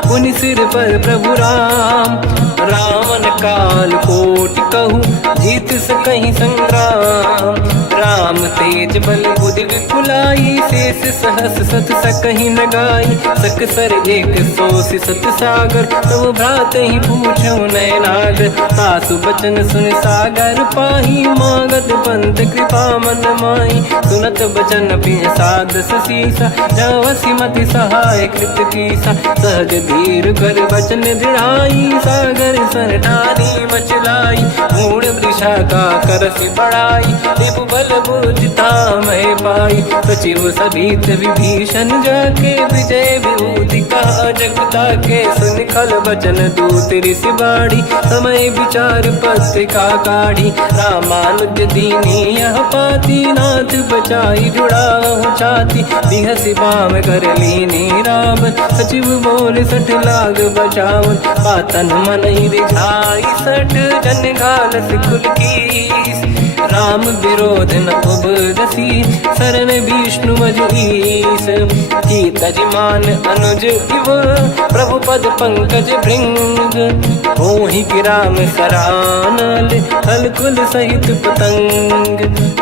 पुनि सिर पर प्रभु राम। रावण काल कोटि कहूँ जीत सकहि संग्राम। राम तेज बल बुद्धि विपुलाई शेष सहस सत सकहि न गाई। सकसर एक सोसि सत सागर तब भ्रात ही पूछो नय नागर। सासु बचन सुन सागर पाही मागत पंत कृपा मन माही। सुनत बचन पिय सादस सीसा जवसि मति सहाय कृत कीसा। सहज धीर कर बचन दृढ़ाई सागर सर ठानी मचलाई। मूढ़ वृषा का करसि बढ़ाई रिपु बल बुद्धि मैं पाई। सचिव सभीत विभीषण जाके विजय विभूति कहा जगता के। सुन खल बचन दूत ऋषि बाड़ी समय विचार पत्रिका काढ़ी। रामानुज दीनी यह पाती नाथ बचाई जुड़ा छाती। बिहसि बाम कर लीनी राम सचिव बोल सठ लाग बचावन। बातन मन ही रिझाई सठ जन घाल सिकुल कीस। राम विरोध न उपदसी शरण विष्णु मजईस। जीतजमान अनुज इव प्रभु पद पंकज भृंग। मोहि राम सरानल हलकुल सहित पतंग।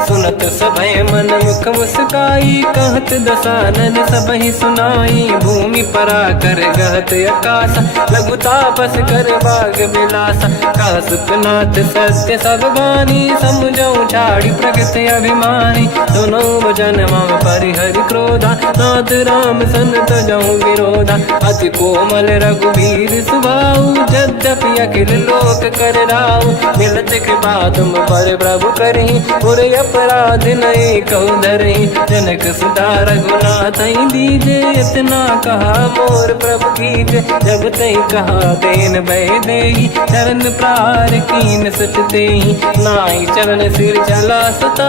सुनत सभय मन मुख मुस्काई कहत दसानन सबहि सुनाई। भूमि परा कर गहत आकाश लघु तापस कर बाग बिलासा। कह सुखनाथ सत्य सब बानी समझौ छाड़ी प्रगति अभिमानी। दोनों वचन मम परिहरि क्रोधा नाथ राम सन तजऊ विरोधा। अति कोमल रघुवीर सुभाऊ यद्यपि अखिल लोक कर राऊ। मिलत कृपा तुम पर प्रभु करहि पुर अपराध नये कहु धरहि। जनक सुता रघुनाथ दीजे इतना कहा मोर प्रभु कीजे। जब तई कहा देन भय देहि चरण प्रार कीन सट तेहि। नाई चरण सिर चला सता,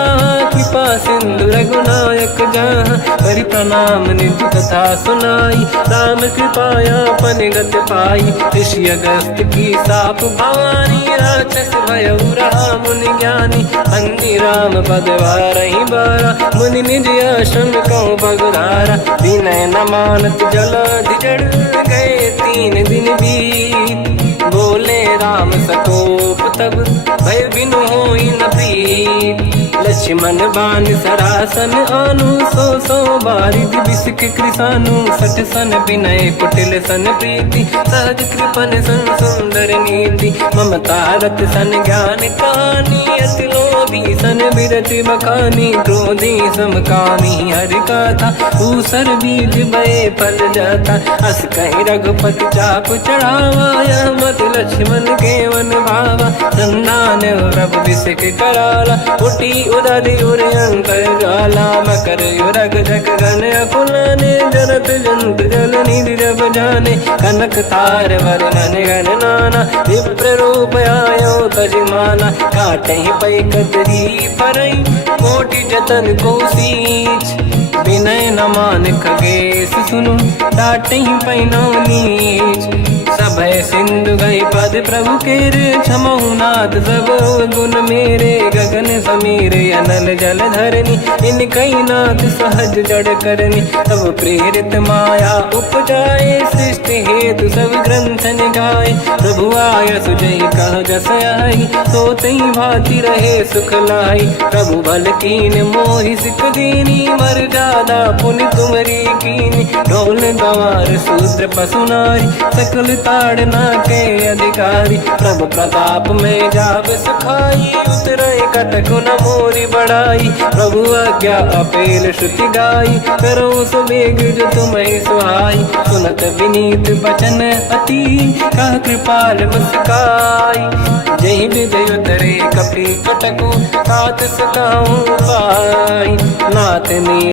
कृपा सिंधु रघुनायक जहाँ, करि प्रणाम निज कथा सुनाई। राम कृपाया पन गत पाई, ऋषि अगस्त की साप भवानी। राक्षस भयउ रहा मुनि ज्ञानी, अंधी राम पद वारहि बारा। मुनि निज आश्रम कहूँ पगुधारा, विनय न मानत जलधि जड़ गए 3 दिन बीत। बोले राम सकोप तब, भय बिनु होई न प्रीत। लक्ष्मण बाण सरासन आनु, 100 बारिधि बिसिक कृसानु। 60 सन विनय कुटिल सन प्रीति, सहज कृपन सन सुंदर नीति। ममता रत सन ज्ञान कहानी, अति लोभी सन बिरति बखानी। क्रोधी समकामी हरि कथा, ऊसर बीज बये फल जाता। अस कहीं रघुपति चाप चढ़ावा, यह मत लक्ष्मण के वन भावा। संधान प्रभु बिसिक कराला, उठी उदधि उर अंतर ज्वाला। मकर युरग जग गण अकुलाने, जरत जंत जल निधि जब जाने। कनक तार वर्णन गण नाना, विप्र रूप आयो तजमाना। काटे पै कतरी परई, कोटि जतन को सींच। विनय न मान खगेश सुनु, डांटे पैनौ नीच। सभय सिंधु गई पद प्रभु केरे, क्षमहु नाथ सब गुण मेरे। गगन समीर अनल जल धरनी, इनकई नाथ सहज जड़ करनी। तब प्रेरित माया उपजाए, सृष्टि हेतु सब ग्रंथ निगाए। प्रभु आय सुजई कह जस आई, तो तई भांति रहे सुख लाई। प्रभु बल कीन मोहि सिख दीनी, मर जादा पुनि तुमरी कीनी। ढोल गवार शूद्र पशु नारी, सकल ताड़ना के अधिकारी। प्रभु प्रताप में जाब सुखाई, उतरे कटकु न मोरी बढ़ाई। प्रभु आज्ञा अपेल श्रुति गाई, करो सुबेग जो तुम्हें सुहाई। सुनत विनीत बचन अति, कह कृपाल मुस्काई। जय विजय उतरे कपि कटकु, तात सकाऊं पाई। नाथ में